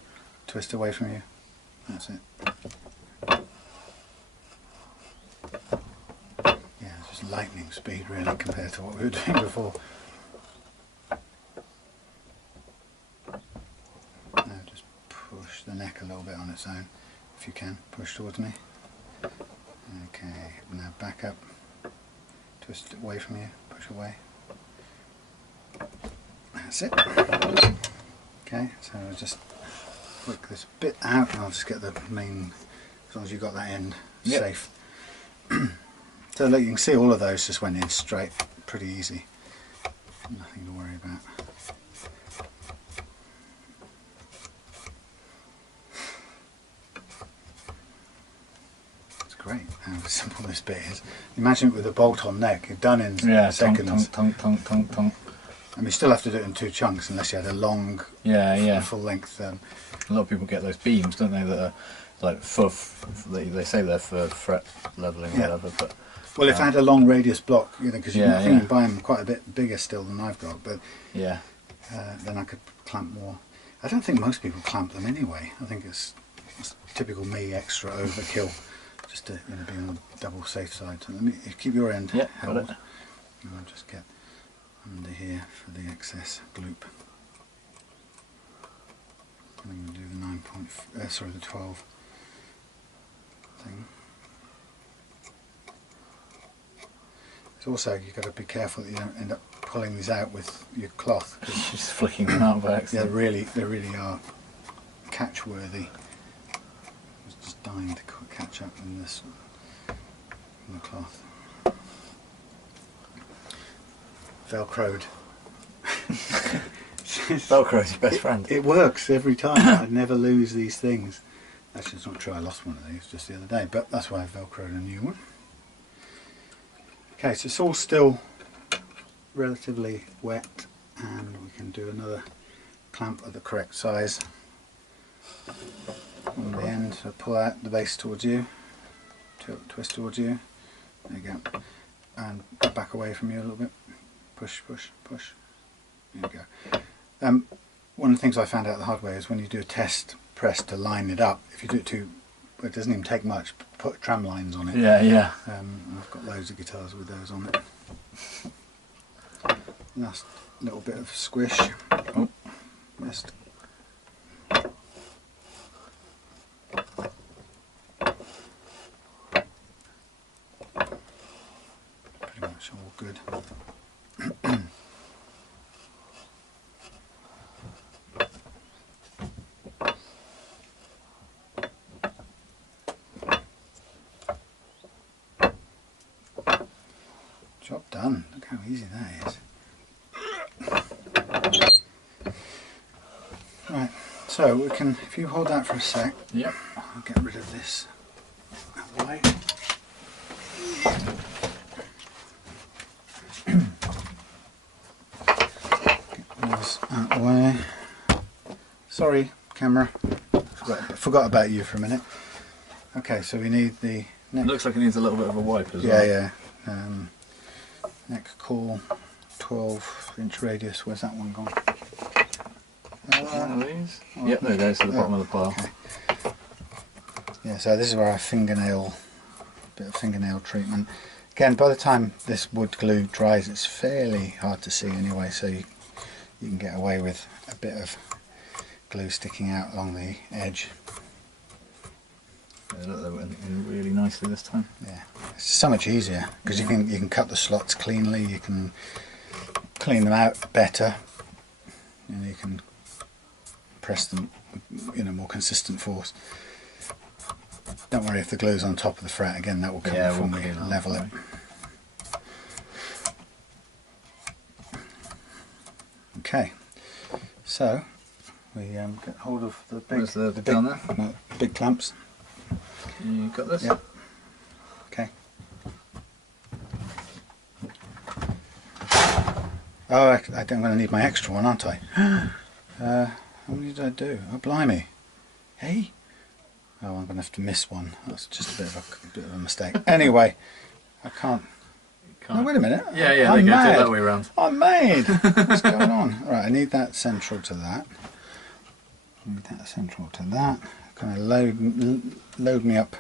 Twist away from you. That's it. Yeah, it's just lightning speed really compared to what we were doing before. Now just push the neck a little bit on its own, if you can. Push towards me. Okay, now back up. Twist it away from you. Push away. That's it. Okay, so I'll just work this bit out and I'll just get the main, as long as you've got that end safe. So look, you can see all of those just went in straight, pretty easy. Nothing to worry about. It's great how simple this bit is. Imagine it with a bolt-on neck, it's done in seconds. Tonk. And you still have to do it in 2 chunks unless you had a long, full length. A lot of people get those beams, don't they, that are like they say they're for fret leveling or whatever. But well, if I had a long radius block, because you can buy them quite a bit bigger still than I've got, but then I could clamp more. I don't think most people clamp them anyway. I think it's typical me extra overkill, just to be on the double safe side. So let me keep your end held. And I'll just get under here for the excess gloop. I'm going to do the the 12 thing. So also you've got to be careful that you don't end up pulling these out with your cloth. Just flicking them out by accident. They really are catch worthy. I was just dying to catch up in this in the cloth. Velcroed. Velcro's your best friend. It works every time. I never lose these things. Actually, it's not true. I lost one of these just the other day, but that's why I Velcroed a new one. Okay, so it's all still relatively wet, and we can do another clamp of the correct size on the end. So pull out the base towards you, twist towards you. There you go, and back away from you a little bit. Push, push, push. There you go. One of the things I found out the hard way is when you do a test press to line it up, if you do it it doesn't even take much, put tram lines on it. Yeah. I've got loads of guitars with those on it. Last little bit of squish. Oh, missed. Pretty much all good. Job done. Look how easy that is. Right, so we can, if you hold that for a sec, I'll get rid of this out of the way. Get this out of the way. Sorry, camera. Forgot about you for a minute. Okay, so we need the neck. It looks like it needs a little bit of a wipe as well. Yeah. Neck core, 12-inch radius. Where's that one gone? One of these? Yep, there it goes to the bottom of the pile. Okay. Yeah, so this is where I bit of fingernail treatment. Again, by the time this wood glue dries, it's fairly hard to see anyway, so you can get away with a bit of glue sticking out along the edge. They went in really nicely this time. Yeah, it's so much easier because you can cut the slots cleanly. You can clean them out better, and you can press them with more consistent force. Don't worry if the glue's on top of the fret. Again, that will come off when we level it. Okay, so we get hold of the big clamps. You got this? Yep. Okay. Oh, I'm going to need my extra one, aren't I? How many did I do? Oh, blimey. Hey? Oh, I'm going to have to miss one. That's just a bit of a mistake. Anyway, I can't. No, wait a minute. Yeah, there you go. Do it that way around. I'm mad. What's going on? Right, I need that central to that. Need that central to that. Kind of load me up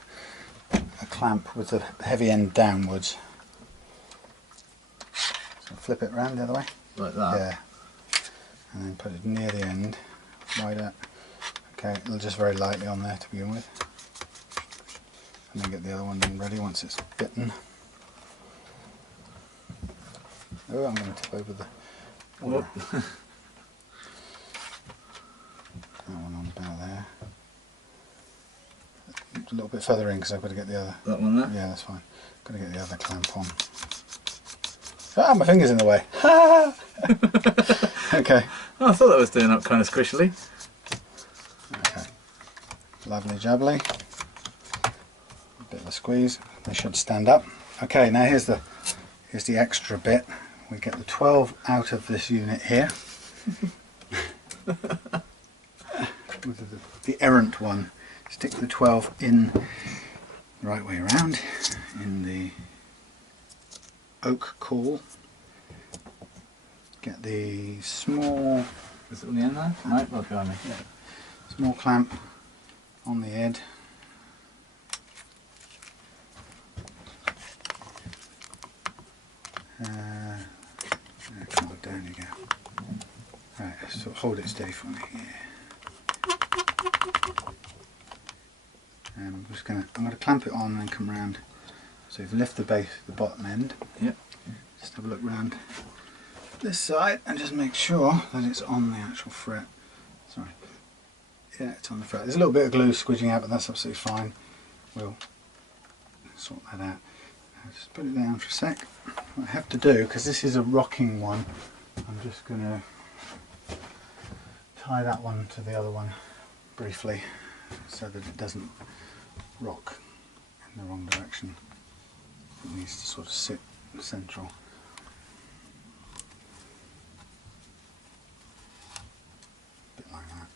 a clamp with the heavy end downwards. So flip it around the other way. Like that? Yeah. And then put it near the end, wider. Okay, just very lightly on there to begin with. And then get the other one ready once it's bitten. Oh, I'm going to tip over the water. That one on about there. A little bit further in because I've got to get the other. That one there? Yeah, that's fine. Got to get the other clamp on. Ah, my finger's in the way. Okay. Oh, I thought that was doing up kind of squishily. Okay. Lovely jubbly. A bit of a squeeze. They should stand up. Okay, now here's the extra bit. We get the 12 out of this unit here. The errant one. Stick the 12 in the right way around in the oak caul. Get the small. Is it on the end there? Right, look behind me. Yeah. Small clamp on the head. Down you go. Right, so hold it steady for me. Yeah. And I'm gonna clamp it on and then come round. So if you lift the bottom end. Yep. Just have a look round this side and just make sure that it's on the actual fret. Sorry. Yeah, it's on the fret. There's a little bit of glue squidging out, but that's absolutely fine. We'll sort that out. I'll just put it down for a sec. What I have to do, because this is a rocking one, I'm just going to tie that one to the other one briefly so that it doesn't rock in the wrong direction. It needs to sort of sit central. A bit like that.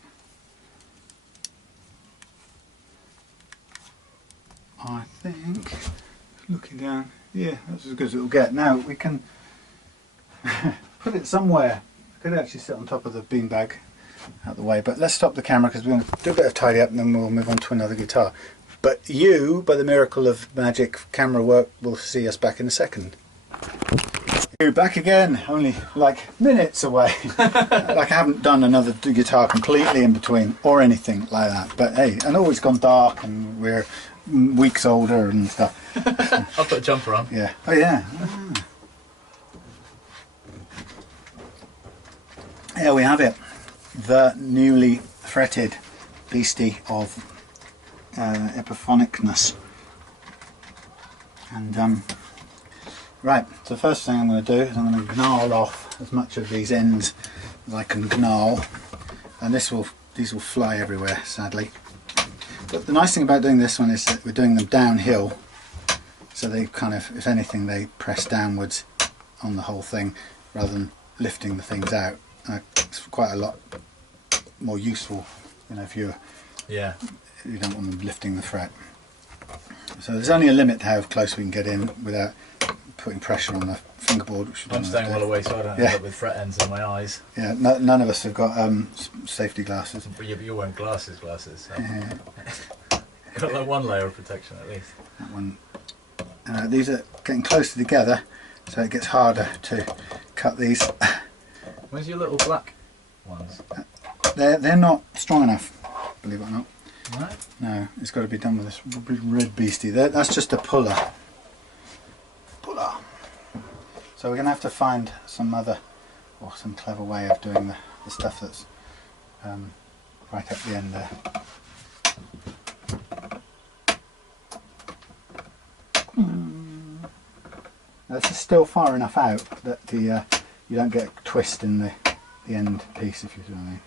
I think, looking down, yeah, that's as good as it'll get. Now we can put it somewhere. I could actually sit on top of the beanbag out the way, but let's stop the camera because we're going to do a bit of tidy up and then we'll move on to another guitar. But you, by the miracle of magic camera work, will see us back in a second. You're back again, only like minutes away. Like I haven't done another guitar completely in between or anything like that. But hey, I know it's gone dark and we're weeks older and stuff. I'll put a jumper on. Yeah. Oh yeah. Ah. Here we have it. The newly fretted beastie of epiphonicness. And right, so the first thing I'm going to do is I'm going to gnarl off as much of these ends as I can gnarl, and these will fly everywhere, sadly. But the nice thing about doing this one is that we're doing them downhill, so they kind of, if anything, they press downwards on the whole thing rather than lifting the things out. It's quite a lot more useful, you know, if you don't want them lifting the fret. So there's only a limit to how close we can get in without putting pressure on the fingerboard. Which I'm staying well away so I don't end up with fret ends in my eyes. Yeah, none of us have got safety glasses. But you're wearing glasses. So. Yeah. Got like one layer of protection at least. That one. These are getting closer together, so it gets harder to cut these. Where's your little black ones? They're not strong enough, believe it or not. Right. No, it's got to be done with this red beastie. That's just a puller. So we're going to have to find some other, or some clever way of doing the stuff that's right up the end there. This is still far enough out that you don't get a twist in the end piece, if you see what I mean.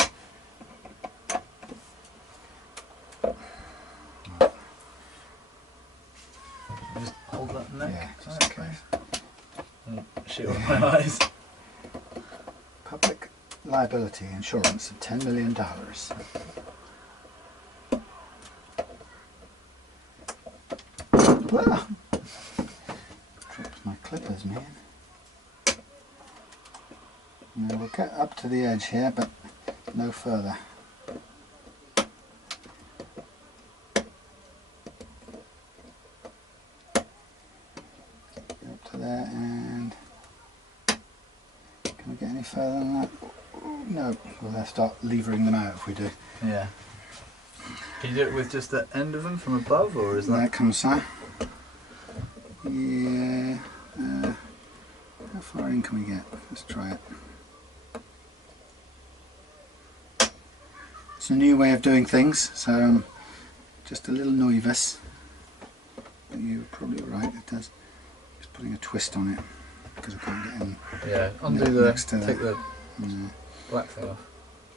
Just hold that neck. Yeah, just in case. Shit on my eyes. Public liability insurance of $10 million. Ah, dropped my clippers, man. Now we'll get up to the edge here, but no further. Up to there, and can we get any further than that? No, we'll have to start levering them out if we do. Yeah. Can you do it with just the end of them from above, or is that? There comes that. Yeah. How far in can we get? Let's try it. It's a new way of doing things, so I'm just a little nervous. But you're probably right, it does. Just putting a twist on it because I can't get in. Yeah, undo the, next to take the black thing off.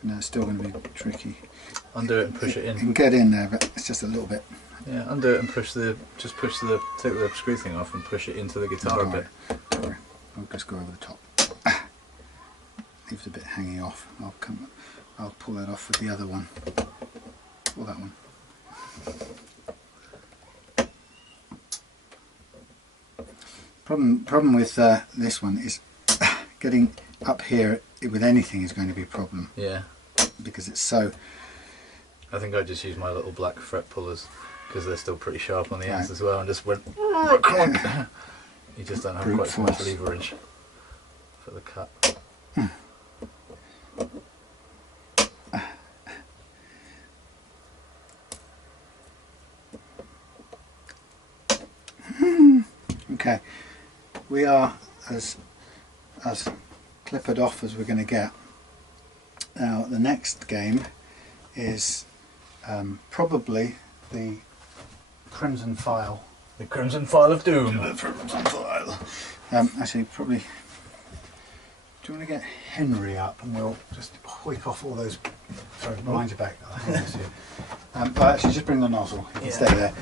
No, it's still going to be tricky. Undo it and push it You in. can get in there, but it's just a little bit. Yeah, undo it and take the screw thing off and push it into the guitar a bit. Sorry. I'll just go over the top. Leaves a bit hanging off. I'll pull that off with the other one. Or that one. Problem with this one is getting up here with anything is going to be a problem. Yeah. Because it's so. I think I just used my little black fret pullers because they're still pretty sharp on the ends Right. as well, and just went. You just don't have Brute quite so much force. leverage for the cut. Okay, we are as clippered off as we're going to get. Now the next game is probably the Crimson File. The Crimson File of Doom. The Crimson File. Actually, probably. Do you want to get Henry up and we'll just whip off all those. Sorry, mind you back. But actually, just bring the nozzle. You can stay there.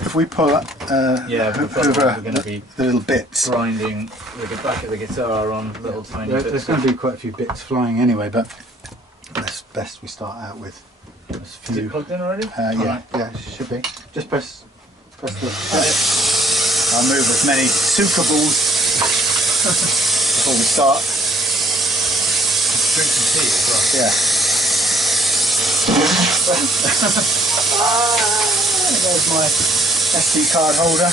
If we pull up over we're going to be the little bits. grinding with the back of the guitar on little tiny bits. There's going to be quite a few bits flying anyway, but it's best we start out with a Is few. it plugged in already? Yeah, it should be. Just press the. I'll move as many sukables before we start. Drink some tea as well. Yeah. There's my SD card holder.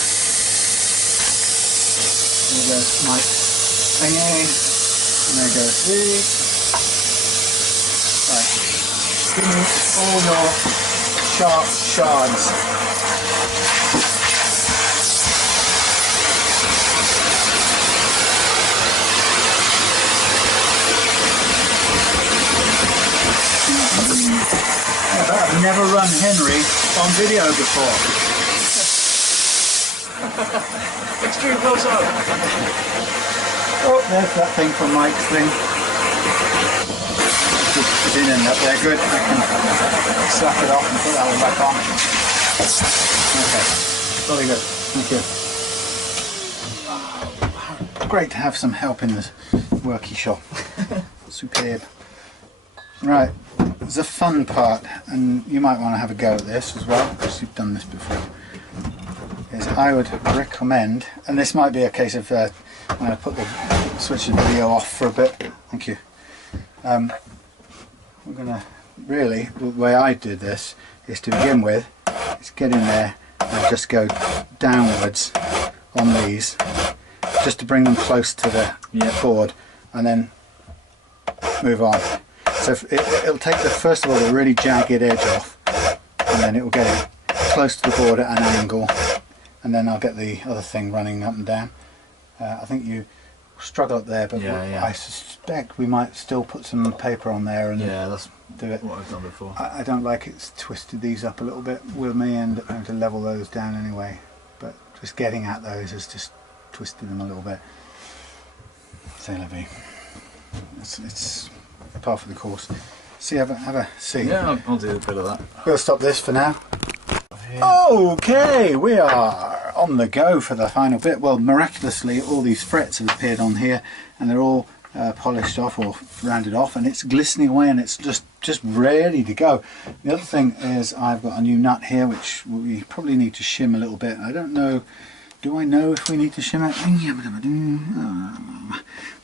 There goes my thingy. And there goes the. Right. Give me all your sharp shards. I've never run Henry on video before. Extreme close up. Oh, there's that thing from Mike's thing. It didn't end up there. Good. I can slap it off and put that one back on. Okay. Very good. Thank you. Great to have some help in this worky shop. Superb. Right. There's a fun part, and you might want to have a go at this as well, because you've done this before. Is I would recommend, and this might be a case of I'm going to put the switch the video off for a bit. Thank you. We're going to really, the way I did this is to begin with, is get in there and just go downwards on these, just to bring them close to the board, and then move on. So it'll take first of all the really jagged edge off, and then it will get it close to the board at an angle, and then I'll get the other thing running up and down. I think you struggle up there, but I suspect we might still put some paper on there and that's do it. what I've done before. I don't like it's twisted these up a little bit. We may end up having to level those down anyway, but just getting at those has just twisted them a little bit. C'est la vie. It's par for the course. See, have a see. Yeah, I'll do a bit of that. We'll stop this for now. Okay, we are on the go for the final bit. Well, miraculously, all these frets have appeared on here, and they're all polished off or rounded off, and it's glistening away, and it's just ready to go. The other thing is I've got a new nut here, which we probably need to shim a little bit. I don't know. Do I know if we need to shim it?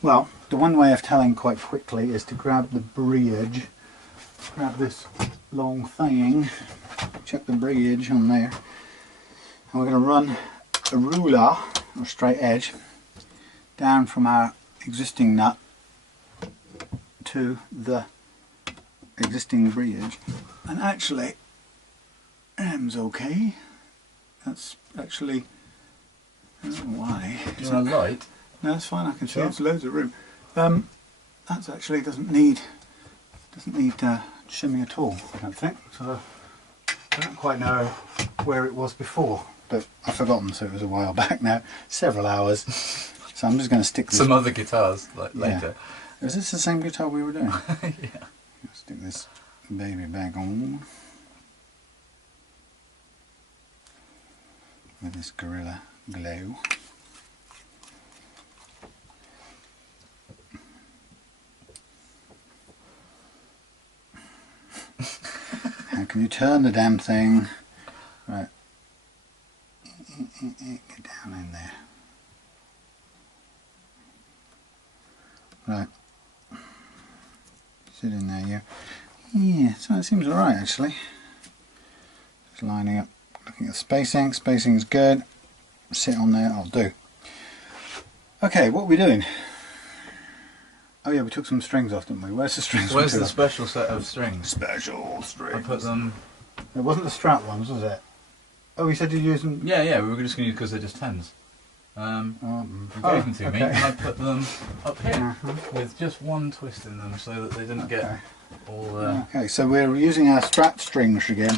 Well, the one way of telling quite quickly is to grab the bridge. Grab this long thing, chuck the bridge on there, and we're going to run a ruler or straight edge down from our existing nut to the existing bridge. And actually, M's okay. That's actually, I don't know why. Do you want a light? No, that's fine. I can see there's loads of room. That's actually doesn't need shimming at all, I don't think. So I don't quite know where it was before, but I've forgotten, so it was a while back now, several hours. So I'm just going to stick this. Some other guitars later. Is this the same guitar we were doing? Yeah. Stick this baby back on with this Gorilla Glue. How can you turn the damn thing? Right. Get down in there. Right. Sit in there, you. Yeah, so it seems alright actually. Just lining up, looking at the spacing. Spacing's good. Sit on there, I'll do. Okay, what are we doing? Oh yeah, we took some strings off, didn't we? Where's the strings? Where's the special set of strings? Special strings. I put them... It wasn't the Strat ones, was it? Oh, you said you'd use them? Yeah, we were just going to use because they're just 10s. You gave them to me, and I put them up here with just one twist in them so that they didn't get all... Okay, so we're using our Strat strings again.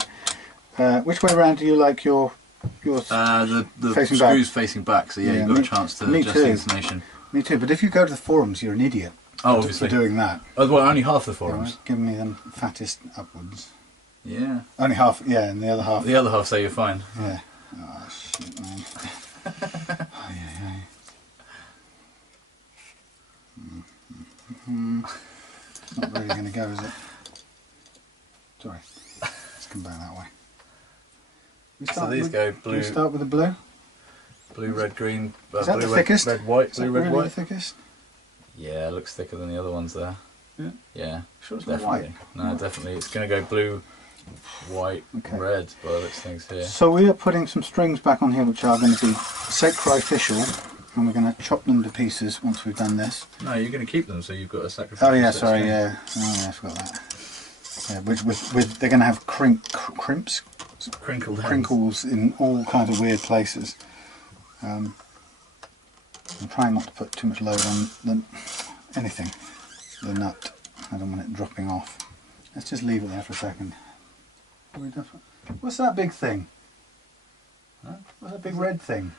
Which way around do you like yours? The facing screws back? Facing back, so yeah, you've got a chance to adjust the inclination. Me too, but if you go to the forums, you're an idiot. Oh, obviously. For doing that. Oh, well, only half the forums. Right, giving me them fattest upwards. Yeah. Only half, yeah, and the other half. The other half say you're fine. Yeah. Oh, shit, man. Oh, yeah. It's not really going to go, is it? Sorry. Let's come back that way. So these go blue. Do we start with the blue? Blue, red, green. Is that blue, the thickest? Red, white. Blue, red, really white. The thickest? Yeah, it looks thicker than the other ones there. Yeah. Yeah. Sure it's not Definitely. white? No, definitely. It's going to go blue, white, red by the looks of things here. So we are putting some strings back on here which are going to be sacrificial, and we're going to chop them to pieces once we've done this. No, you're going to keep them, so you've got a sacrificial. Oh yeah, sorry, yeah. Oh yeah, I forgot that. Yeah, with they're going to have crimps? Crinkles in all kinds of weird places. I'm trying not to put too much load on anything. The nut. I don't want it dropping off. Let's just leave it there for a second. What's that big thing? Huh? What's that big red thing?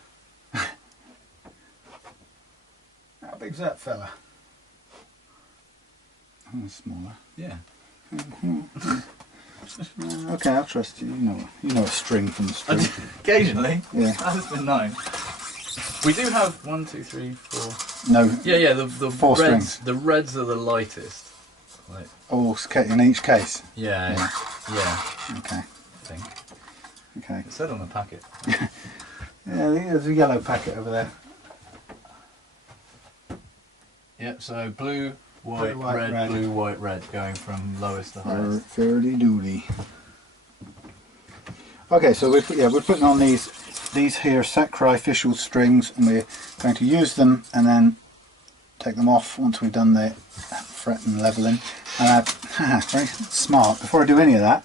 How big's that fella? Oh, it's smaller. Yeah. Okay, I'll trust you. You know a string from the string. Occasionally. Yeah. That has been known. We do have 1, 2, 3, 4. No. Yeah. The 4 reds. strings. The reds are the lightest. Like. All in each case. Yeah. Okay. I think. Okay. It said on the packet. Yeah, there's a yellow packet over there. Yep. So blue, white, red, blue, white, red, going from lowest to highest. Fairly doody. Okay, so we're putting on these here sacrificial strings, and we're going to use them and then take them off once we've done the fret and leveling. And very smart. Before I do any of that,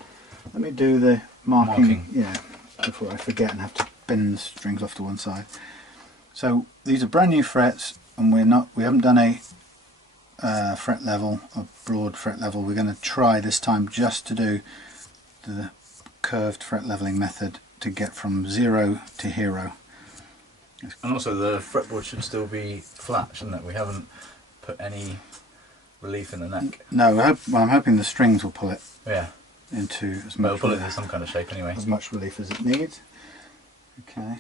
let me do the marking. Yeah, before I forget and have to bend the strings off to one side. So these are brand new frets, and we haven't done a fret level, a broad fret level. We're going to try this time just to do the curved fret leveling method to get from 0 to hero. And also the fretboard should still be flat, shouldn't it? We haven't put any relief in the neck. No, I'm hoping the strings will pull it into as much. It'll pull it into some kind of shape anyway. As much relief as it needs. Okay.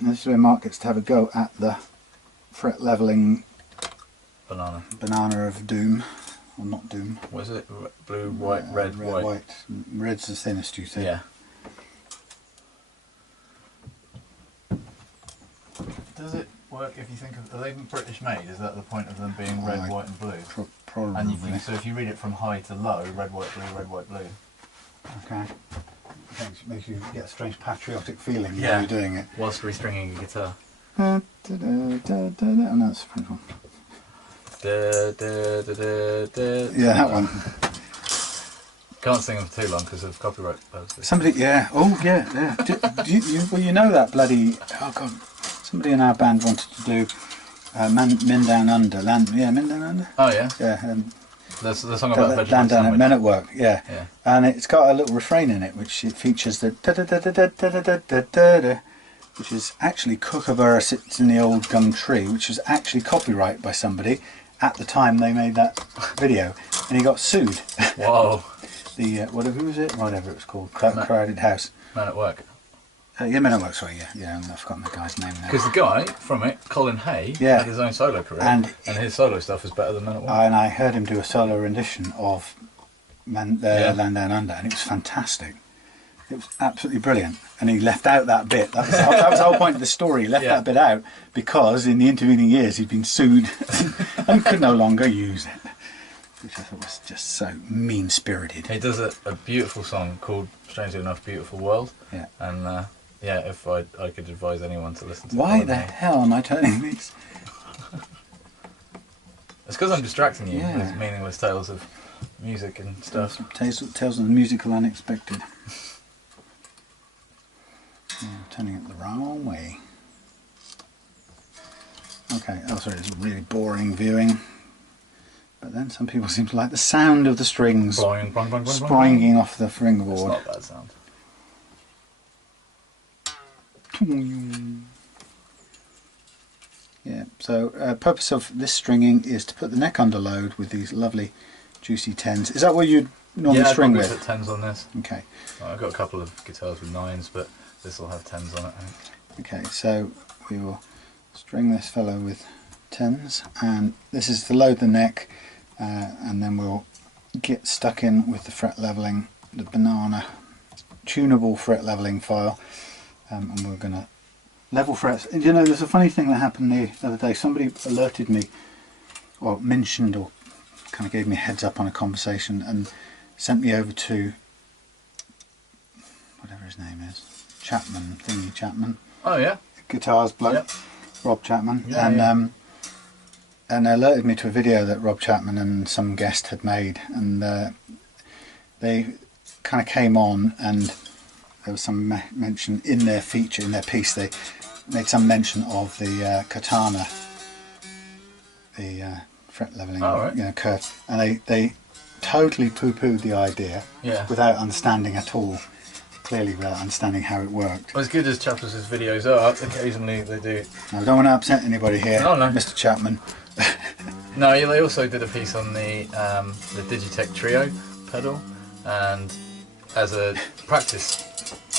This is where Mark gets to have a go at the fret leveling banana of doom, or not doom. What is it? Blue, white, red, white. Red's the thinnest, you say? Yeah. Does it work if you think of, are they British made? Is that the point of them being red, white and blue? Probably. And so if you read it from high to low, red, white, blue. Okay. Makes you get a strange patriotic feeling while you're doing it. Whilst restringing a guitar. And that's the French one. Yeah, that one. Can't sing them for too long because of copyright purposes. Somebody, yeah. Oh, yeah. Well, you know that bloody. Oh God. Somebody in our band wanted to do Men Down Under. Men Down Under. Oh yeah. Yeah. The song about vegetable Down sandwich. at Men at Work. Yeah. And it's got a little refrain in it, which it features the da da da da da da da da da da, which is actually Kookaburra Sits in the Old Gum Tree, which was actually copyright by somebody at the time they made that video, and he got sued. Whoa. Who was it? Whatever it was called. Crowded House. Men at Work. Yeah, Men at Work, sorry, yeah, I've forgotten the guy's name now. Because the guy from it, Colin Hay, had his own solo career, and his solo stuff is better than Men at Work. And I heard him do a solo rendition of Land Down Under, and it was fantastic. It was absolutely brilliant. And he left out that bit. That was the whole point of the story. He left that bit out because in the intervening years he'd been sued and could no longer use it. Which I thought was just so mean-spirited. He does a beautiful song called, strangely enough, Beautiful World. Yeah. And if I could advise anyone to listen to Why the hell am I turning these? It's because I'm distracting you with meaningless tales of music and stuff. Tales of the musical unexpected. I'm turning it the wrong way. Okay, sorry, it's really boring viewing. But then some people seem to like the sound of the strings springing off the fingerboard. It's not a bad sound. Yeah, so purpose of this stringing is to put the neck under load with these lovely juicy 10s. Is that what you'd normally string with? Yeah, I'd probably put 10s on this. Okay. I've got a couple of guitars with 9s, but this will have 10s on it, I think. Okay, so we will string this fellow with 10s, and this is to load the neck, and then we'll get stuck in with the fret leveling, the banana tunable fret leveling file, and we're going to level frets. And you know, there's a funny thing that happened the other day. Somebody alerted me, or mentioned, or kind of gave me a heads up on a conversation, and sent me over to whatever his name is, Chapman. Oh yeah. Guitars bloke. Yep. Rob Chapman. Yeah, and alerted me to a video that Rob Chapman and some guest had made, and they kind of came on, and there was some mention in their feature, in their piece, they made some mention of the katana, the fret leveling curve, and they totally poo-pooed the idea without understanding at all, clearly without understanding how it worked. Well, as good as Chapman's videos are, occasionally they do. I don't want to upset anybody here, Mr. Chapman. No, they also did a piece on the Digitech Trio pedal, and as a practice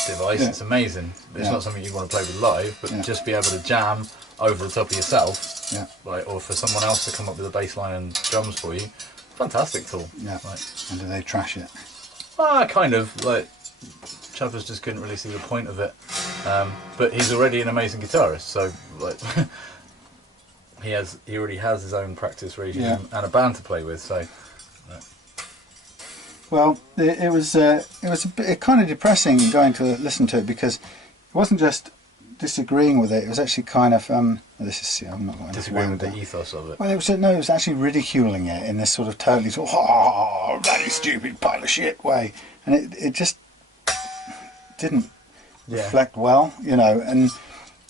device, it's amazing. It's not something you want to play with live, but just be able to jam over the top of yourself, or for someone else to come up with a bass line and drums for you. Fantastic tool. Yeah. And do they trash it? Kind of. Like, Chappers just couldn't really see the point of it, but he's already an amazing guitarist, so like he already has his own practice regime and a band to play with. So, well, it was a bit kind of depressing going to listen to it, because it wasn't just disagreeing with it. It was actually kind of this is I'm not going to disagreeing with the ethos of it. Well, it was actually ridiculing it in this sort of totally sort of oh, bloody stupid pile of shit way, and it just didn't reflect well, you know.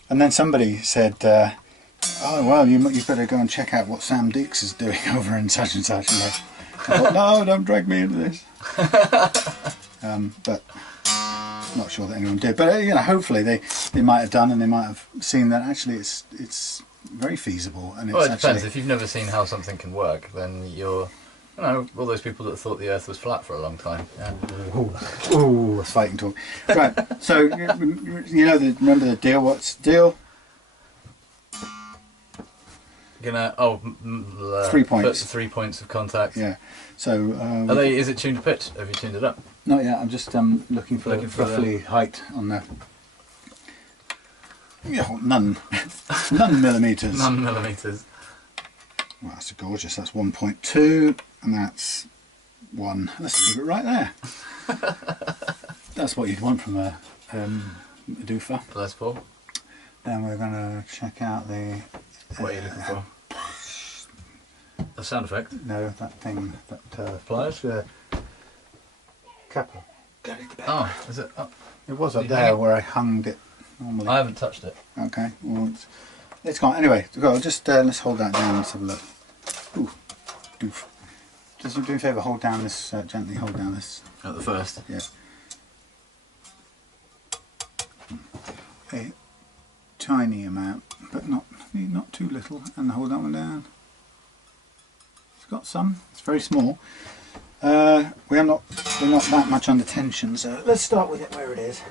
And then somebody said, oh well, you better go and check out what Sam Deeks is doing over in such and such. And I thought, no, don't drag me into this. But not sure that anyone did. But you know, hopefully they might have done, and they might have seen that actually it's very feasible. And well, it depends. If you've never seen how something can work, then you're, you know, all those people that thought the Earth was flat for a long time. Yeah. Ooh, that's fighting talk. Right. So you know, remember the deal? What's the deal? Gonna 3 points. Put 3 points of contact. Yeah. So are they? Is it tuned to pitch? Have you tuned it up? Not yet. I'm just looking for roughly height on the. Yeah, none millimeters. None millimeters. Well, that's gorgeous. That's 1.2, and that's 1. Let's leave it right there. That's what you'd want from a doofer. Les Paul. Then we're going to check out the. What are you looking for? A sound effect? No, that thing, that pliers? Capper. Oh, is it up? It was up there where I hung it normally. I haven't touched it. Okay, well, it's gone. Anyway, go. Just let's hold that down. Let's have a look. Ooh, doof. Just do me a favour. Hold down this. Gently hold down this. At the first. Yeah. A tiny amount, but not too little. And hold that one down. It's got some. It's very small. We're not that much under tension, so let's start with it where it is.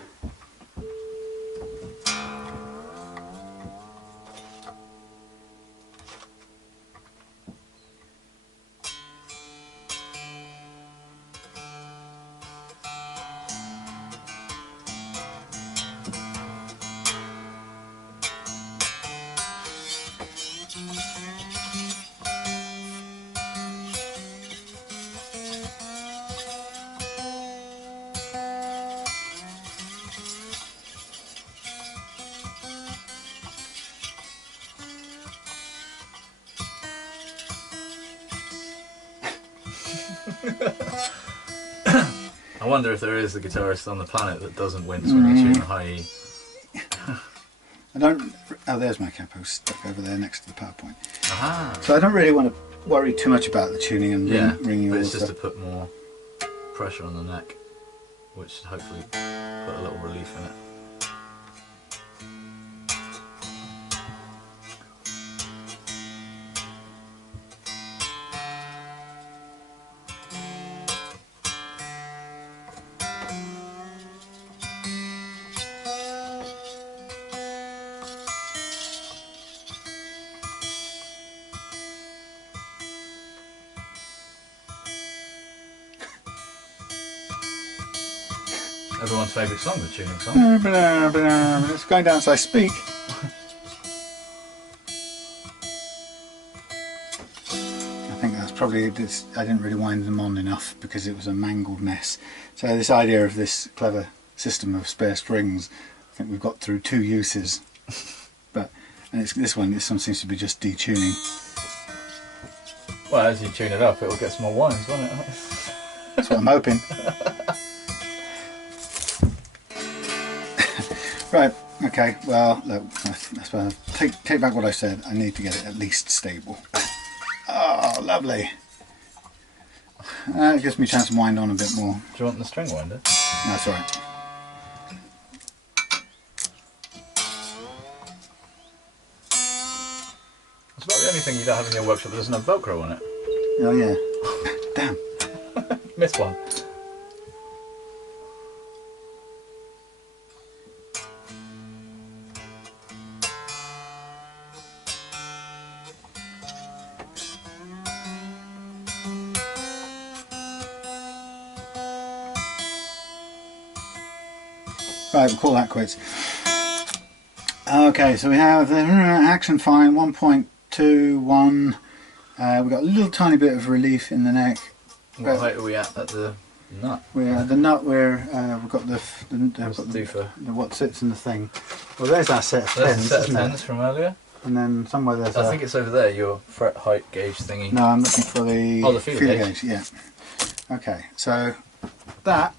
I wonder if there is a guitarist on the planet that doesn't wince when you tune a high E. I don't. Oh, there's my capo stuck over there next to the PowerPoint. Aha. So I don't really want to worry too much about the tuning and ringing all but it's the just stuff. to put more pressure on the neck, which should hopefully put a little relief in it. Everyone's favourite song, the tuning song. It's going down as I speak. I think that's probably this. I didn't really wind them on enough because it was a mangled mess. So this idea of this clever system of spare strings, I think we've got through 2 uses. And it's this one seems to be just detuning. Well, as you tune it up, it'll get some more winds, won't it? That's what I'm hoping. Right, okay, well, look, I suppose take back what I said. I need to get it at least stable. Oh, lovely. It gives me a chance to wind on a bit more. Do you want the string winder? No, that's all right. It's about the only thing you don't have in your workshop that doesn't have Velcro on it. Oh, yeah. Damn. Missed one. Right, we'll call that quits. Okay, so we have the action fine 1.21. We've got a little tiny bit of relief in the neck. What height are we at the nut. The nut where we've got the what sits in the thing. Well, there's our set of pens. There's a set of pens from earlier. And then somewhere there's I think it's over there, your fret height gauge thingy. No, I'm looking for the feeler gauge. Yeah. Okay, so that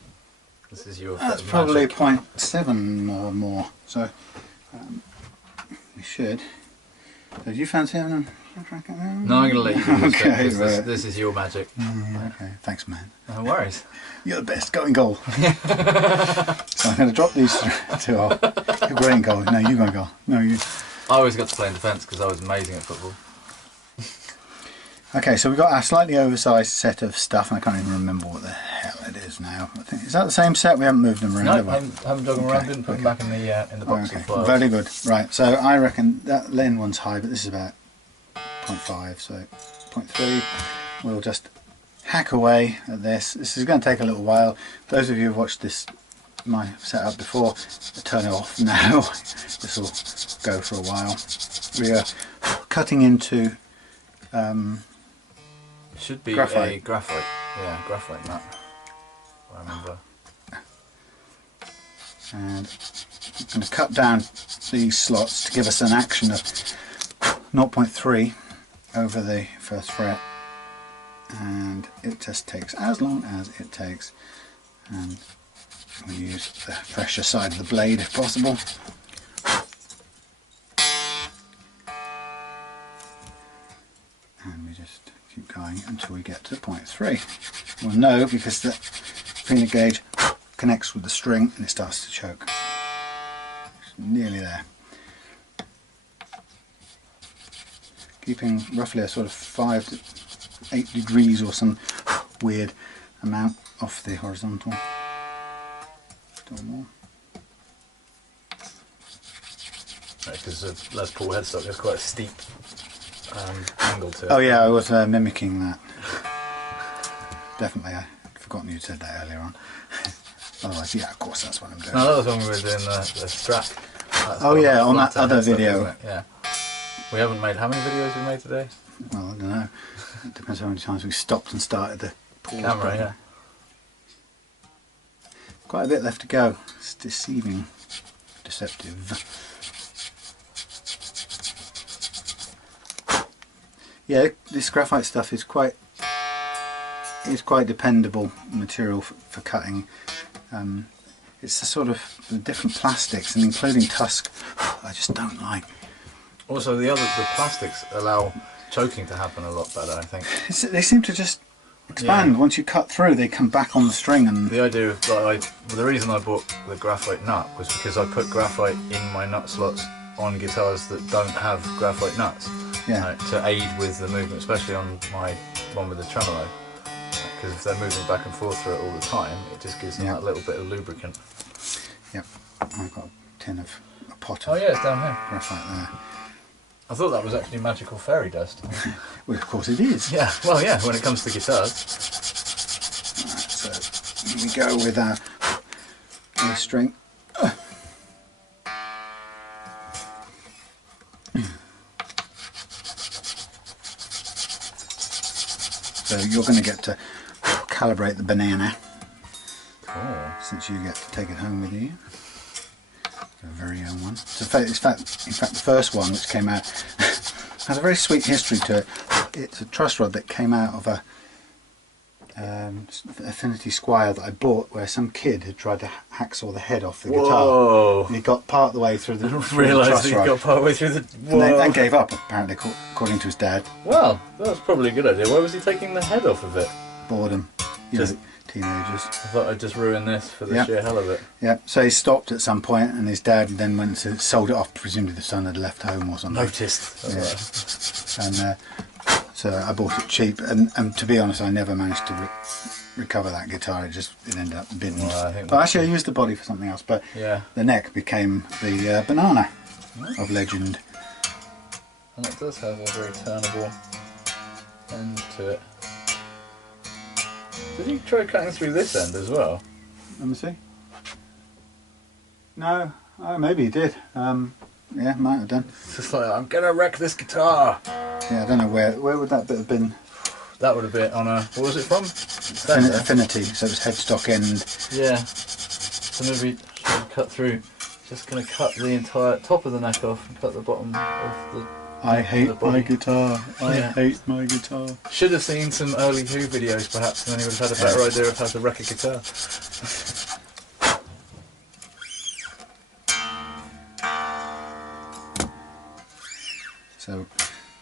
this is your that's probably 0.7 or more. So we should. So do you fancy having them? No, I'm going to let you do this. Okay, right. This is your magic. Okay, thanks, man. No worries. You're the best. Go in goal. So I'm going to drop these two off. You're great in goal. No, you go in goal. No, you. I always got to play in defence because I was amazing at football. Okay, so we've got our slightly oversized set of stuff, and I can't even remember what the hell it is now. I think, is that the same set? We haven't moved them around, no, have we? I haven't dug them around, didn't put them back in the box of files. Very good. Right, so I reckon that Len one's high, but this is about 0.5, so 0.3. We'll just hack away at this. This is going to take a little while. Those of you who've watched my setup before, turn it off now. This will go for a while. We are cutting into should be graphite. A graphite. Yeah, graphite nut. I remember. And I'm going to cut down these slots to give us an action of 0.3 over the first fret, and it just takes as long as it takes, and we use the fresher side of the blade if possible. And we just keep going until we get to 0.3. We'll know because the feeler gauge connects with the string and it starts to choke. It's nearly there. Keeping roughly a sort of 5 to 8 degrees or some weird amount off the horizontal. Still more. Because of Les Paul headstock, there's quite a steep angle to it. Oh yeah, I was mimicking that. Definitely, I'd forgotten you said that earlier on. Otherwise, yeah, of course that's what I'm doing. No, that was when we were doing the strap. Oh yeah, on that other video. Yeah. We haven't made, how many videos have we made today? Well, I don't know. It depends how many times we stopped and started the pause camera, button. yeah. Quite a bit left to go. It's deceptive. Yeah, this graphite stuff is quite dependable material for cutting. It's a sort of the different plastics, and including tusk, I just don't like. Also, the plastics allow choking to happen a lot better, I think. They seem to just expand. Yeah. Once you cut through, they come back on the string. And the idea of the reason I bought the graphite nut was because I put graphite in my nut slots on guitars that don't have graphite nuts. Yeah. To aid with the movement, especially on my one with the tremolo. Because if they're moving back and forth through it all the time, it just gives them that little bit of lubricant. Yep. I've got a pot of it's down here. Graphite there. I thought that was actually magical fairy dust. Well, of course it is. Yeah, well, yeah, when it comes to guitars. Right, so here we go with our string. So you're going to get to calibrate the banana. Cool. Since you get to take it home with you. Your very own one. So in fact, the first one which came out has a very sweet history to it. It's a truss rod that came out of a Affinity Squire that I bought, where some kid had tried to hacksaw the head off the guitar. And he got part of the way through the truss rod. Realised he got part of the way through the... Whoa. And then gave up, apparently, according to his dad. Well, that was probably a good idea. Why was he taking the head off of it? Boredom. Just teenagers. I thought I'd just ruin this for the sheer hell of it. Yeah, so he stopped at some point, and his dad then went to sold it off. Presumably the son had left home or something. Noticed. Yeah. And so I bought it cheap, and to be honest, I never managed to recover that guitar. It ended up binned. Well, but actually I used the body for something else, but the neck became the banana of legend. And it does have a very turnable end to it. Did you try cutting through this end as well? Let me see. No, maybe he did. Yeah, might have done. It's just like, I'm gonna wreck this guitar. Yeah, I don't know where would that bit have been. That would have been on a, what was it from? Affinity, so it was headstock end. Yeah. So maybe should cut through. Just going to cut the entire top of the neck off and cut the bottom of the. I hate my guitar. I hate my guitar. Should have seen some early Who videos perhaps, and then he would have had a better idea of how to wreck a guitar. So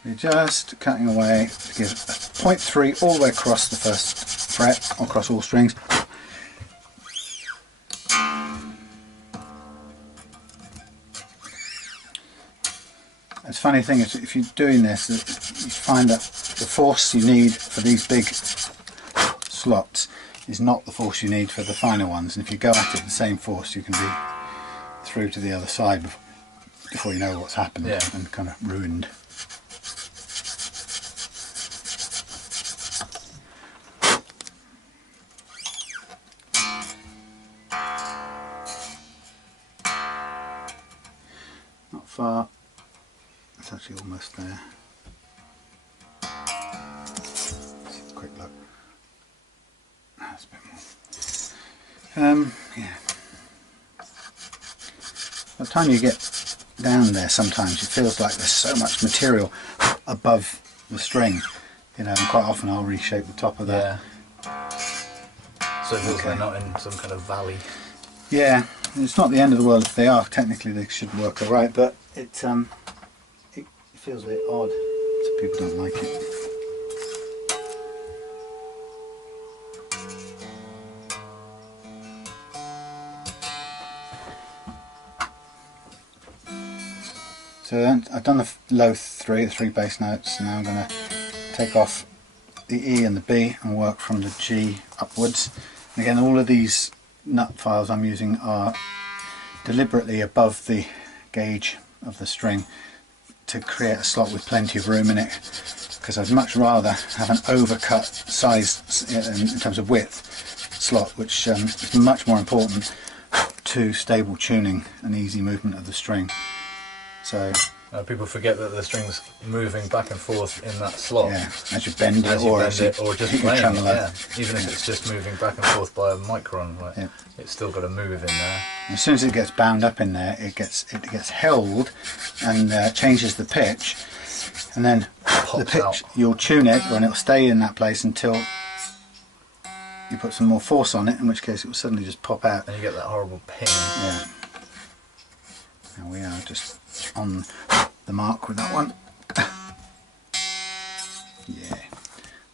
we're just cutting away to give 0.3 all the way across the first fret, across all strings. The funny thing is, if you're doing this, you find that the force you need for these big slots is not the force you need for the finer ones, and if you go at it the same force, you can be through to the other side before you know what's happened, and kind of ruined. Not far. It's actually almost there. Let's have a quick look. That's a bit more. Yeah. By the time you get down there, sometimes it feels like there's so much material above the string, you know, and quite often I'll reshape the top of that. Yeah. So it feels like they're not in some kind of valley. Yeah, it's not the end of the world if they are. Technically, they should work all right, but it feels a bit odd, so people don't like it. So I've done the low the three bass notes, and now I'm going to take off the E and the B and work from the G upwards. And again, all of these nut files I'm using are deliberately above the gauge of the string to create a slot with plenty of room in it, because I'd much rather have an overcut size in terms of width slot, which is much more important to stable tuning and easy movement of the string. So people forget that the string's moving back and forth in that slot. Yeah, as you bend it, or just playing it, yeah. Even if it's just moving back and forth by a micron, like, it's still got to move in there. As soon as it gets bound up in there, it gets held and changes the pitch, and then the pitch out. You'll tune it, and it'll stay in that place until you put some more force on it, in which case it will suddenly just pop out. And you get that horrible ping. Yeah. Now we are just on the mark with that one. Yeah,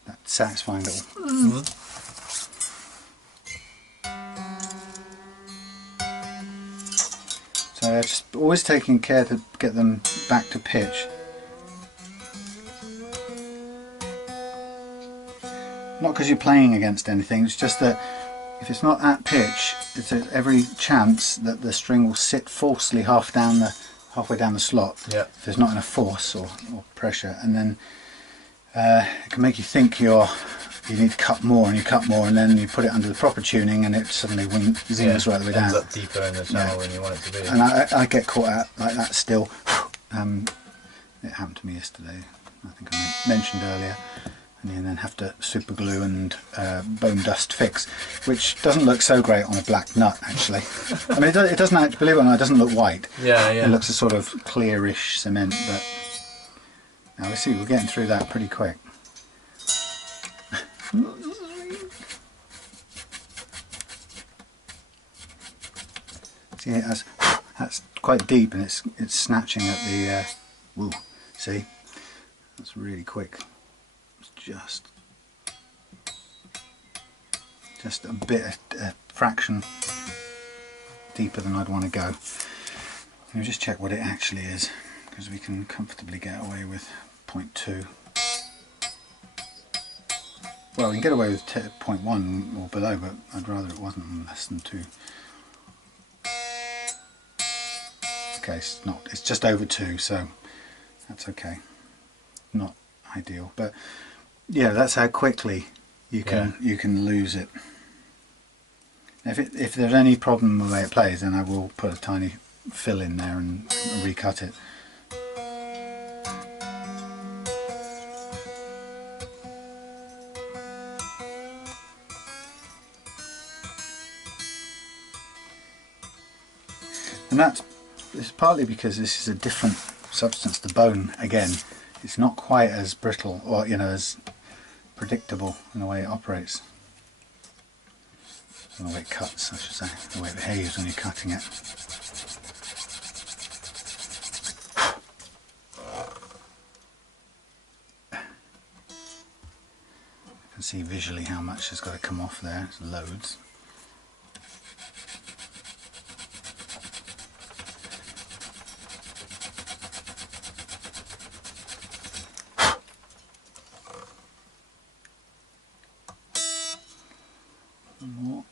that satisfying little. So just always taking care to get them back to pitch. Not because you're playing against anything, it's just that if it's not at pitch, it's every chance that the string will sit falsely halfway down the slot, if there's not enough force or pressure, and then it can make you think you need to cut more, and you cut more, and then you put it under the proper tuning and it suddenly zings right the way down. Ends up deeper in the channel than you want it to be. And I get caught out like that still. It happened to me yesterday, I think I mentioned earlier. And you then have to super glue and bone dust fix, which doesn't look so great on a black nut actually. I mean, it doesn't actually, believe it or not, it doesn't look white. Yeah. It looks a sort of clearish cement, but now we see we're getting through that pretty quick. See, that's quite deep, and it's snatching at the. Woo! See, that's really quick. Just a bit, a fraction deeper than I'd want to go. Let me just check what it actually is, because we can comfortably get away with 0.2. Well, we can get away with 0.1 or below, but I'd rather it wasn't less than 2. Okay, it's just over 2, so that's okay. Not ideal, but yeah, that's how quickly you can lose it. If there's any problem with the way it plays, then I will put a tiny fill in there and recut it. it's partly because this is a different substance. The bone, again, it's not quite as brittle or as predictable in the way it operates. In the way it cuts, I should say, the way it behaves when you're cutting it. You can see visually how much has got to come off there. It's loads. More.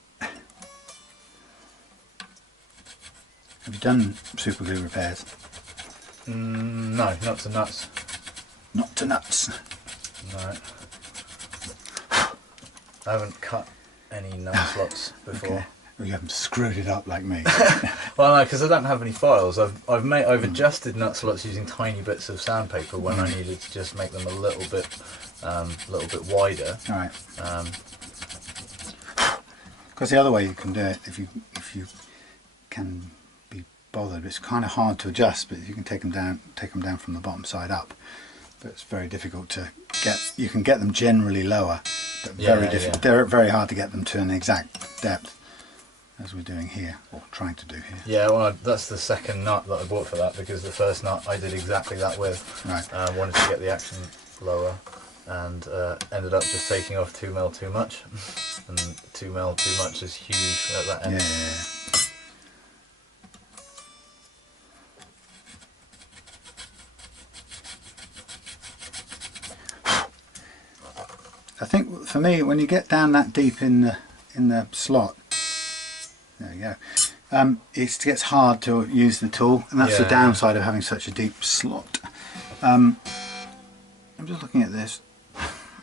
Have you done super glue repairs? No, not to nuts. Not to nuts. No. I haven't cut any nut slots before. Okay. Well, you haven't screwed it up like me. Well, no, because I don't have any files. I've adjusted nut slots using tiny bits of sandpaper when I needed to just make them a little bit wider. All right. Because the other way you can do it, if you can be bothered, it's kind of hard to adjust, but you can take them down from the bottom side up. But it's very difficult to get. You can get them generally lower, but very difficult. They're very hard to get them to an exact depth, as we're doing here, or trying to do here. Yeah, well, that's the second nut that I bought for that, because the first nut I did exactly that with. Right. Wanted to get the action lower, and ended up just taking off 2mm too much, and 2mm too much is huge at that end. Yeah. I think for me, when you get down that deep in the slot, there you go. It gets hard to use the tool, and that's the downside of having such a deep slot. I'm just looking at this.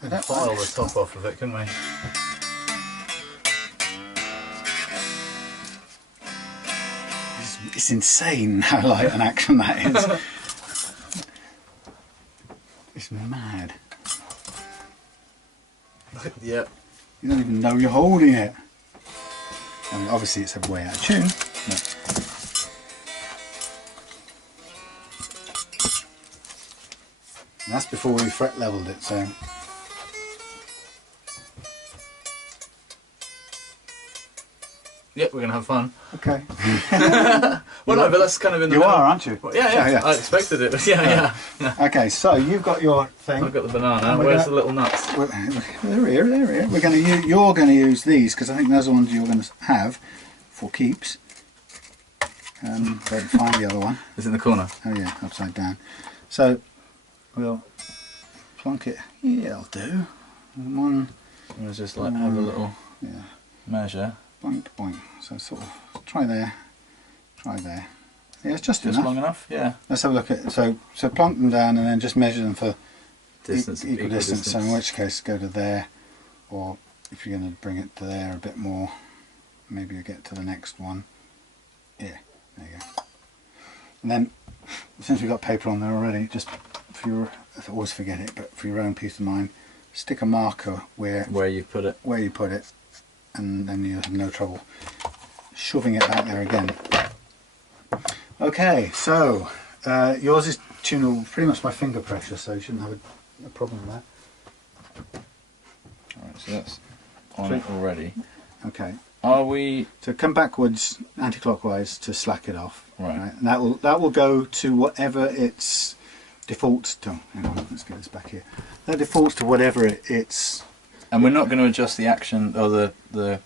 We could file the top off of it, couldn't we? It's insane how light an action that is. It's mad. Yep. You don't even know you're holding it. I mean, obviously it's way out of tune. And that's before we fret leveled it, so. Yep, we're going to have fun. Okay. Well, no, but that's kind of in the You middle. are, aren't you? Well, yeah. I expected it. Yeah. Okay, so you've got your thing. I've got the banana. Where's the little nuts? They're here. We're going to you're going to use these, because I think those are the ones you're going to have for keeps. Don't find the other one. It's in the corner. Oh yeah, upside down. So we'll plonk it. Yeah, I'll do. One. We'll just have a little measure. Boink, boink. So sort of try there. Yeah, it's just Just enough. long enough. Yeah. Let's have a look at so plonk them down and then just measure them for Distance. equal distance. So in which case go to there, or if you're going to bring it to there a bit more, maybe you get to the next one. Yeah, there you go. And then since we've got paper on there already, just for your, I always forget it, but for your own peace of mind, stick a marker where you put it. And then you have no trouble shoving it back there again. Okay, so yours is tunable pretty much by finger pressure, so you shouldn't have a problem with that. Alright, so that's on it already. Okay. Are we... So come backwards anti-clockwise to slack it off. Right. And that will go to whatever its defaults to. Hang on, let's get this back here. That defaults to whatever it's. And we're not going to adjust the action or the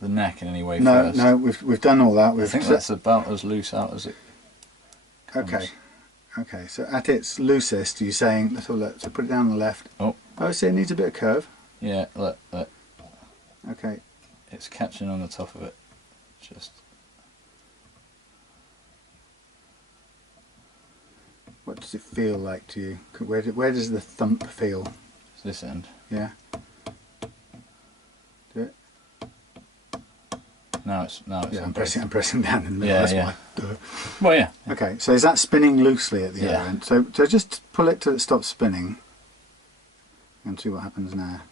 neck in any way first. No, we've done all that. I think that's about as loose out as it comes. Okay. So at its loosest, you're saying, let's have a look. So put it down on the left. Oh, See, it needs a bit of curve. yeah. Look. Okay. It's catching on the top of it. Just. What does it feel like to you? Where does the thump feel? It's this end. Yeah. Do it. Now it's. Yeah, I'm pressing down in the middle. Yeah, That's yeah. why. Well, yeah. Okay, so is that spinning loosely at the other end? So just pull it till it stops spinning and see what happens now.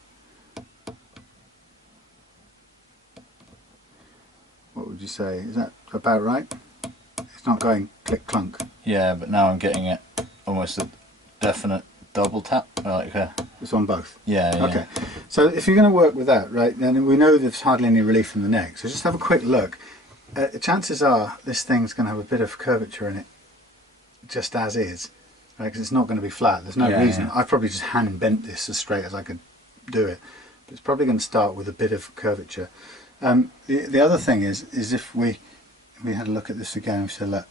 What would you say? Is that about right? It's not going click clunk. Yeah, but now I'm getting it almost a definite double tap. Like It's on both. Yeah, yeah. Okay. So if you're going to work with that, right, then we know there's hardly any relief from the neck. So just have a quick look. Chances are this thing's going to have a bit of curvature in it, just as is, right? Because it's not going to be flat. There's no reason. I probably just hand bent this as straight as I could do it. But it's probably going to start with a bit of curvature. The other thing is if we had a look at this again and said, look,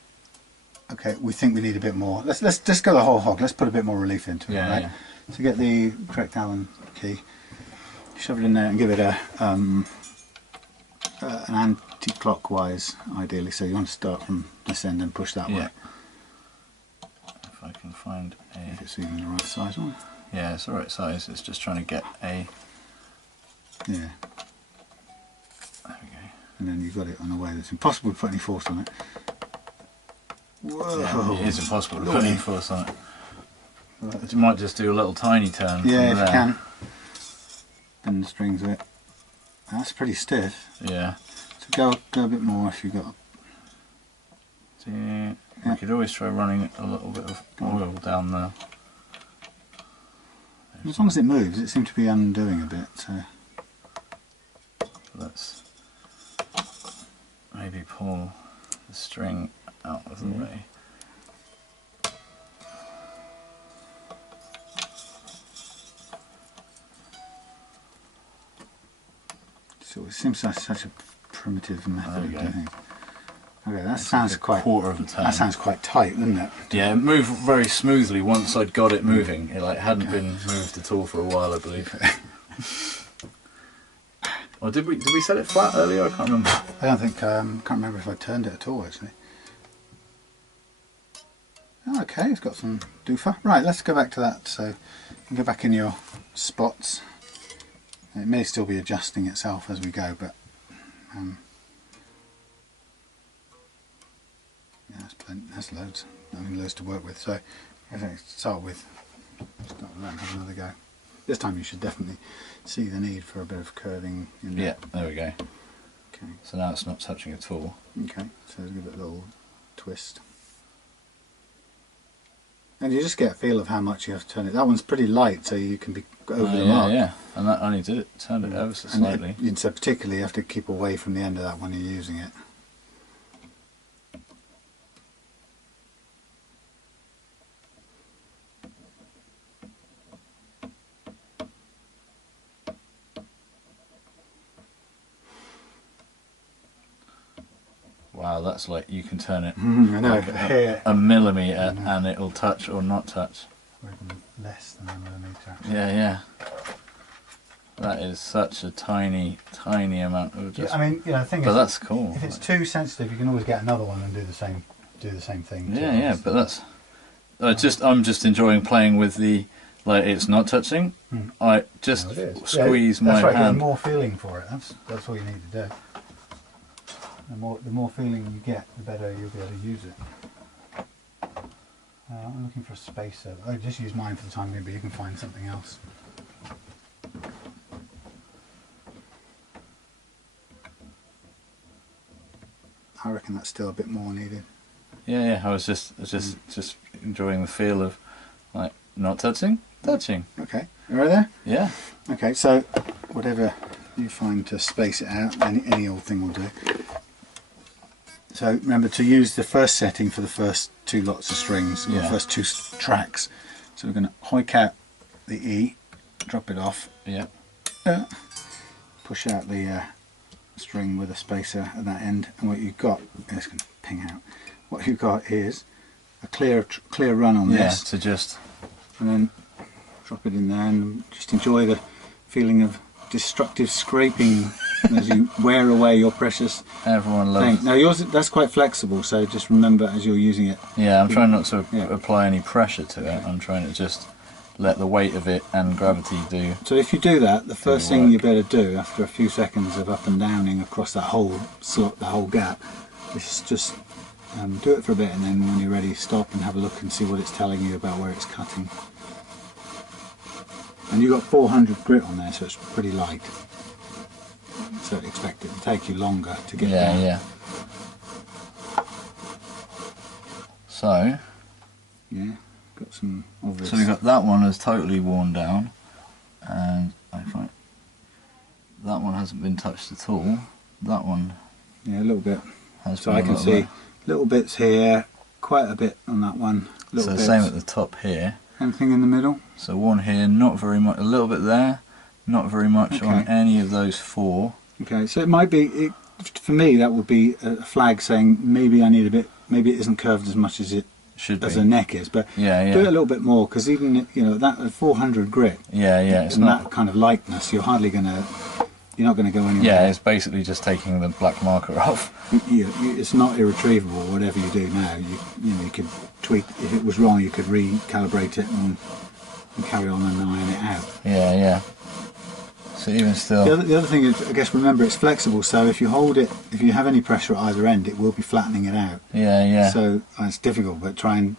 okay, we think we need a bit more. Let's just go the whole hog. Let's put a bit more relief into it, right? Yeah. So get the correct Allen key, shove it in there, and give it an anti-clockwise, ideally. So you want to start from this end and push that way. If I can find if it's even the right size one. Yeah, it's the right size. It's just trying to get a. Yeah. There we go. And then you've got it on a way that's impossible to put any force on it. Whoa! Yeah, it is impossible to put any force on it. But you might just do a little tiny turn. Yeah, if there. you can. Bend the strings a bit. That's pretty stiff. Yeah. So go a bit more if you've got. See, we could always try running a little bit of oil down there. As long as it moves, it seems to be undoing a bit. So let's maybe pull the string out of the way. So it seems like such a primitive method of doing things. Okay, that that's sounds like quite. Quarter of a turn. That sounds quite tight, doesn't it? Yeah, it moved very smoothly once I'd got it moving. It like hadn't been moved at all for a while, I believe. Or did we set it flat earlier? I can't remember. I don't think can't remember if I turned it at all actually. Okay, it's got some doofer. Right, let's go back to that. So you can go back in your spots. It may still be adjusting itself as we go, but yeah, that's plenty. That's loads. I mean, loads to work with. So I think start with that and have another go. This time you should definitely see the need for a bit of curving in there. Yeah, there we go. Okay. So now it's not touching at all. Okay, so give it a little twist. And you just get a feel of how much you have to turn it. That one's pretty light, so you can be over the mark. Yeah, and that only turned it ever so slightly. And so particularly you have to keep away from the end of that when you're using it. Wow, that's like you can turn it I know. like a millimetre and it'll touch or not touch. Or even less than a millimetre. Yeah, yeah. That is such a tiny, tiny amount of just. Yeah, I mean, you know, the thing is, but that's cool. If it's too sensitive, you can always get another one and do the same thing. Yeah, yeah, but that's. I'm just enjoying playing with the, like it's not touching. I just squeeze my hand. That's right. hand. Get more feeling for it. That's all you need to do. The more feeling you get, the better you'll be able to use it. I'm looking for a spacer. I just use mine for the time being, but you can find something else. I reckon that's still a bit more needed. Yeah, yeah. I was just enjoying the feel of, like, not touching, touching. Okay, you right there? Yeah. Okay, so whatever you find to space it out, any old thing will do. So remember to use the first setting for the first two lots of strings, or the first two tracks. So we're going to hoik out the E, drop it off. Yeah. Push out the string with a spacer at that end, and what you've got is going to ping out. What you've got is a clear run on this. To just. And then drop it in there and just enjoy the feeling of destructive scraping as you wear away your precious Everyone loves thing. Now yours, that's quite flexible, so just remember as you're using it. Yeah, I'm trying not to apply any pressure to it. I'm trying to just let the weight of it and gravity do. So if you do that, the first thing you better do after a few seconds of up and downing across that whole slot, the whole gap, is just do it for a bit, and then when you're ready, stop and have a look and see what it's telling you about where it's cutting. And you've got 400 grit on there, so it's pretty light. So expect it to take you longer to get down. Yeah. So yeah, got some obvious. So we've got that one is totally worn down, and I find that one hasn't been touched at all. That one, yeah, a little bit. Has So been I a can little see bit. little bits here, quite a bit on that one. Little So bits. same at the top here. Anything in the middle? So one here, not very much. A little bit there, not very much on any of those four. Okay, so it might be. For me, that would be a flag saying maybe I need a bit. Maybe it isn't curved as much as it should be. As a neck is, but yeah, do it a little bit more, because even that 400 grit. Yeah, it's and not that kind of lightness. You're hardly gonna. You're not going to go anywhere. Yeah, it's basically just taking the black marker off. It's not irretrievable. Whatever you do now, you could tweak. If it was wrong, you could recalibrate it and carry on and iron it out. Yeah. So even still, the other thing is, I guess, remember it's flexible. So if you hold it, if you have any pressure at either end, it will be flattening it out. Yeah. So it's difficult, but try and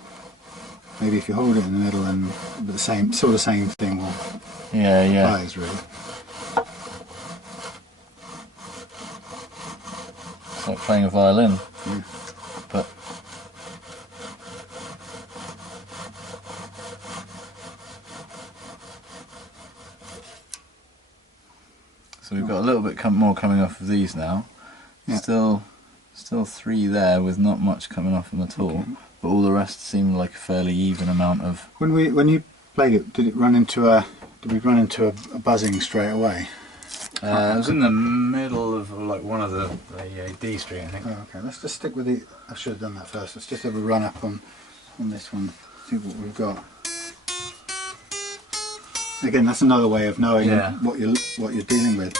maybe if you hold it in the middle and the same thing will. Yeah. Applies really. It's like playing a violin. Yeah. But so we've got a little bit more coming off of these now. Yeah. Still 3 there with not much coming off them at all. Okay. But all the rest seemed like a fairly even amount of. When you played it, did we run into a buzzing straight away? It was in the middle of like one of the D string, I think. Oh, okay, let's just stick with the. I should have done that first. Let's just have a run up on this one. See what we've got. Again, that's another way of knowing what you're dealing with.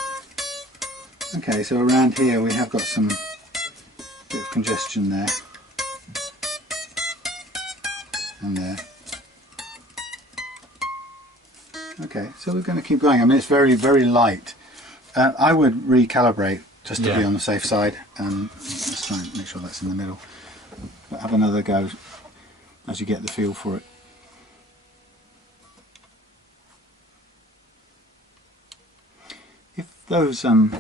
Okay, so around here we have got some bit of congestion there and there. Okay, so we're going to keep going. I mean, it's very, very light. I would recalibrate just to be on the safe side. Let's try and make sure that's in the middle. But have another go as you get the feel for it. If those aren't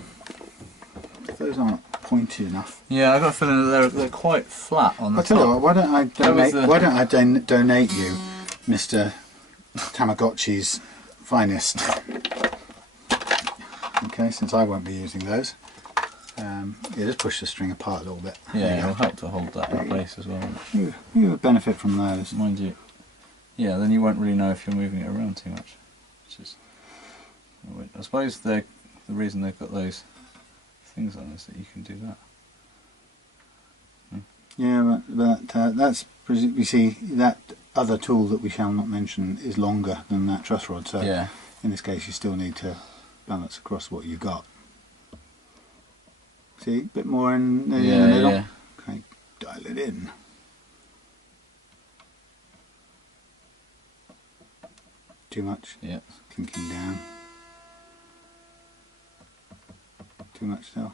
pointy enough. Yeah, I got a feeling that they're quite flat on the top. I'll tell you what, why don't I donate you Mr. Tamagotchi's finest? Okay, since I won't be using those. Just push the string apart a little bit. Yeah, it'll help to hold that in place as well. You would benefit from those. Mind you. Yeah, then you won't really know if you're moving it around too much. Which is, I suppose the reason they've got those things on is that you can do that. Yeah, but that's, you see, that other tool that we shall not mention is longer than that truss rod, so in this case you still need to balance across what you've got. See, a bit more in the middle. Yeah. Okay, dial it in. Too much? Yeah. Kinking down. Too much still?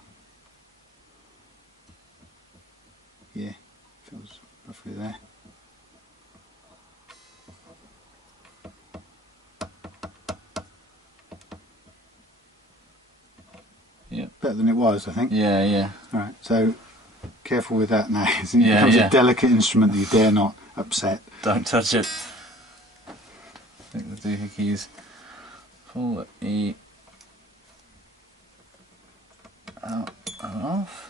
Yeah, feels roughly there. Yeah. Better than it was, I think. Yeah. Alright, so careful with that now. It becomes a delicate instrument that you dare not upset. Don't touch it. I think the doohickeys pull the E out and off.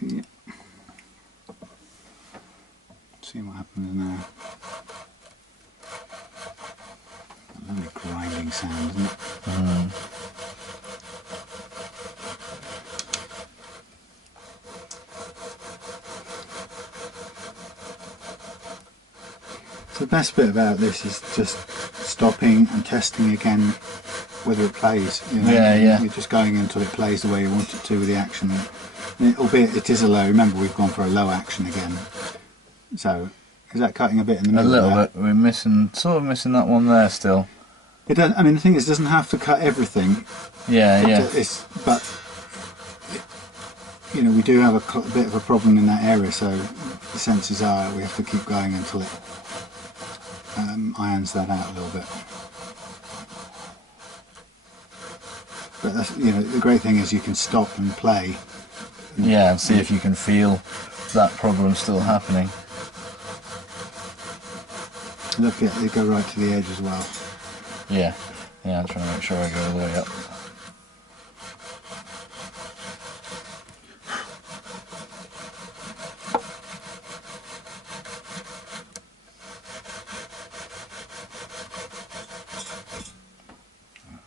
Yep. See what happens now. A lovely grinding sound, isn't it? So the best bit about this is just stopping and testing again whether it plays. You're just going until it plays the way you want it to with the action. Albeit it is a low. Remember, we've gone for a low action again. So is that cutting a bit in the middle? A little bit. We're sort of missing that one there still. It does. I mean, the thing is, it doesn't have to cut everything. But we do have a bit of a problem in that area. So the chances are we have to keep going until it irons that out a little bit. But that's, the great thing is you can stop and play. And see if you can feel that problem's still happening. Look at it, go right to the edge as well. Yeah, yeah, I'm trying to make sure I go all the way up.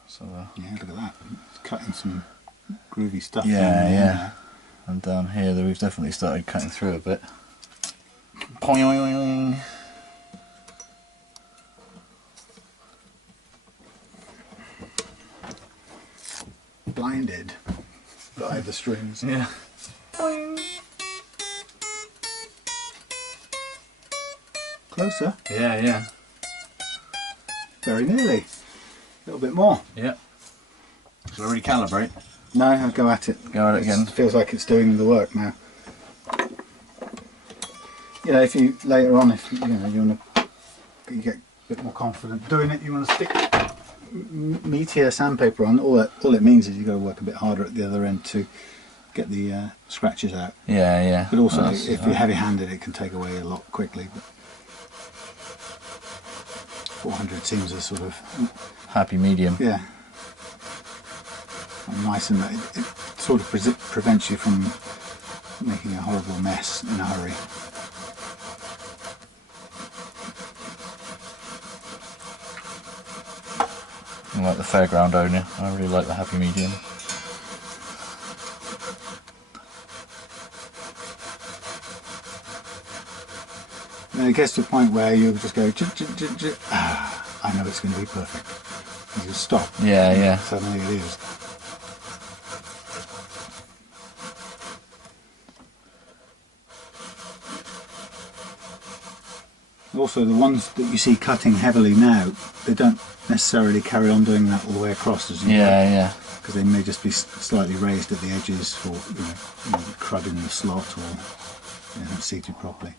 So, yeah, look at that. It's cutting some groovy stuff. Yeah, yeah. And down here, we've definitely started cutting through a bit. Poing. Blinded by the strings. Yeah. Closer. Yeah, yeah. Very nearly. A little bit more. Yeah. Shall I recalibrate? No, I'll go at it. Go at it again. It feels like it's doing the work now. You know, if you later on, if you know you want to get a bit more confident doing it, you want to stick meatier sandpaper on. All it means is you got to work a bit harder at the other end to get the scratches out. Yeah, yeah. But also, if you're heavy-handed, it can take away a lot quickly. But 400 seems a sort of happy medium. Yeah. Nice, and it sort of prevents you from making a horrible mess in a hurry. I'm like the fairground owner. I really like the happy medium. And it gets to a point where you just go, I know it's going to be perfect. And you stop. Yeah, yeah. Suddenly it is. Also, the ones that you see cutting heavily now, they don't necessarily carry on doing that all the way across as you go. Yeah, yeah. Because they may just be slightly raised at the edges for you know crud in the slot or not seated properly.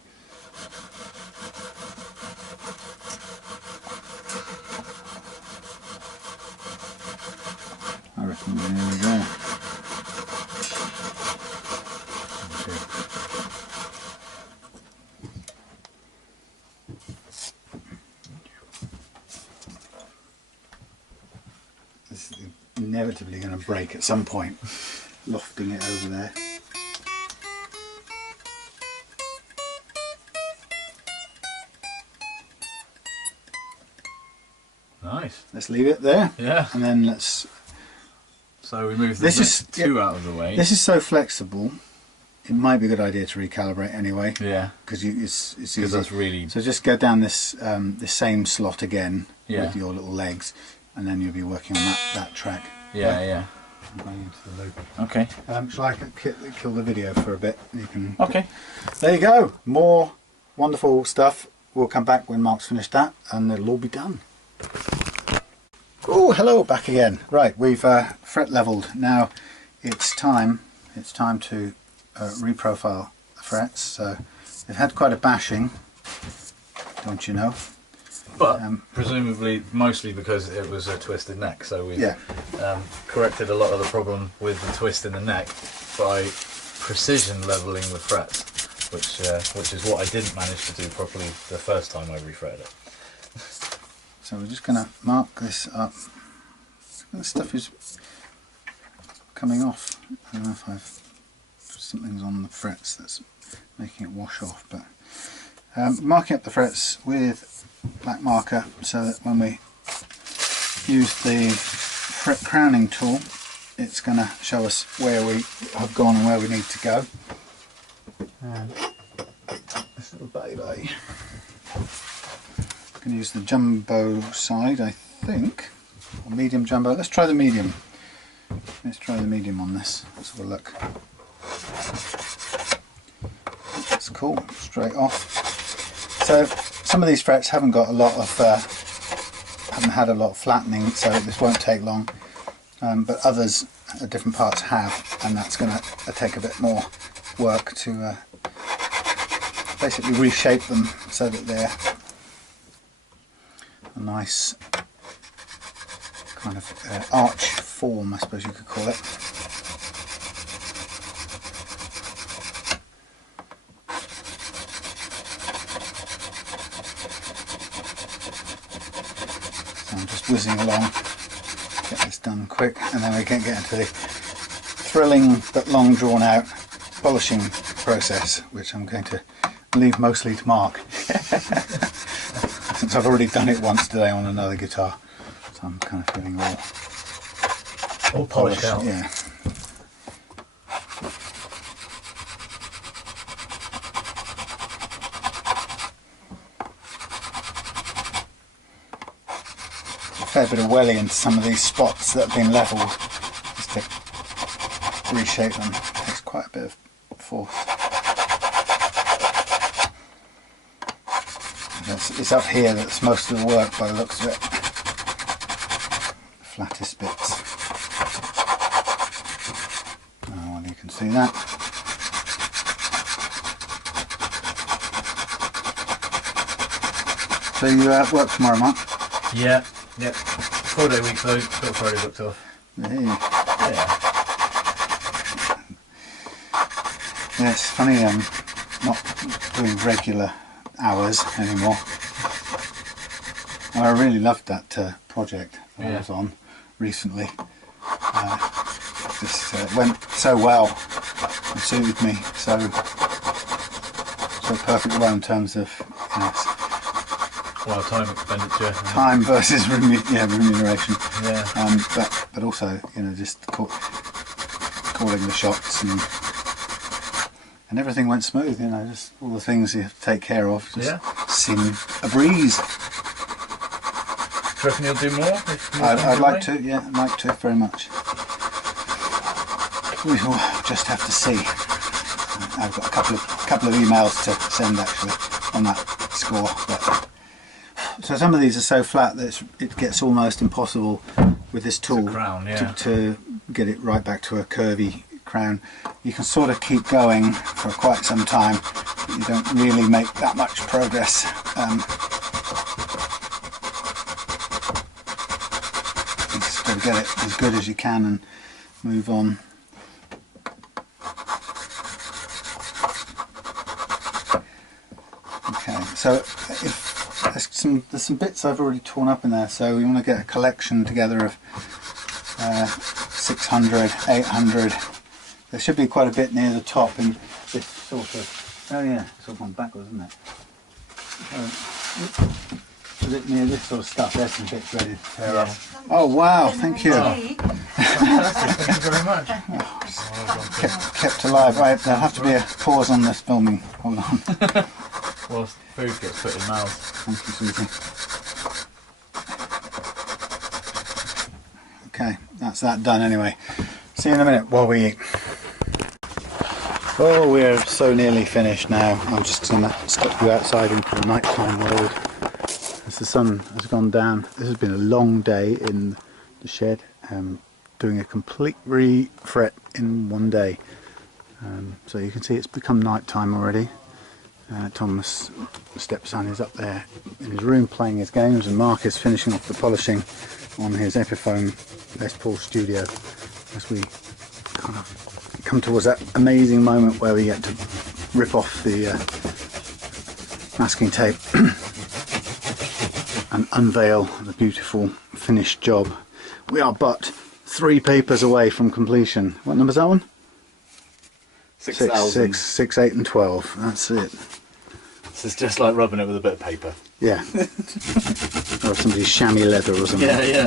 I reckon we're nearly there. This is inevitably going to break at some point, lofting it over there. Nice. Let's leave it there. Yeah. And then let's... So we move the two out of the way. This is so flexible, it might be a good idea to recalibrate anyway. Yeah. Because it's easy. That's really... So just go down this this same slot again with your little legs, and then you'll be working on that track. Yeah, yeah. I'm going into the loop. Okay. Shall I kill the video for a bit? You can. Okay. There you go. More wonderful stuff. We'll come back when Mark's finished that, and it'll all be done. Oh, hello, back again. Right, we've fret leveled. Now it's time to reprofile the frets. So they've had quite a bashing, don't you know? But presumably mostly because it was a twisted neck, so we've corrected a lot of the problem with the twist in the neck by precision leveling the frets, which is what I didn't manage to do properly the first time I refretted it. So we're just going to mark this up. This stuff is coming off. I don't know if something's on the frets that's making it wash off, but marking up the frets with black marker so that when we use the fret crowning tool, it's going to show us where we have gone and where we need to go. And this little baby. I'm going to use the jumbo side, I think, or medium jumbo. Let's try the medium. Let's try the medium on this. Let's have a look. That's cool, straight off. So some of these frets haven't got a lot of, haven't had a lot of flattening, so this won't take long. But others at different parts have, and that's going to take a bit more work to basically reshape them so that they're a nice kind of arch form, I suppose you could call it. So I'm just whizzing along, get this done quick, and then we can get into the thrilling but long drawn out polishing process, which I'm going to leave mostly to Mark. Since I've already done it once today on another guitar, so I'm kind of feeling all polished out. Yeah. A fair bit of welly into some of these spots that have been levelled, just to reshape them. It takes quite a bit of force. It's up here that's most of the work by the looks of it. The flattest bits. Oh, well, you can see that. So you work tomorrow, Mark? Yeah. 4-day week though, got Friday booked off. Yeah. Yeah. It's funny not doing regular hours anymore. I really loved that project that I was on recently. It went so well, it suited me so perfectly well in terms of, you know, Well, time expenditure. time versus remuneration. Yeah. But also, you know, just calling the shots and everything went smooth. You know, just all the things you have to take care of just seemed a breeze. Do you reckon you'll do more? I'd like to. Yeah, I'd like to very much. We will just have to see. I've got a couple of emails to send actually on that score. But so some of these are so flat that it gets almost impossible with this tool to get it right back to a curvy crown. You can sort of keep going for quite some time, but you don't really make that much progress. You just got to get it as good as you can and move on. Okay, so if there's some bits I've already torn up in there, so we want to get a collection together of 600, 800. There should be quite a bit near the top in this sort of, oh yeah, it's all gone backwards, isn't it? A bit near this sort of stuff, there's some bits ready to tear up. Oh wow, thank you. Fantastic, thank you very much. Kept alive. Right, there'll have to be a pause on this filming. Hold on. Whilst food gets put in mouths. Thank you, Susie. Okay, that's that done anyway. See you in a minute while we eat. Oh, we're so nearly finished now. I'm just going to step you outside into the nighttime world. As the sun has gone down, this has been a long day in the shed, doing a complete refret in one day. So you can see it's become nighttime already. Thomas, the stepson, is up there in his room playing his games, and Mark is finishing off the polishing on his Epiphone Les Paul studio as we kind of come towards that amazing moment where we get to rip off the masking tape and unveil the beautiful finished job. We are but 3 papers away from completion. What number is that one? 6,000. 6, 8 and 12. That's it. This is just like rubbing it with a bit of paper. Yeah. Or somebody's chamois leather or something. Yeah.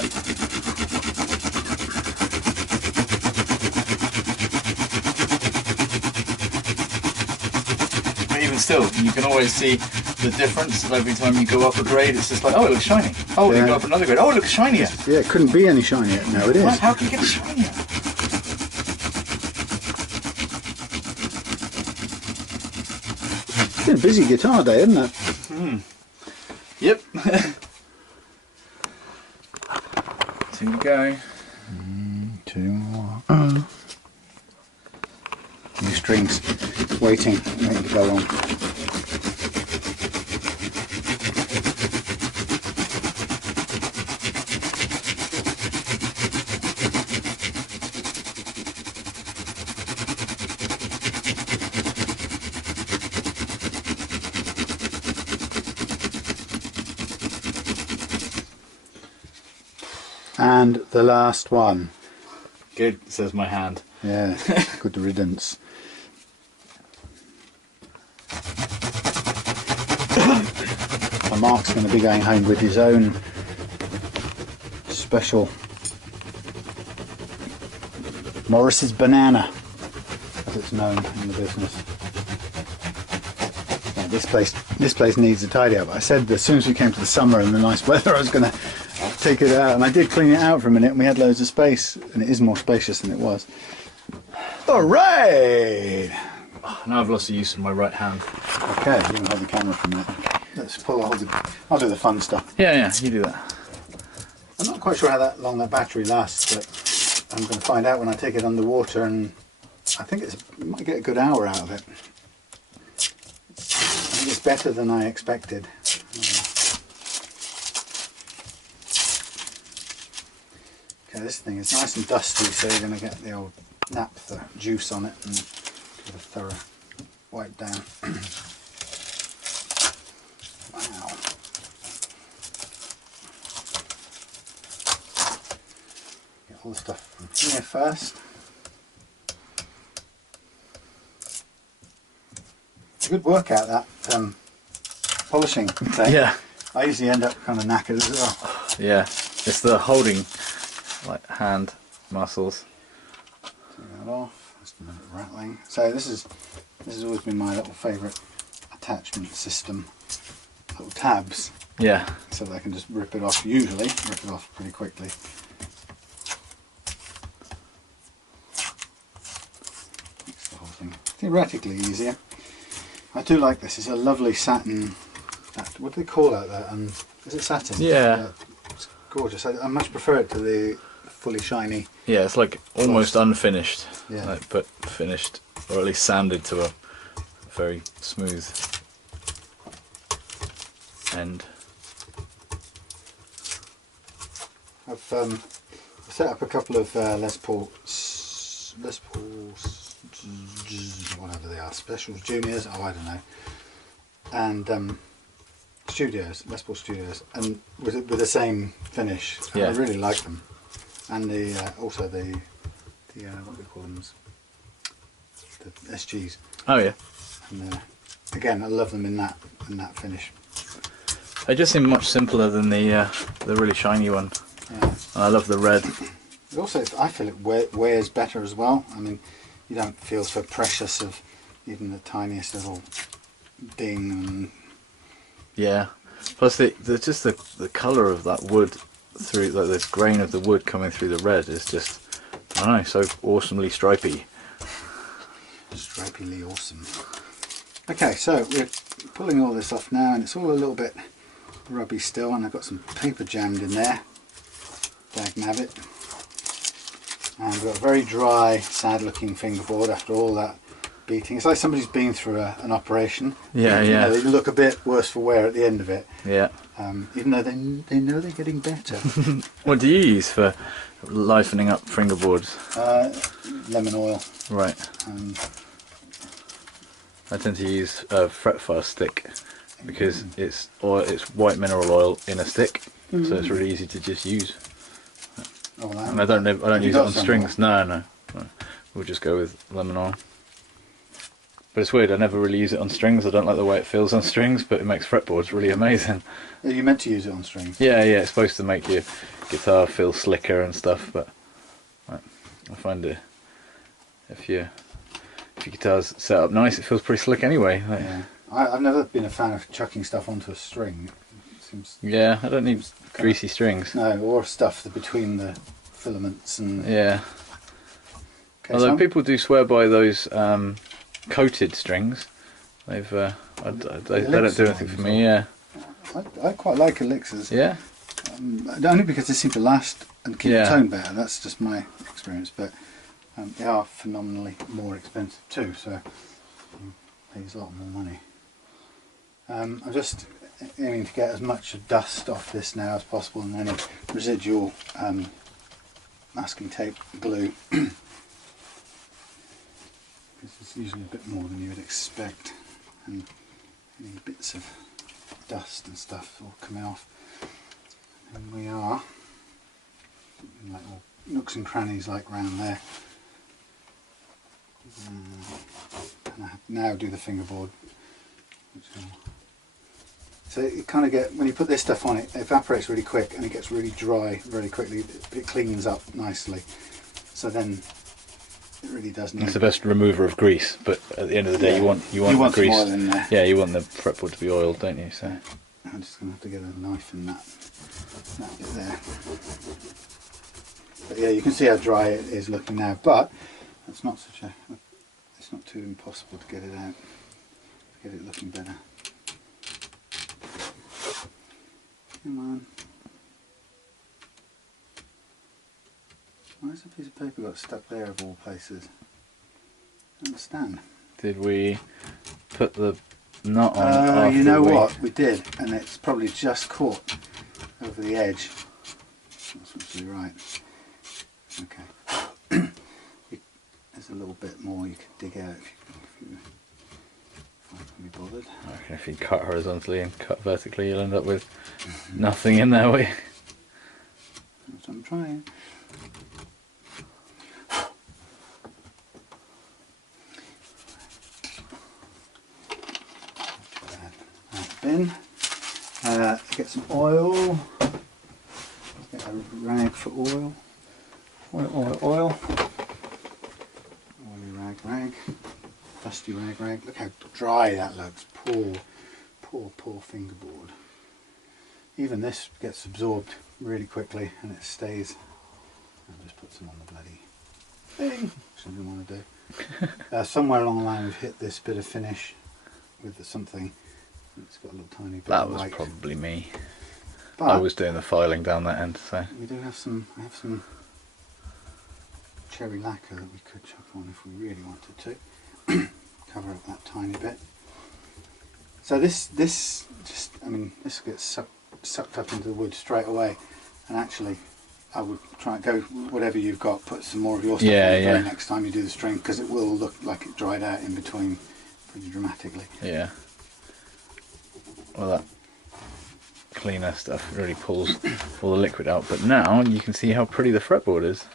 But even still, you can always see the difference every time you go up a grade. It's just like, oh, it looks shiny. Oh, you go up another grade. Oh, it looks shinier. Yeah, it couldn't be any shinier. No, it is. What? How can you get it shinier? It's been a busy guitar day, isn't it? Yep. 2 to go. 2 more. New strings waiting to go on. And the last one. Good, says my hand. Yeah, good riddance. And Mark's going to be going home with his own special Morris's banana, as it's known in the business. Yeah, this place needs a tidy up. I said as soon as we came to the summer and the nice weather, I was going to take it out, and I did clean it out for a minute, and we had loads of space, and it is more spacious than it was. All right. Oh, now I've lost the use of my right hand. Okay, you can hold the camera for a minute. Let's pull. I'll do the fun stuff. Yeah, you do that. I'm not quite sure how long that battery lasts, but I'm going to find out when I take it underwater, and I think you might get a good hour out of it. I think it's better than I expected. Okay, this thing is nice and dusty, so you're going to get the old naphtha juice on it and give a thorough wipe down. Wow. Get all the stuff from here first. It's a good workout, that polishing thing. Yeah. I usually end up kind of knackered as well. Yeah, it's the holding, like hand muscles. Take that off. Just a minute rattling. So this has always been my little favourite attachment system. Little tabs. Yeah. So that I can just rip it off. Usually rip it off pretty quickly. Makes the whole thing theoretically easier. I do like this. It's a lovely satin. What do they call it? Is it satin? Yeah. It's gorgeous. I much prefer it to the fully shiny. Yeah, it's like almost unfinished. Yeah. Like, but finished, or at least sanded to a very smooth end. I've set up a couple of Les Paul, whatever they are, specials, juniors, oh I don't know, and studios, Les Paul studios, and with the same finish. And Yeah. I really like them, and also the what do we call them? The SGs. Oh yeah. And again, I love them in that finish. They just seem much simpler than the really shiny one. Yeah. And I love the red. Also, I feel it wears better as well. I mean, you don't feel so precious of even the tiniest little ding. And Yeah. Plus just the colour of that wood through, like this grain of the wood coming through the red is just, I don't know, so awesomely stripy. Stripingly awesome. Okay, so we're pulling all this off now, and it's all a little bit rubby still, and I've got some paper jammed in there. Dag nabbit. And we've got a very dry, sad looking fingerboard after all that beating. It's like somebody's been through an operation. Yeah, You yeah. know, they look a bit worse for wear at the end of it. Yeah. Even though they know they're getting better. What do you use for lightening up fingerboards? Lemon oil. Right. I tend to use a fret fast stick because it's white mineral oil in a stick, so it's really easy to just use. Oh, well, And I don't use it on strings. No. We'll just go with lemon oil. But it's weird. I never really use it on strings. I don't like the way it feels on strings, but it makes fretboards really amazing. You meant to use it on strings. Yeah. It's supposed to make your guitar feel slicker and stuff, but I find it if your guitar's set up nice, it feels pretty slick anyway. Like, Yeah. I've never been a fan of chucking stuff onto a string. It seems yeah, I don't need greasy strings. no, or stuff between the filaments and. Yeah. Okay, Although so people do swear by those coated strings, they don't do anything for me. Yeah. I quite like elixirs. Yeah. Only because they seem to last and keep Yeah. the tone better. That's just my experience, but they are phenomenally more expensive too. So pays a lot more money. I'm just aiming to get as much dust off this now as possible, and any residual masking tape glue. This is usually a bit more than you would expect, and any bits of dust and stuff all coming off. And we are like all nooks and crannies like round there. And I now do the fingerboard. So you kind of get, when you put this stuff on, it evaporates really quick and it gets really dry very quickly. It cleans up nicely. So then it really does need. It's the best remover of grease, but at the end of the day, you want the grease. Some oil in there. Yeah, you want the fretboard to be oiled, don't you? So I'm just going to have to get a knife in that bit there. But yeah, you can see how dry it is looking now. But it's not it's not too impossible to get it out, get it looking better. Come on. Why has a piece of paper got stuck there of all places? I don't understand. Did we put the knot on? You know what? We did, and it's probably just caught over the edge. That's absolutely right. Okay. There's a little bit more you could dig out if you can be bothered. I reckon if you cut horizontally and cut vertically, you'll end up with nothing in there, will you? That's what I'm trying. Bin. Get some oil. Get a rag for oil. Oil. Oily rag. Dusty rag. Look how dry that looks. Poor fingerboard. Even this gets absorbed really quickly and it stays. I'll just put some on the bloody thing, which I didn't want to do. Somewhere along the line we've hit this bit of finish with something. It's got a little tiny bit that of was white. Probably me. But I was doing the filing down that end, so. We do have some. I have some cherry lacquer that we could chuck on if we really wanted to. Cover up that tiny bit. So this gets sucked up into the wood straight away, and actually I would try and go whatever you've got, put some more of your stuff in the very next time you do the string, because it will look like it dried out in between pretty dramatically. Yeah. Well, that cleaner stuff really pulls all the liquid out, but now you can see how pretty the fretboard is.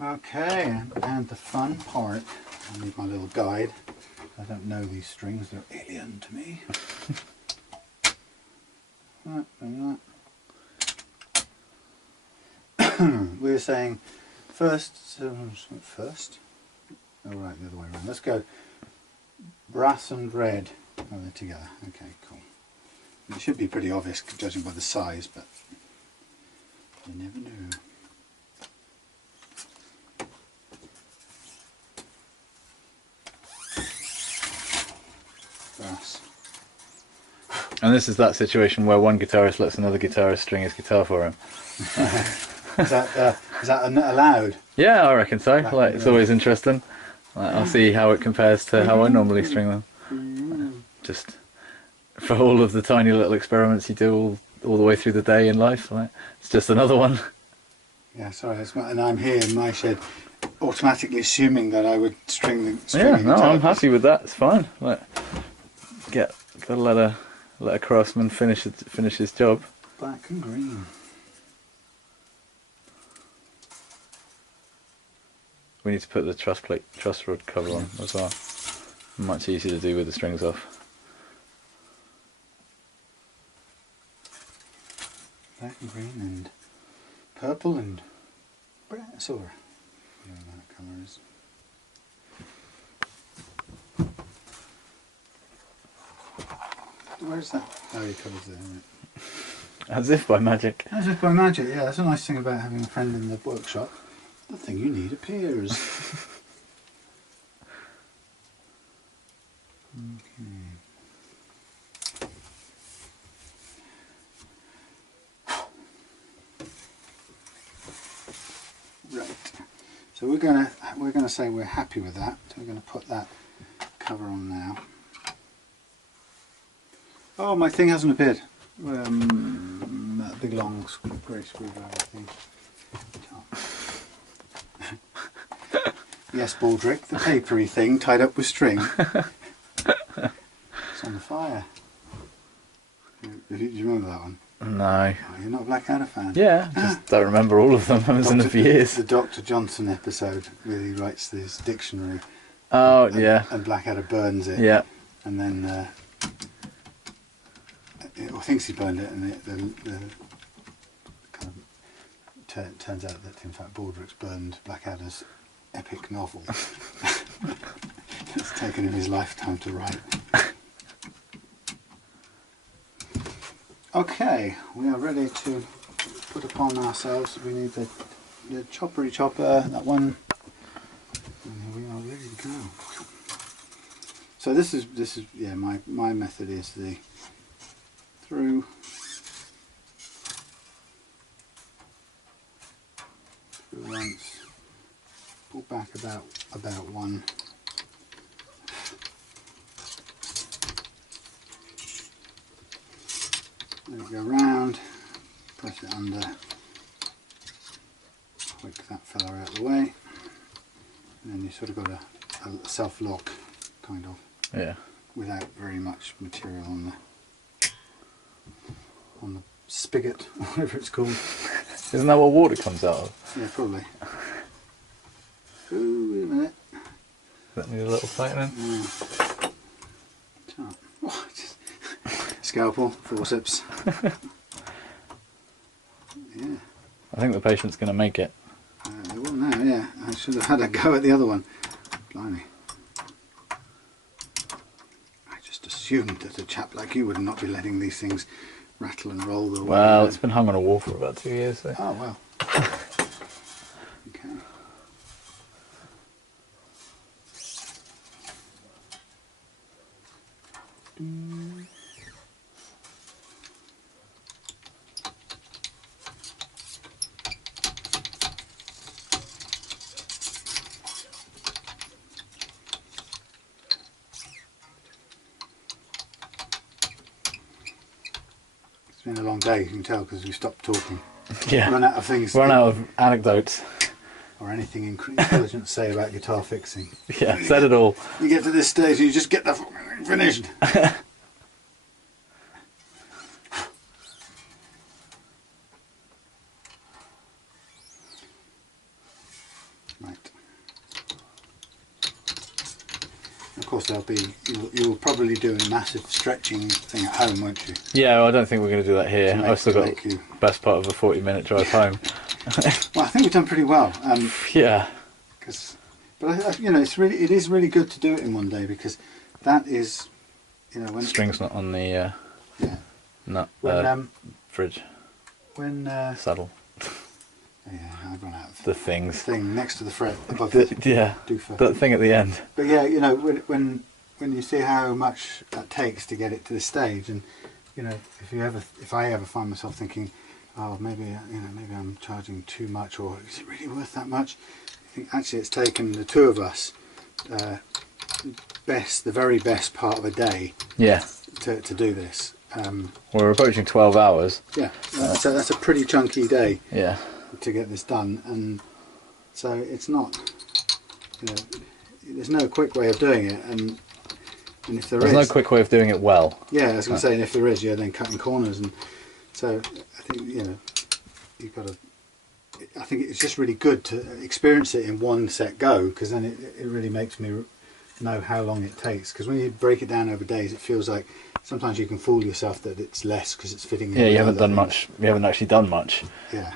Okay, and the fun part, I need my little guide. I don't know these strings, they're alien to me. Right. We were saying first, oh right, the other way around. Let's go brass and red. Oh, they're together. Okay, cool. It should be pretty obvious judging by the size, but you never know. Brass. And this is that situation where one guitarist lets another guitarist string his guitar for him. Is that allowed? Yeah, I reckon so. Like, it's always interesting. Like, I'll see how it compares to how I normally string them. Just for all of the tiny little experiments you do all the way through the day in life. Like, it's just another one. Yeah, sorry, and I'm here in my shed, automatically assuming that I would string the guitar. I'm happy with that. It's fine. Like, gotta let a craftsman finish his job. Black and green. We need to put the truss rod cover on as well. Much easier to do with the strings off. Black and green and purple and silver. Whatever that colour is. Where's that? Oh, he covers there, right? As if by magic. As if by magic, yeah. That's a nice thing about having a friend in the workshop. The thing you need appears. Okay. Right. So we're gonna say we're happy with that. So we're gonna put that cover on now. Oh, my thing hasn't appeared. That big long grey screwdriver thing. Yes, Baldrick, the papery thing tied up with string. It's on the fire. Do you remember that one? No. Oh, you're not a Blackadder fan? Yeah, just don't remember all of them. I haven't seen them for years. The Dr. Johnson episode where he writes this dictionary. Oh, and, And Blackadder burns it. Yeah. And then, or thinks he burned it, and the kind of turns out that in fact Baldrick's burned Blackadder's epic novel. It's taken him his lifetime to write. Okay, we are ready to put upon ourselves. We need the choppery chopper, that one. And we are ready to go. So this is yeah, my method is the through once, pull back about one. Then go round, press it under, quick that fella out of the way, and then you sort of got a self-lock kind of, Yeah. without very much material on the spigot, or whatever it's called. Isn't that what water comes out of? Yeah, probably. Ooh, wait a minute. That need a little tightening. Yeah. Oh, scalpel, forceps. Yeah. I think the patient's going to make it. They will now, yeah. I should have had a go at the other one. Blimey. I just assumed that a chap like you would not be letting these things rattle and roll the way. Well, it's been hung on a wall for about 2 years. So. Oh, well. Okay. It's been a long day, you can tell, because we stopped talking. Yeah. Run out of things. Run out of anecdotes. Or anything intelligent to say about guitar fixing. Yeah, said it all. You get to this stage and you just get the fucking finished. Right. Of course, there'll be. You'll probably do a massive stretching thing at home, won't you? Yeah, well, I don't think we're going to do that here. I've still got you... the best part of a 40-minute drive home. Well, I think we've done pretty well. Yeah. But you know, it is really good to do it in one day, because that is, you know, when String's not on the yeah. nut When fridge when saddle. yeah, I've run out of The things. the thing next to the fret above Yeah. doofer. That thing at the end. But yeah, you know, when you see how much that takes to get it to this stage, and you know, if I ever find myself thinking, oh, maybe maybe I'm charging too much, or is it really worth that much? I think actually it's taken the two of us the very best part of a day. Yeah. To do this. We're approaching 12 hours. Yeah, so that's a pretty chunky day. Yeah. To get this done, and so it's not, you know, there's no quick way of doing it, and if there's no quick way of doing it well. Yeah, I was going to say, and if there is, you're then cutting corners, and so I think, you know, you've got to. I think it's just really good to experience it in one set go, because then it really makes me know how long it takes. Because when you break it down over days, it feels like sometimes you can fool yourself that it's less because it's fitting. Yeah, you haven't done much. You haven't actually done much. Yeah.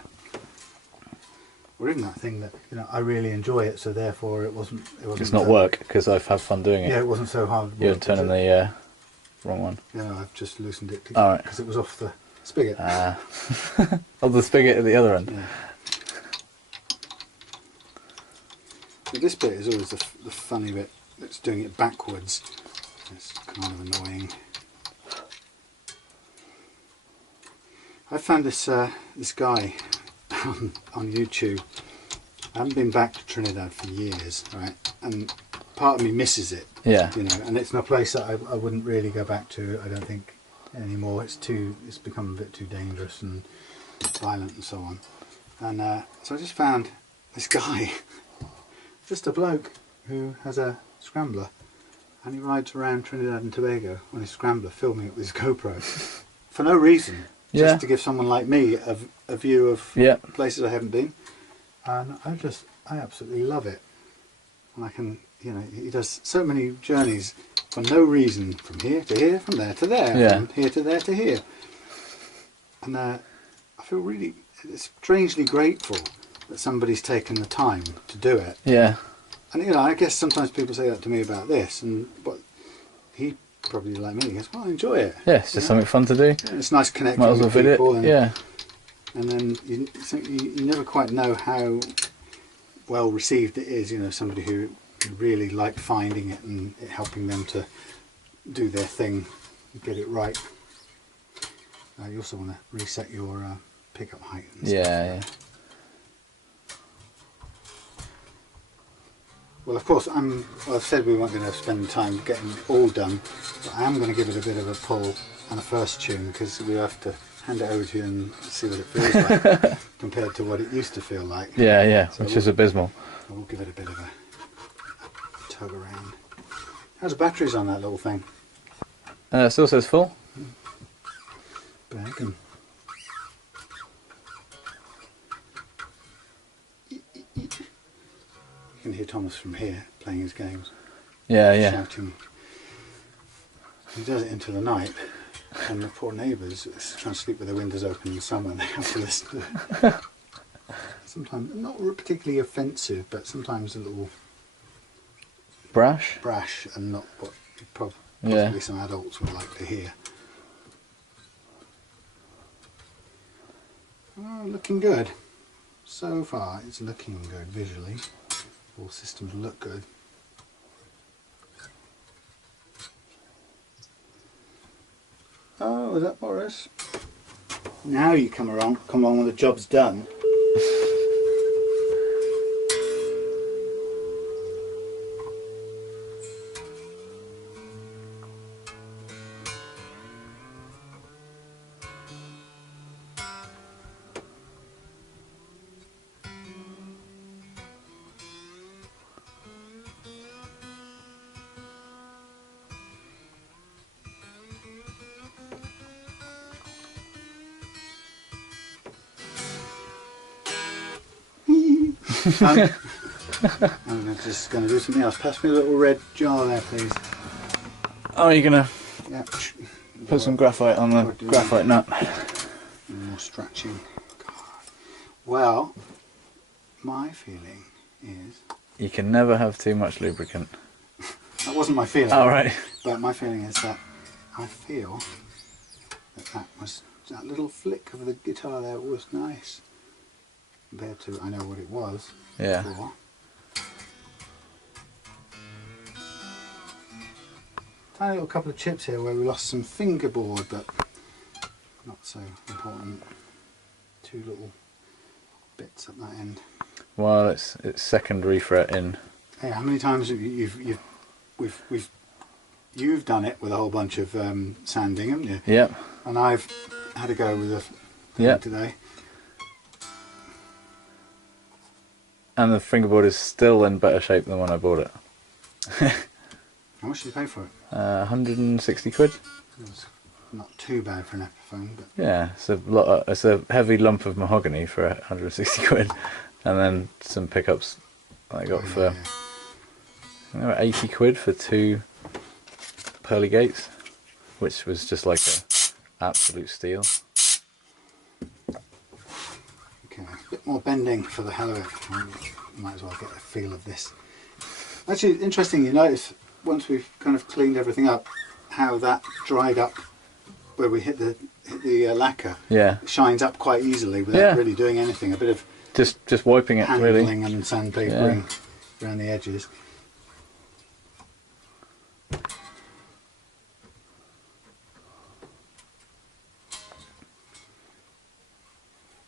Or even that thing that, you know, I really enjoy it, so therefore it wasn't. It's not work because I've had fun doing it. Yeah, it wasn't so hard. You're turning the wrong one. Yeah, no, I've just loosened it because it was off the spigot. Oh, the spigot at the other end. Yeah. But this bit is always the funny bit. It's doing it backwards. It's kind of annoying. I found this this guy on YouTube. I haven't been back to Trinidad for years, right? And part of me misses it. Yeah. You know, and it's a place that I wouldn't really go back to, I don't think, anymore. It's become a bit too dangerous and violent and so on. And so I just found this guy, just a bloke who has a scrambler, and he rides around Trinidad and Tobago on his scrambler, filming it with his GoPro for no reason. just to give someone like me a view of Yeah. places I haven't been. And I absolutely love it. And I can, you know, he does so many journeys for no reason, from here to here, from there to there, Yeah. from here to there to here. And I feel really strangely grateful that somebody's taken the time to do it. Yeah. And, you know, I guess sometimes people say that to me about this, but he probably, like me, goes, well, enjoy it. Yeah, it's just something fun to do. Yeah, it's nice connecting Might as well with vid it. people. And, Yeah. and then you never quite know how well received it is, you know, somebody who really like finding it and it helping them to do their thing and get it right. You also want to reset your pickup height and stuff. Yeah. Well, of course, I've said we weren't going to spend time getting it all done, but I am going to give it a bit of a pull and a first tune, because we have to hand it over to you and see what it feels like compared to what it used to feel like. Yeah, So which is abysmal. We'll give it a bit of a tug around. How's the batteries on that little thing? Still says full. Back and you can hear Thomas from here playing his games. Yeah. Shouting. He does it into the night, and the poor neighbours trying to sleep with their windows open in the summer. They have to listen to it. Sometimes not particularly offensive, but sometimes a little Brash. and not what possibly some adults would like to hear. Oh, looking good. So far, it's looking good visually. All systems look good. Oh, is that Boris? Now you come along when the job's done. I'm just going to do something else. Pass me a little red jar there, please. Oh, you're gonna Yeah. put some graphite on the graphite nut. More stretching. God. Well, my feeling is... You can never have too much lubricant. That wasn't my feeling. Oh, right. But my feeling is that I feel that little flick of the guitar there was nice compared to I know what it was Yeah. before. Tiny little couple of chips here where we lost some fingerboard, but not so important. Two little bits at that end. Well, it's second refret in. Hey, how many times have you've done it with a whole bunch of sanding, haven't you? Yep. And I've had a go with a thing today. And the fingerboard is still in better shape than when I bought it. How much did you pay for it? 160 quid. It was not too bad for an Epiphone, but Yeah, it's a lot. It's a heavy lump of mahogany for 160 quid, and then some pickups I got for 80 quid for two pearly gates, which was just like a absolute steal. Okay, a bit more bending for the hell of it. Might as well get a feel of this. Actually, interesting, you notice once we've kind of cleaned everything up, how that dried up where we hit the lacquer. Yeah. It shines up quite easily without really doing anything. A bit of just wiping it really. handling and sandpapering around the edges.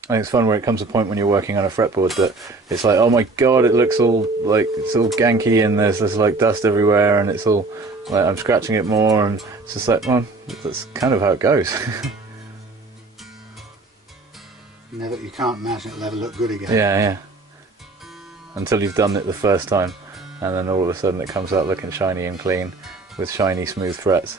I think it's fun where it comes to a point when you're working on a fretboard that it's like, oh my god, it looks all like it's all ganky and there's like dust everywhere and it's all like I'm scratching it more and it's just like, well, that's kind of how it goes. You can't imagine it'll ever look good again. Yeah. Until you've done it the first time, and then all of a sudden it comes out looking shiny and clean with shiny, smooth frets.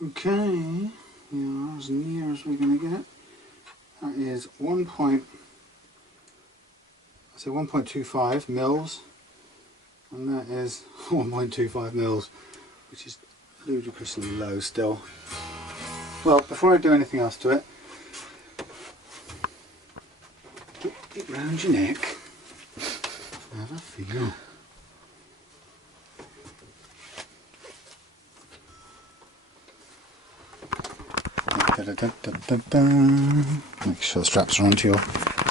Okay, yeah, as near as we're going to get. That is 1.25 mils, and that is 1.25 mils, which is ludicrously low still. Well, before I do anything else to it, put it round your neck. Have a feel. Da, da, da, da, da. Make sure the straps are on to your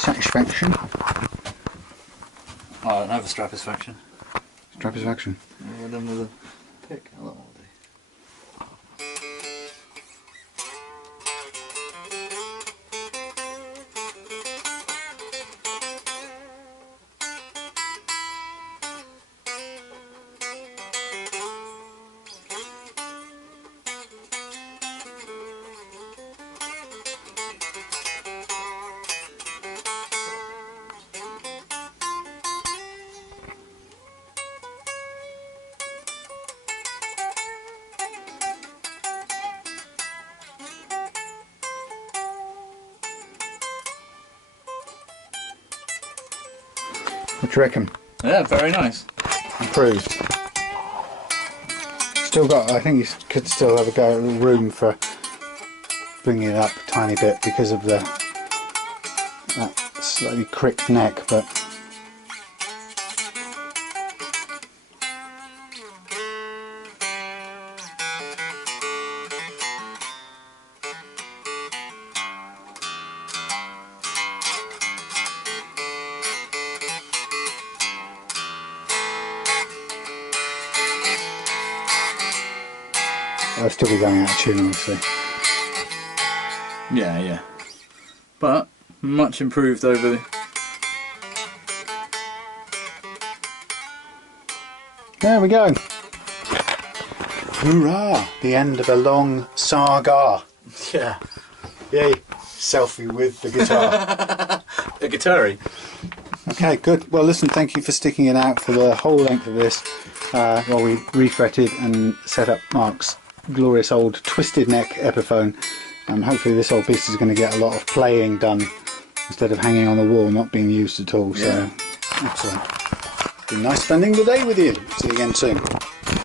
satisfaction. Oh, I don't have a strapisfaction. Strapisfaction. We're done with a pick. Oh, that will do. What do you reckon? Yeah, very nice. Improved. Still got, I think you could still have a go at room for bringing it up a tiny bit because of that slightly cricked neck, but I'll still be going out of tune, obviously. Yeah, yeah. But much improved over the... There we go. Hurrah! The end of a long saga. Yeah. Yay! Selfie with the guitar. A guitar-y. Okay, good. Well, listen, thank you for sticking it out for the whole length of this while we refretted and set up Mark's glorious old twisted neck Epiphone. Hopefully this old piece is going to get a lot of playing done instead of hanging on the wall, not being used at all. So, excellent. It's been nice spending the day with you. See you again soon.